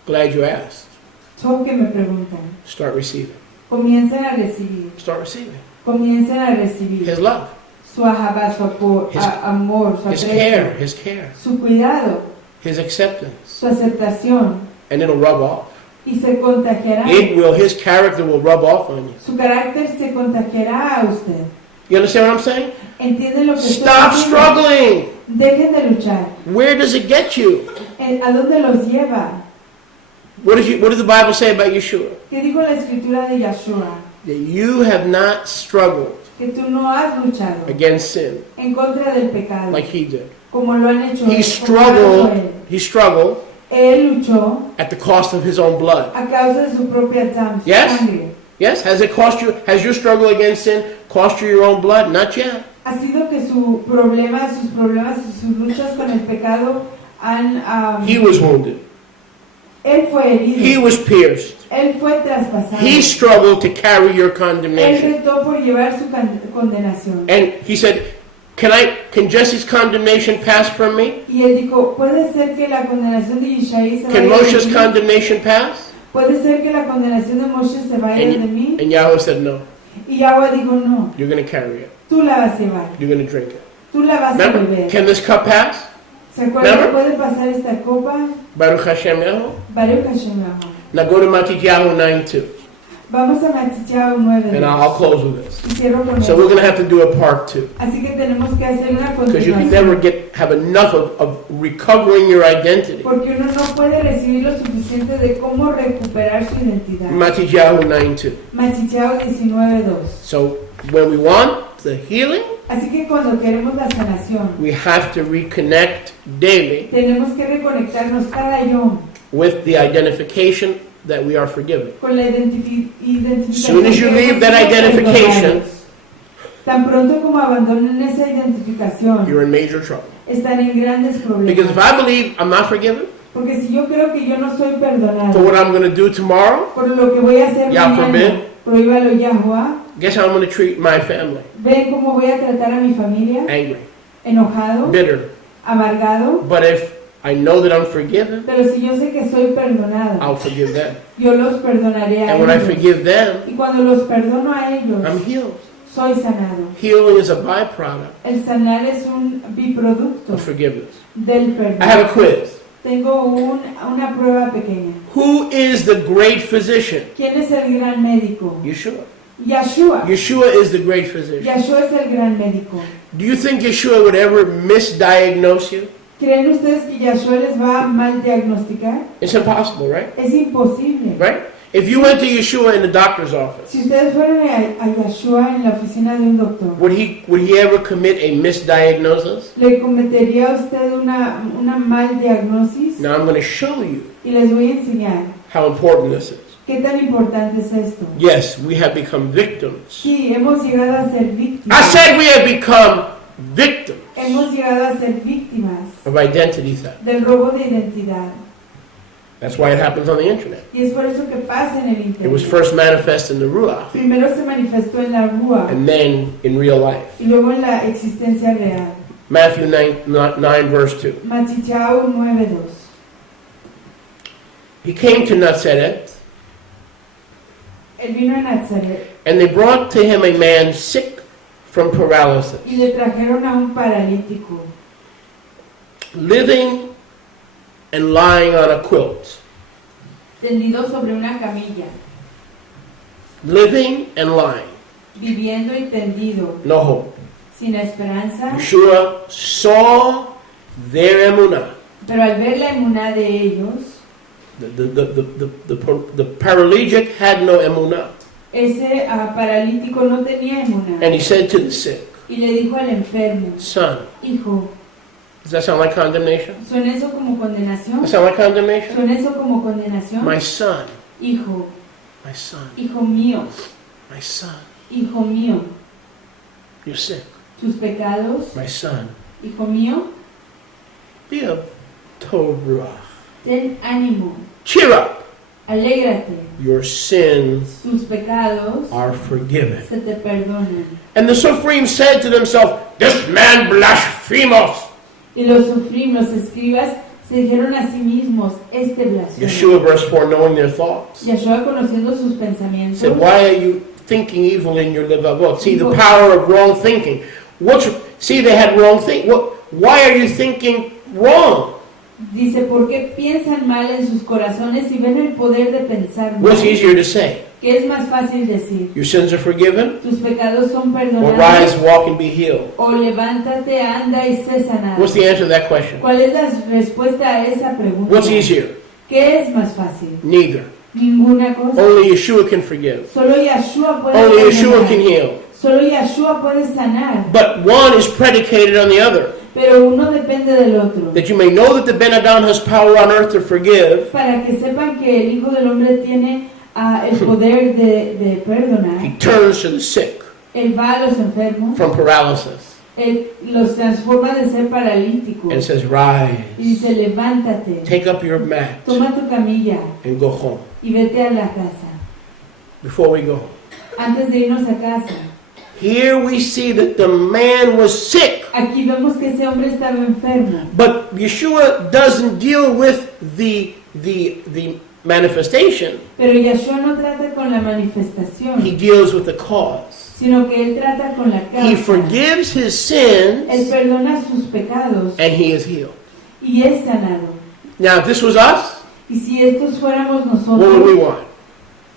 Glad you asked. Son que me preguntan. Start receiving. Comiencen a recibir. Start receiving Comiencen a recibir His love, su ahabá, su amor, su His aprecio, care, su cuidado, His acceptance, su aceptación and it'll rub off. y se contagiará. His character will rub off on you. Su carácter se contagiará a usted. You understand what I'm saying? ¿Entienden lo que estoy Stop diciendo? struggling. Dejen de luchar. Where does it get you? ¿A dónde los lleva? What does the Bible say about Yeshua? ¿Qué dijo la escritura de Yahshua? That you have not struggled Que tú no has luchado against sin en contra del pecado, like he did. como lo han hecho He como lo ha struggled. hecho él. He struggled Él luchó at the cost of his own blood. a causa de su propia Yes? sangre. Yes? Has it cost you? Has your struggle against sin cost you your own blood? Not yet. Ha sido que sus problemas y sus luchas con el pecado han... He was wounded. Él fue He herido. was pierced. Él fue traspasado. He struggled to carry your Él condemnation. retó por llevar su condenación. And he said, can Jesse's condemnation pass from me? Y él dijo, ¿puede ser que la condenación de Yishai se Can vaya de Moshe's mí? condemnation pass? ¿Puede ser que la condenación de Moshe se vaya de mí? And Yahweh said, no. Y Yahweh dijo, no, You're going to carry it. tú la vas a llevar, You're going to drink it. tú la vas a Remember? beber. Can this cup pass? ¿Se acuerdan? Remember? ¿Puede pasar esta copa? Baruch Hashem Yahu. Baruch Hashem Yahweh. Now go to Matityahu 9:2. Vamos a Matityahu 9. And I'll close with this. Y cierro con So esto. we're going to have to do a part 2. Así que tenemos que hacer una Because you can never continuación. have enough of recovering your identity. Porque uno no puede recibir lo suficiente de cómo recuperar su identidad. Matityahu 9:2. Matityahu 19:2. So when we want the healing, Así que cuando queremos la sanación, we have to reconnect daily tenemos que reconectarnos cada yom with the identification that we are forgiven. con la identificación. Soon as you que leave hemos that sido identification, perdonados. Tan pronto como abandonen esa identificación, You're in major trouble. están en grandes Because if problemas. I believe I'm not forgiven Porque si yo creo que yo no soy perdonado for what I'm going to do tomorrow, por lo que voy a hacer Ya mañana, forbid. prohíbalo Yahuwah, guess how I'm going to treat my family? ven cómo voy a tratar a mi familia, Angry, enojado, bitter. amargado. But if I know that I'm forgiven, Pero si yo sé que soy perdonado, I'll forgive them. yo los perdonaré a And when I ellos. forgive them, Y cuando los perdono a ellos, I'm healed. soy sanado. Healing is a byproduct El sanar es un biproducto of forgiveness. del I have perdón. a quiz. Tengo una prueba pequeña. Who is the great physician? ¿Quién es el gran médico? Yeshua. Yeshua. Yeshua is the great physician. Yeshua es el gran médico. Do you think Yeshua would ever misdiagnose you? ¿Creen ustedes que Yeshua les va a mal diagnosticar? It's impossible, right? Es imposible. Right? If you went to Yeshua in the doctor's office, Si ustedes fueran a Yeshua en la oficina de un doctor, would he ever commit a misdiagnosis? ¿le cometería a usted una mal diagnosis? Now I'm going to show you Y les voy a enseñar how important this is. qué tan importante es esto. Yes, we have become victims. Sí, hemos llegado a ser I víctimas. said we have become victims Hemos llegado a ser víctimas of identity theft. del robo de identidad. That's why it happens on the internet. Y es por eso que pasa en el It was internet. first manifest in the Ruach Primero se manifestó en la rúa and then in real life. y luego en la existencia real. Matthew 9 verse 2. Machichao 9:2. He came to Nazareth, Él vino a Nazaret and they brought to him a man sick from paralysis, y le trajeron a un paralítico, living and lying on a quilt. tendido sobre una camilla, Living and lying. viviendo y tendido, No hope. sin esperanza. Yeshua saw their emunah. Pero al ver la emuná de ellos, The paralytic had no emunah. ese paralítico no tenía emuná. And he said to the sick, Y le dijo al enfermo, son, hijo, does that sound like condemnation? ¿suena eso como condenación? Does that sound like condemnation? ¿Suena eso como condenación? My son, Hijo, my son, hijo mío, my son, hijo mío, you're sick. tus pecados, My son, hijo mío, be of tov ruach. ten ánimo, Cheer up. alégrate, Your sins tus pecados are forgiven. se te perdonan. And the Sophrim said to themselves, this man blasphemos. Y los sufrim, los escribas, se dijeron a sí mismos, este blasfemo. Yeshua, verse 4, knowing their thoughts, Yeshua, conociendo sus pensamientos, said, why are you thinking evil in your levavot? See the power of wrong thinking. See, they had wrong thinking. Why are you thinking wrong? dice, ¿por qué piensan mal en sus corazones y ven el poder de pensar mal? What's easier to say? ¿Qué es más fácil decir? Your sins are forgiven? Tus pecados son Or rise, perdonados. walk, and be healed? O levántate, anda y sé sanado. What's the answer to that question? ¿Cuál es la respuesta a esa pregunta? What's easier? ¿Qué es más fácil? Neither. Ninguna cosa. Only Yeshua can forgive. Solo Yeshua puede Only Yeshua perdonar. can heal. Solo Yeshua puede sanar. But one is predicated on the other. Pero uno depende del otro. That you may know that the Ben Adam has power on earth to forgive. Para que sepan que el Hijo del Hombre tiene el poder de He perdonar. turns to the sick Él va a los enfermos. from paralysis Él los transforma de ser paralíticos. and says, rise, Y dice, levántate. take up your mat Toma tu camilla and go home. y vete a la casa. Before we go, Antes de irnos a casa. here we see that the man was sick. Aquí vemos que ese hombre estaba enfermo. But Yeshua doesn't deal with the manifestation. Pero Yeshua no trata con la manifestación, He deals with the cause. sino que Él trata con la He causa. forgives his Él sins perdona sus pecados and he is healed. y es sanado. Now, if this was us, Y si estos fuéramos what would we nosotros, want?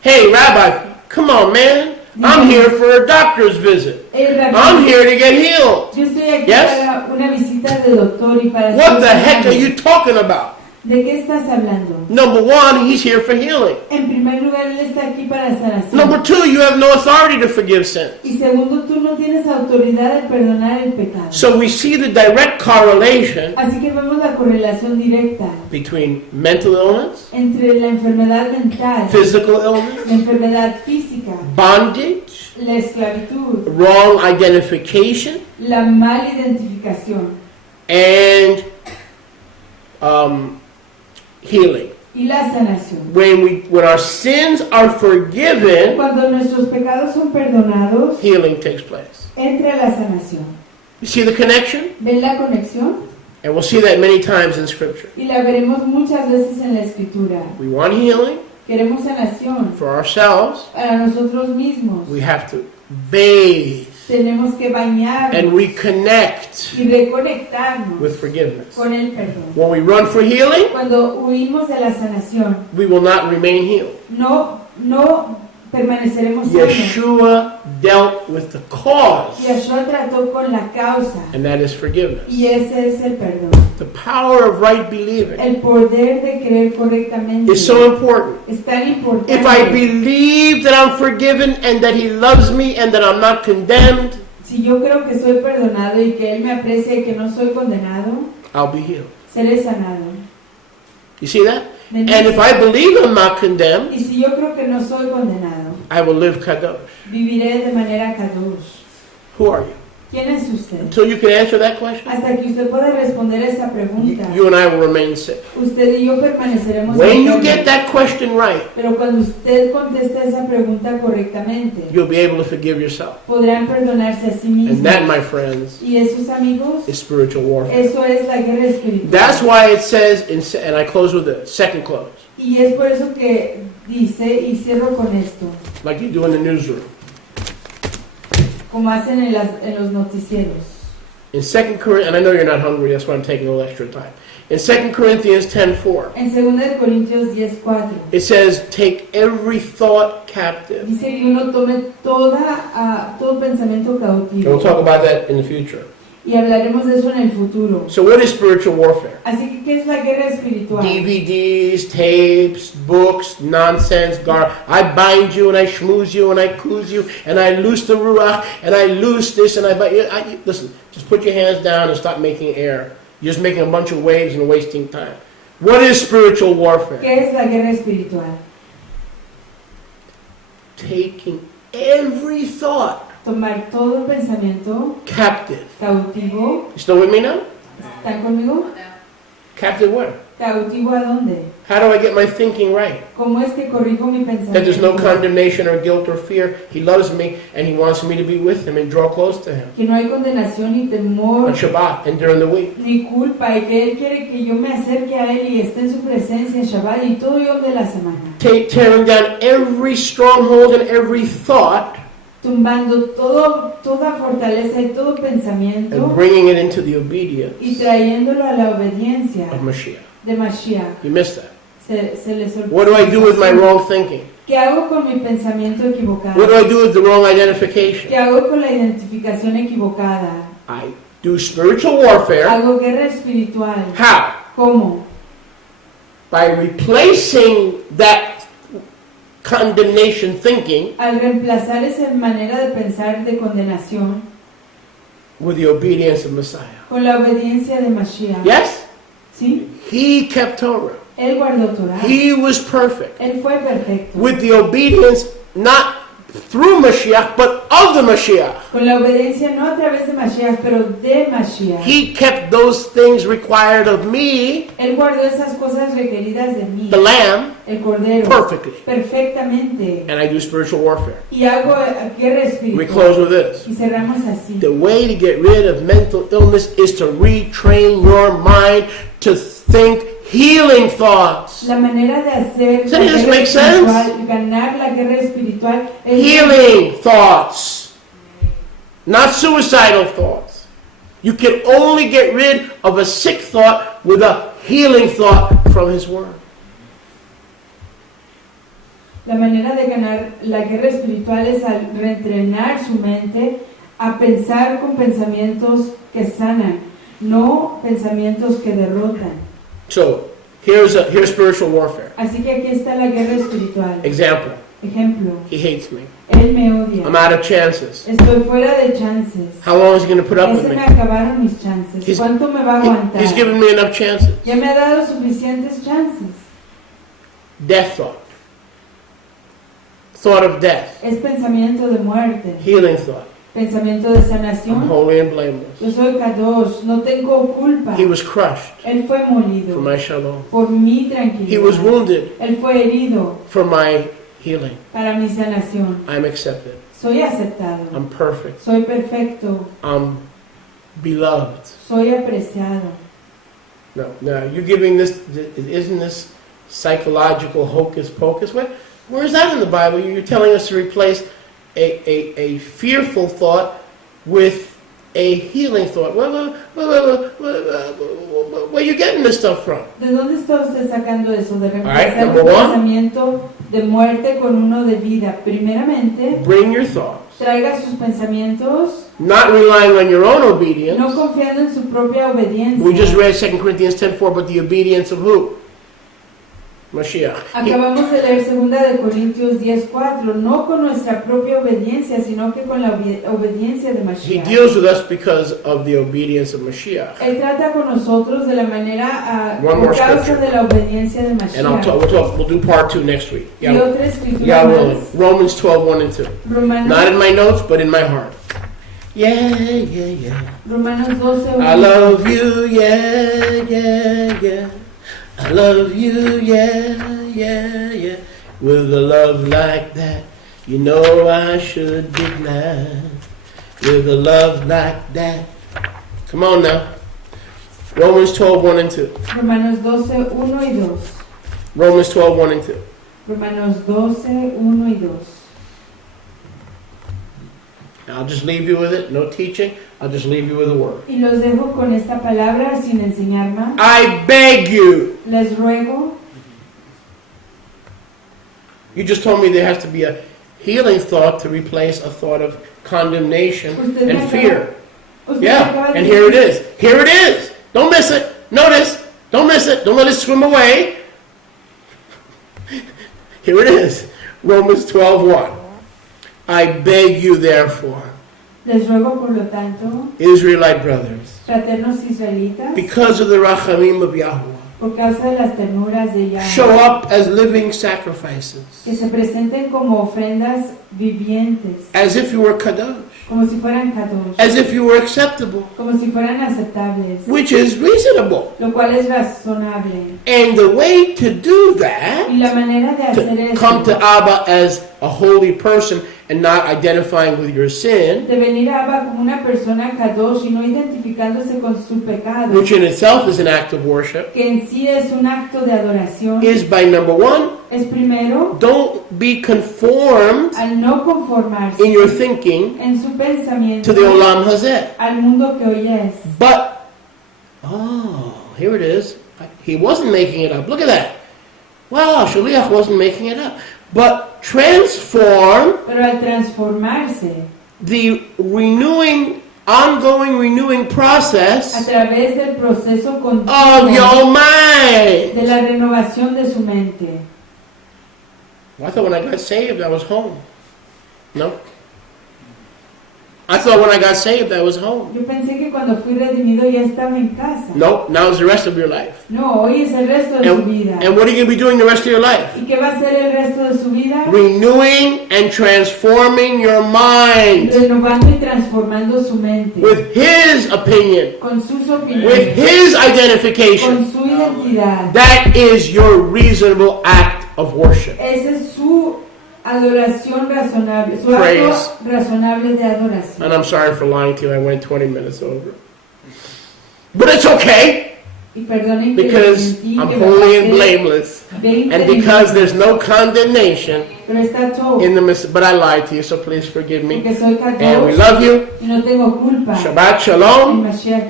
Hey, Rabbi, come on, man. I'm here for a doctor's visit. el rabí, I'm here to get healed. yo estoy aquí Yes? para una visita de doctor y para What ser the heck sanado. are you talking about? ¿De qué estás hablando? Number one, he's here for healing. En primer lugar, Él está aquí para sanación. Number two, you have no authority to forgive sin. Y segundo, tú no tienes autoridad de perdonar el pecado. So we see the direct correlation Así que vemos la correlación directa between mental illness, entre la enfermedad mental, physical illness, la enfermedad física, bondage, la esclavitud, wrong identification, la mal identificación and healing. y la sanación. When our sins are forgiven, Cuando nuestros pecados son perdonados, healing takes place. entra la sanación. You see the connection? ¿Ven la conexión? And we'll see that many times in Scripture. Y la veremos muchas veces en la Escritura. We want healing Queremos sanación for ourselves. para nosotros mismos. We have to bathe Tenemos que bañarnos and reconnect y reconectarnos with forgiveness. con el perdón. When we run for healing, Cuando huimos de la sanación, we will not remain healed. no permaneceremos sanos. Yeshua dealt with the cause, Yeshua trató con la causa and that is forgiveness. y ese es el perdón. The power of right believing El poder de creer correctamente is so important. es tan importante. If I believe that I'm forgiven and that He loves me and that I'm not condemned, Si yo creo que soy perdonado y que Él me aprecia y que no soy condenado, I'll be healed. seré sanado. You see that? ¿Me And entiendes? if I believe I'm not condemned, Y si yo creo que no soy condenado, I will live kadosh. viviré de manera kadosh. Who are you? ¿Quién es usted? Until you can answer that question, Hasta que usted pueda responder esa pregunta, you and I will remain sick. usted y yo permaneceremos When you enfermos. get that question right, Pero cuando usted contesta esa pregunta correctamente, you'll be able to forgive yourself. podrán perdonarse a sí And mismos. that, my friends, Y esos amigos, is spiritual warfare. eso es la guerra espiritual. That's why it says, and I close with the second close, Y es por eso que dice, y cierro con esto, like you do in the newsroom. como hacen en los noticieros. In 2 Corinthians, and I know you're not hungry, that's why I'm taking a little extra time. In 2 Corinthians 10:4, En 2 de Corintios 10:4, it says, take every thought captive. dice que uno tome todo pensamiento And cautivo. we'll talk about that in the future. Y hablaremos de eso en el futuro. So what is spiritual warfare? Así que, ¿qué es la guerra espiritual? DVDs, tapes, books, nonsense, I bind you and I schmooze you and I coos you and I loose the ruach and I loose this and listen, just put your hands down and stop making air. You're just making a bunch of waves and wasting time. What is spiritual warfare? ¿Qué es la guerra espiritual? Taking every thought Tomar todo pensamiento captive. cautivo. You still with me now? ¿Están conmigo? Captive where? ¿Cautivo a dónde? How do I get my thinking right? ¿Cómo es que corrijo mi That there's no pensamiento? condemnation or guilt or fear. He loves me and He wants me to be with Him and draw close to Him. Que no hay condenación ni temor On Shabbat and during the week. ni culpa y que Él quiere que yo me acerque a Él y esté en su presencia en Shabbat y todo yo de la semana. Tearing down every stronghold and every thought Tumbando toda fortaleza y todo pensamiento and bringing it into the y obedience trayéndolo a la obediencia of Mashiach. de Mashiach. You missed that. Se les olvidó. What do I do with my wrong thinking? ¿Qué hago con mi pensamiento equivocado? What do I do with the wrong identification? ¿Qué hago con la identificación equivocada? I do spiritual warfare. Hago guerra espiritual. How? ¿Cómo? By replacing that condemnation thinking Al reemplazar esa manera de pensar de condenación with the obedience of Messiah. con la obediencia de Mashiach. Yes? ¿Sí? He kept Torah. Él guardó Torah. He was perfect. Él fue perfecto. With the obedience, not through Mashiach, but of the Mashiach. Con la obediencia no a través de Mashiach, pero de Mashiach. He kept those things required of me, Él guardó esas cosas requeridas de mí, the Lamb, el Cordero, perfectly. perfectamente. And I do spiritual warfare. Y hago guerra We close espiritual. with this. Y cerramos así. The way to get rid of mental illness is to retrain your mind to think healing thoughts. La manera de hacer Does la this guerra make sense? espiritual, ganar la guerra espiritual, es Healing thoughts, not suicidal thoughts. You can only get rid of a sick thought with a healing thought from His Word. la manera de ganar la guerra espiritual es al reentrenar su mente a pensar con pensamientos que sanan, no pensamientos que derrotan. So here's spiritual warfare. Así que aquí está la guerra espiritual. Example: Ejemplo, He hates me. él me odia. I'm out of chances. Estoy fuera de chances. How long is He going to put up Ya with se me? me acabaron mis chances. He's- ¿Cuánto me va a aguantar? He's given me enough chances. Ya me ha dado suficientes chances. Death thought. Thought of death. Es pensamiento de muerte, Healing thought. pensamiento de I'm sanación. holy and blameless. Yo soy Kadosh, no tengo culpa. He was crushed Él fue molido for my shalom. por mi He was tranquilidad. wounded Él fue herido for my healing. para mi sanación. I'm accepted. Soy aceptado. I'm perfect. Soy perfecto. I'm beloved. Soy apreciado. No, you're giving this, isn't this psychological hocus pocus? Where's that in the Bible? You're telling us to replace a fearful thought with a healing thought. Where are you getting this stuff from? ¿De dónde está usted sacando eso? De Alright, reemplazar number un one. pensamiento de muerte con uno de vida. Primeramente, Bring your thoughts. traiga sus pensamientos, Not relying on your own obedience. no confiando en su propia obediencia. We just read 2 Corinthians 10:4, but the obedience of who? Mashiach. Acabamos de leer 2 de Corintios 10:4, no con nuestra propia obediencia, sino que con la obediencia de He Mashiach. deals with us because of the obedience of Mashiach. Él trata con nosotros de la manera One por more causa scripture. de la obediencia de And Mashiach. we'll do part 2 next week. Y Yeah, otra escritura yeah, willing. más, Romans 12:1 and 2. Romanos, Not in my notes, but in my heart. Yeah, yeah, yeah. Romanos 12, I love you, yeah, yeah, yeah. I love you, yeah, yeah, yeah. With a love like that, you know I should be glad. With a love like that. Come on now. Romans 12:1 and 2. Romanos 12, 1 y 2. Romans 12:1 and 2. Romanos 12, 1 y 2. I'll just leave you with it. No teaching. I'll just leave you with a word. Y los dejo con esta palabra sin enseñar más. I beg you. Les ruego. You just told me there has to be a healing thought to replace a thought of condemnation Usted me and acaba- fear. usted me Yeah, acaba de and here it decir- is. Here it is. Don't miss it. Notice. Don't miss it. Don't let it swim away. Here it is. Romans 12:1. I beg you, therefore, Les ruego, por lo tanto, Israelite brothers, fraternos israelitas, because of the rachamim of Yahweh, por causa de las ternuras de show Yahweh, up as living sacrifices, que se presenten como ofrendas vivientes, as if you were kadosh, como si fueran kadosh, as if you were acceptable, como si fueran aceptables, which is reasonable. lo cual es razonable. And the way to do that, Y la manera de hacer to eso, come to Abba as a holy person and not identifying with your sin, de venir a Abba como una persona kadosh y no identificándose con su pecado, which in itself is an act of worship, que en sí es un acto de adoración, is by number one, es primero don't be conformed al no conformarse in your thinking en su pensamiento to the Olam Hazeh. al mundo que hoy es. But, oh, here it is. He wasn't making it up. Look at that. Wow, Shaliach wasn't making it up. But transform Pero al transformarse the ongoing renewing a process través del proceso of continuo your mind. de la renovación de su mente. Well, I thought when I got saved, I was home. No? I thought when I got saved, I was home. Yo pensé que cuando fui redimido ya estaba en casa. No, now it's the rest of your life. No, hoy es el resto de su vida. And what are you going to be doing the rest of your life? ¿Y qué va a ser el resto de su vida? Renewing and transforming your mind Renovando y transformando su mente with His opinion, con sus with opiniones, His identification. con su identidad. That is your reasonable act of worship. Esa es su adoración razonable, su Praise. acto razonable de adoración. And I'm sorry for lying to you, I went 20 minutes over. But it's okay, Y perdonen que because les mentí, I'm que me holy and pasé blameless. 20 And because minutos, there's no condemnation pero está todo, in the midst, but I lied to you, so please forgive me. porque soy And we católico love you. y no tengo culpa. Shabbat Shalom. El Mashiach